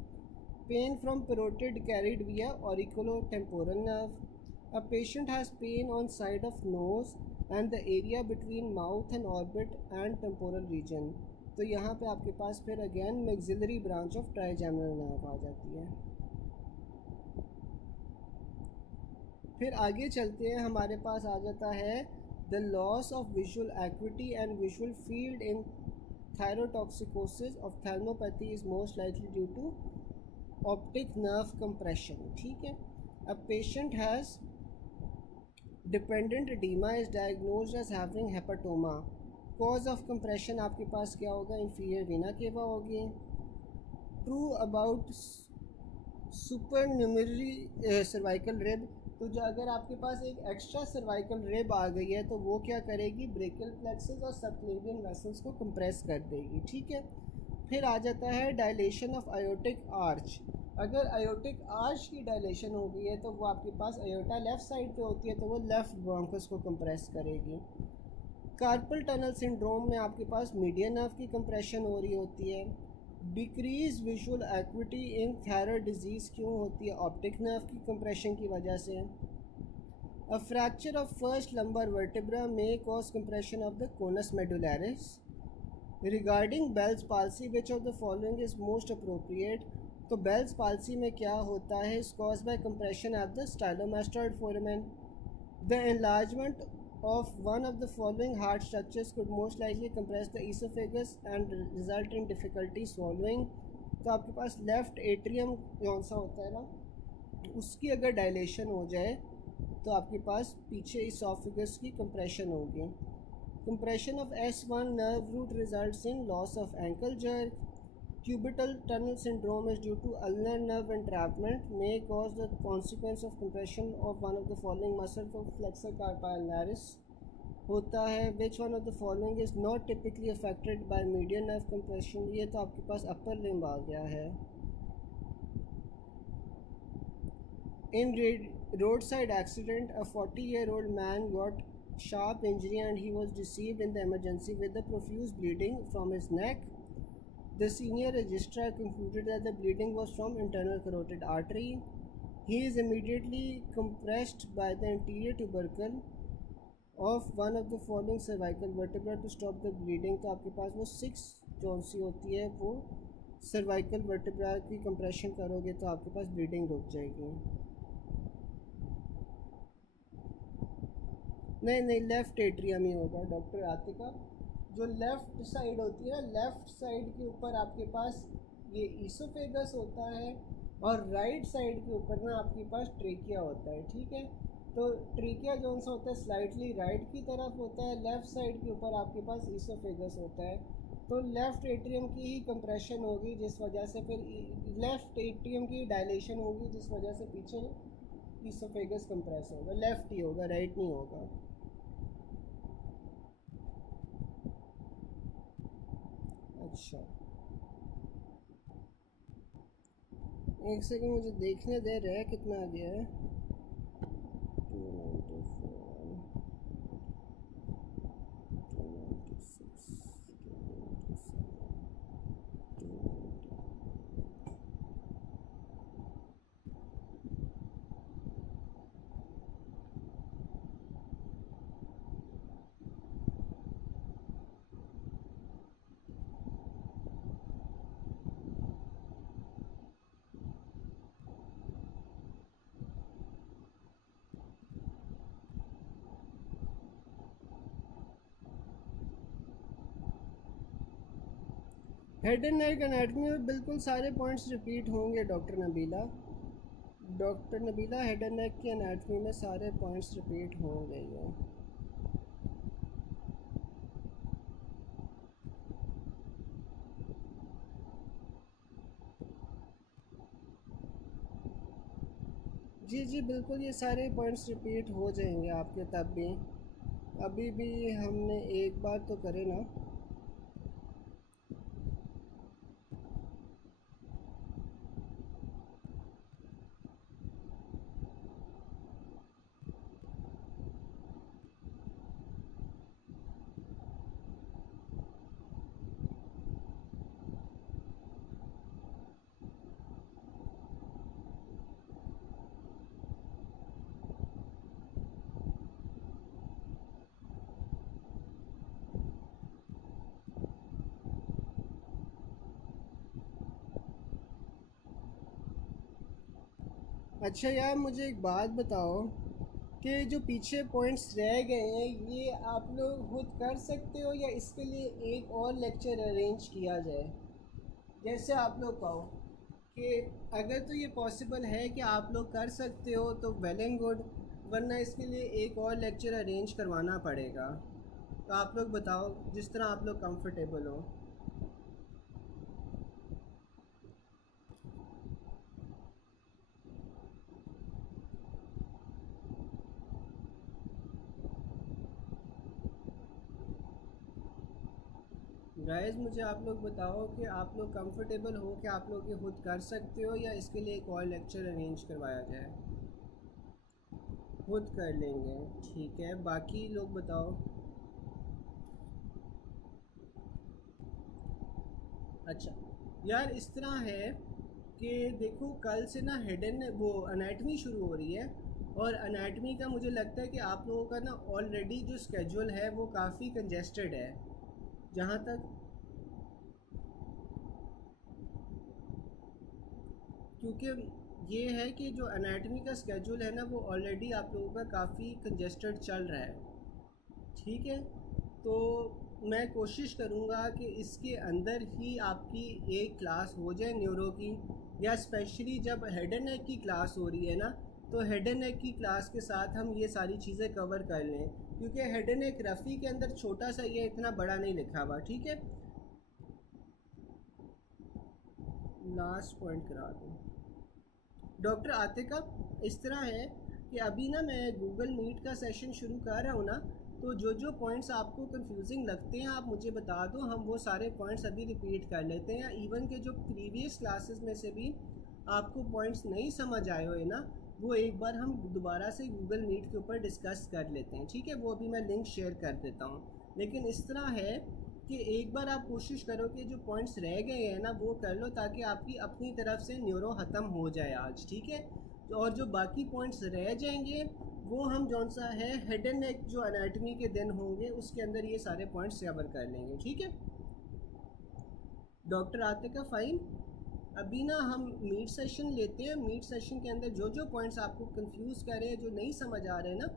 Pain from parotid carried via auriculotemporal nerve. A patient has pain on side of nose and the area between mouth and orbit and temporal region, तो यहाँ पे आपके पास फिर again maxillary branch of trigeminal nerve आ जाती है। फिर आगे चलते हैं, हमारे पास आ जाता है the loss of visual acuity and visual field in thyrotoxicosis ophthalmopathy is most likely due to optic nerve compression. ठीक है, a patient has dependent oedema is diagnosed as having hepatoma. Cause of compression आपके पास क्या होगा, inferior vena cava होगी। True about supernumerary cervical rib, तो जो अगर आपके पास एक एक्स्ट्रा सर्वाइकल रिब आ गई है तो वो क्या करेगी, ब्रेकियल प्लेक्सस और सबक्लेवियन वेसल्स को कंप्रेस कर देगी। ठीक है, फिर आ जाता है डायलेशन ऑफ आयोटिक आर्च। अगर आयोटिक आर्च की डायलेशन हो गई है तो वो आपके पास आयोटा लेफ़्ट साइड पे होती है तो वो लेफ़्ट ब्रोंकस को कंप्रेस करेगी। कार्पल टनल सिंड्रोम में आपके पास मीडियन नर्व की कंप्रेशन हो रही होती है। डिक्रीज विजुअल एक्विटी इन थायराइड डिजीज़ क्यों होती है? ऑप्टिक नर्व की कंप्रेशन की वजह से। A fracture of first lumbar vertebra may cause compression of the conus medullaris. Regarding Bell's palsy, which of the following is most appropriate? तो Bell's palsy में क्या होता है? Is caused by compression at the stylomastoid foramen. The enlargement of one of the following heart structures could most likely compress the esophagus and result in difficulty swallowing. तो आपके पास left atrium कौन सा होता है ना, उसकी अगर डायलेशन हो जाए तो आपके पास पीछे इसोफेगस की कंप्रेशन होगी। Compression of S1 nerve root results in loss of ankle jerk. Cubital tunnel syndrome is due to ulnar nerve entrapment, may cause the consequence of compression of one of the following muscles of flexor carpi ulnaris. होता है which one of the following is not typically affected by median nerve compression? ये तो आपके पास upper limb आ गया है। In roadside accident, a 40-year-old man got sharp injury and he was received in the emergency with the profuse bleeding from his neck. The senior registrar concluded that the bleeding was from internal carotid artery. He is immediately compressed by the anterior tubercle of one of the following cervical vertebra to stop the bleeding. तो आपके पास वो 6 zone सी होती है, वो cervical vertebra की compression करोगे तो आपके पास bleeding रुक जाएगी। नहीं, लेफ़्ट एट्रियम ही होगा डॉक्टर आतिका। जो लेफ़्ट साइड होती है ना, लेफ़्ट साइड के ऊपर आपके पास ये ईसोफेगस होता है और राइट साइड के ऊपर ना आपके पास ट्रेकिया होता है, ठीक है। तो ट्रेकिया जो सा होता है स्लाइटली राइट की तरफ होता है, लेफ़्ट साइड के ऊपर आपके पास ईसोफेगस होता है। तो लेफ़्ट एट्रियम की ही कंप्रेशन होगी जिस वजह से फिर लेफ़्ट एट्रियम की डायलेशन होगी जिस वजह से पीछे ईसोफेगस कंप्रेस होगा। लेफ़्ट ही होगा, राइट नहीं होगा। अच्छा, एक सेकंड मुझे देखने दे रहे हैं कितना आ गया है। 294, 296, 297, 298। हेड एंड नेक एनाटमी में बिल्कुल सारे पॉइंट्स रिपीट होंगे doctor Nabila. Head and neck की एनाटमी में सारे पॉइंट्स रिपीट होंगे ये। जी बिल्कुल, ये सारे पॉइंट्स रिपीट हो जाएंगे आपके तब भी। अभी भी हमने एक बार तो करे ना। अच्छा यार, मुझे एक बात बताओ कि जो पीछे पॉइंट्स रह गए हैं ये आप लोग खुद कर सकते हो या इसके लिए एक और लेक्चर अरेंज किया जाए? जैसे आप लोग कहो कि अगर तो ये पॉसिबल है कि आप लोग कर सकते हो तो वेल एंड गुड, वरना इसके लिए एक और लेक्चर अरेंज करवाना पड़ेगा। तो आप लोग बताओ जिस तरह आप लोग कंफर्टेबल हो। गाइस मुझे आप लोग बताओ कि आप लोग कंफर्टेबल हो कि आप लोग ये खुद कर सकते हो या इसके लिए एक और लेक्चर अरेंज करवाया जाए? खुद कर लेंगे, ठीक है। बाकी लोग बताओ। अच्छा यार, इस तरह है कि देखो कल से ना हेडन वो अनाटमी शुरू हो रही है, और अनाटमी का मुझे लगता है कि आप लोगों का ना ऑलरेडी जो स्केड्यूल है वो काफ़ी कंजेस्टेड है। जहाँ तक, क्योंकि ये है कि जो अनाटमी का स्केड्यूल है ना वो ऑलरेडी आप लोगों का काफ़ी कंजेस्टेड चल रहा है, ठीक है। तो मैं कोशिश करूँगा कि इसके अंदर ही आपकी एक क्लास हो जाए न्यूरो की, या स्पेशली जब हेड एंड नेक की क्लास हो रही है ना, तो हेड एंड नेक की क्लास के साथ हम ये सारी चीज़ें कवर कर लें, क्योंकि हेड एंड नेक रफ़ी के अंदर छोटा सा, ये इतना बड़ा नहीं लिखा हुआ, ठीक है। लास्ट पॉइंट करा दूँ डॉक्टर आतिका। इस तरह है कि अभी ना मैं गूगल मीट का सेशन शुरू कर रहा हूँ ना, तो जो जो पॉइंट्स आपको कंफ्यूजिंग लगते हैं आप मुझे बता दो, हम वो सारे पॉइंट्स अभी रिपीट कर लेते हैं, या इवन के जो प्रीवियस क्लासेस में से भी आपको पॉइंट्स नहीं समझ आए हुए ना, वो एक बार हम दोबारा से गूगल मीट के ऊपर डिस्कस कर लेते हैं, ठीक है। वो अभी मैं लिंक शेयर कर देता हूँ। लेकिन इस तरह है कि एक बार आप कोशिश करो कि जो पॉइंट्स रह गए हैं ना वो कर लो, ताकि आपकी अपनी तरफ से न्यूरो ख़त्म हो जाए आज, ठीक है। तो और जो बाकी पॉइंट्स रह जाएंगे वो हम जौन सा है हेड एंड नेक जो एनाटमी के दिन होंगे उसके अंदर ये सारे पॉइंट्स कवर कर लेंगे, ठीक है। Doctor Atika fine. अभी ना हम मीट सेशन लेते हैं, मीट सेशन के अंदर जो जो पॉइंट्स आपको कंफ्यूज कर रहे हैं, जो नहीं समझ आ रहे हैं ना,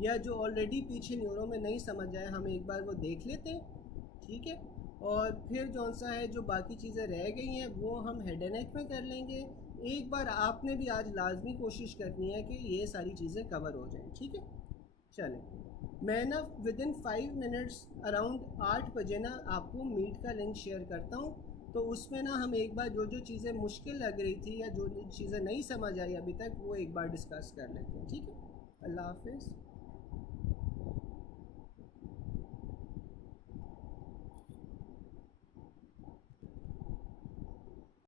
या जो ऑलरेडी पीछे न्यूरो में नहीं समझ आए, हम एक बार वो देख लेते हैं, ठीक है। और फिर जौन सा है जो बाकी चीज़ें रह गई हैं वो हम हेड एंड नेक में कर लेंगे। एक बार आपने भी आज लाजमी कोशिश करनी है कि ये सारी चीज़ें कवर हो जाएं, ठीक है। चलें, मैं ना विद इन 5 मिनट्स अराउंड 8 बजे ना आपको मीट का लिंक शेयर करता हूँ, तो उसमें ना हम एक बार जो जो चीज़ें मुश्किल लग रही थी या जो चीज़ें नहीं समझ आई अभी तक वो एक बार डिस्कस कर लेते हैं, ठीक है। अल्लाह हाफिज़।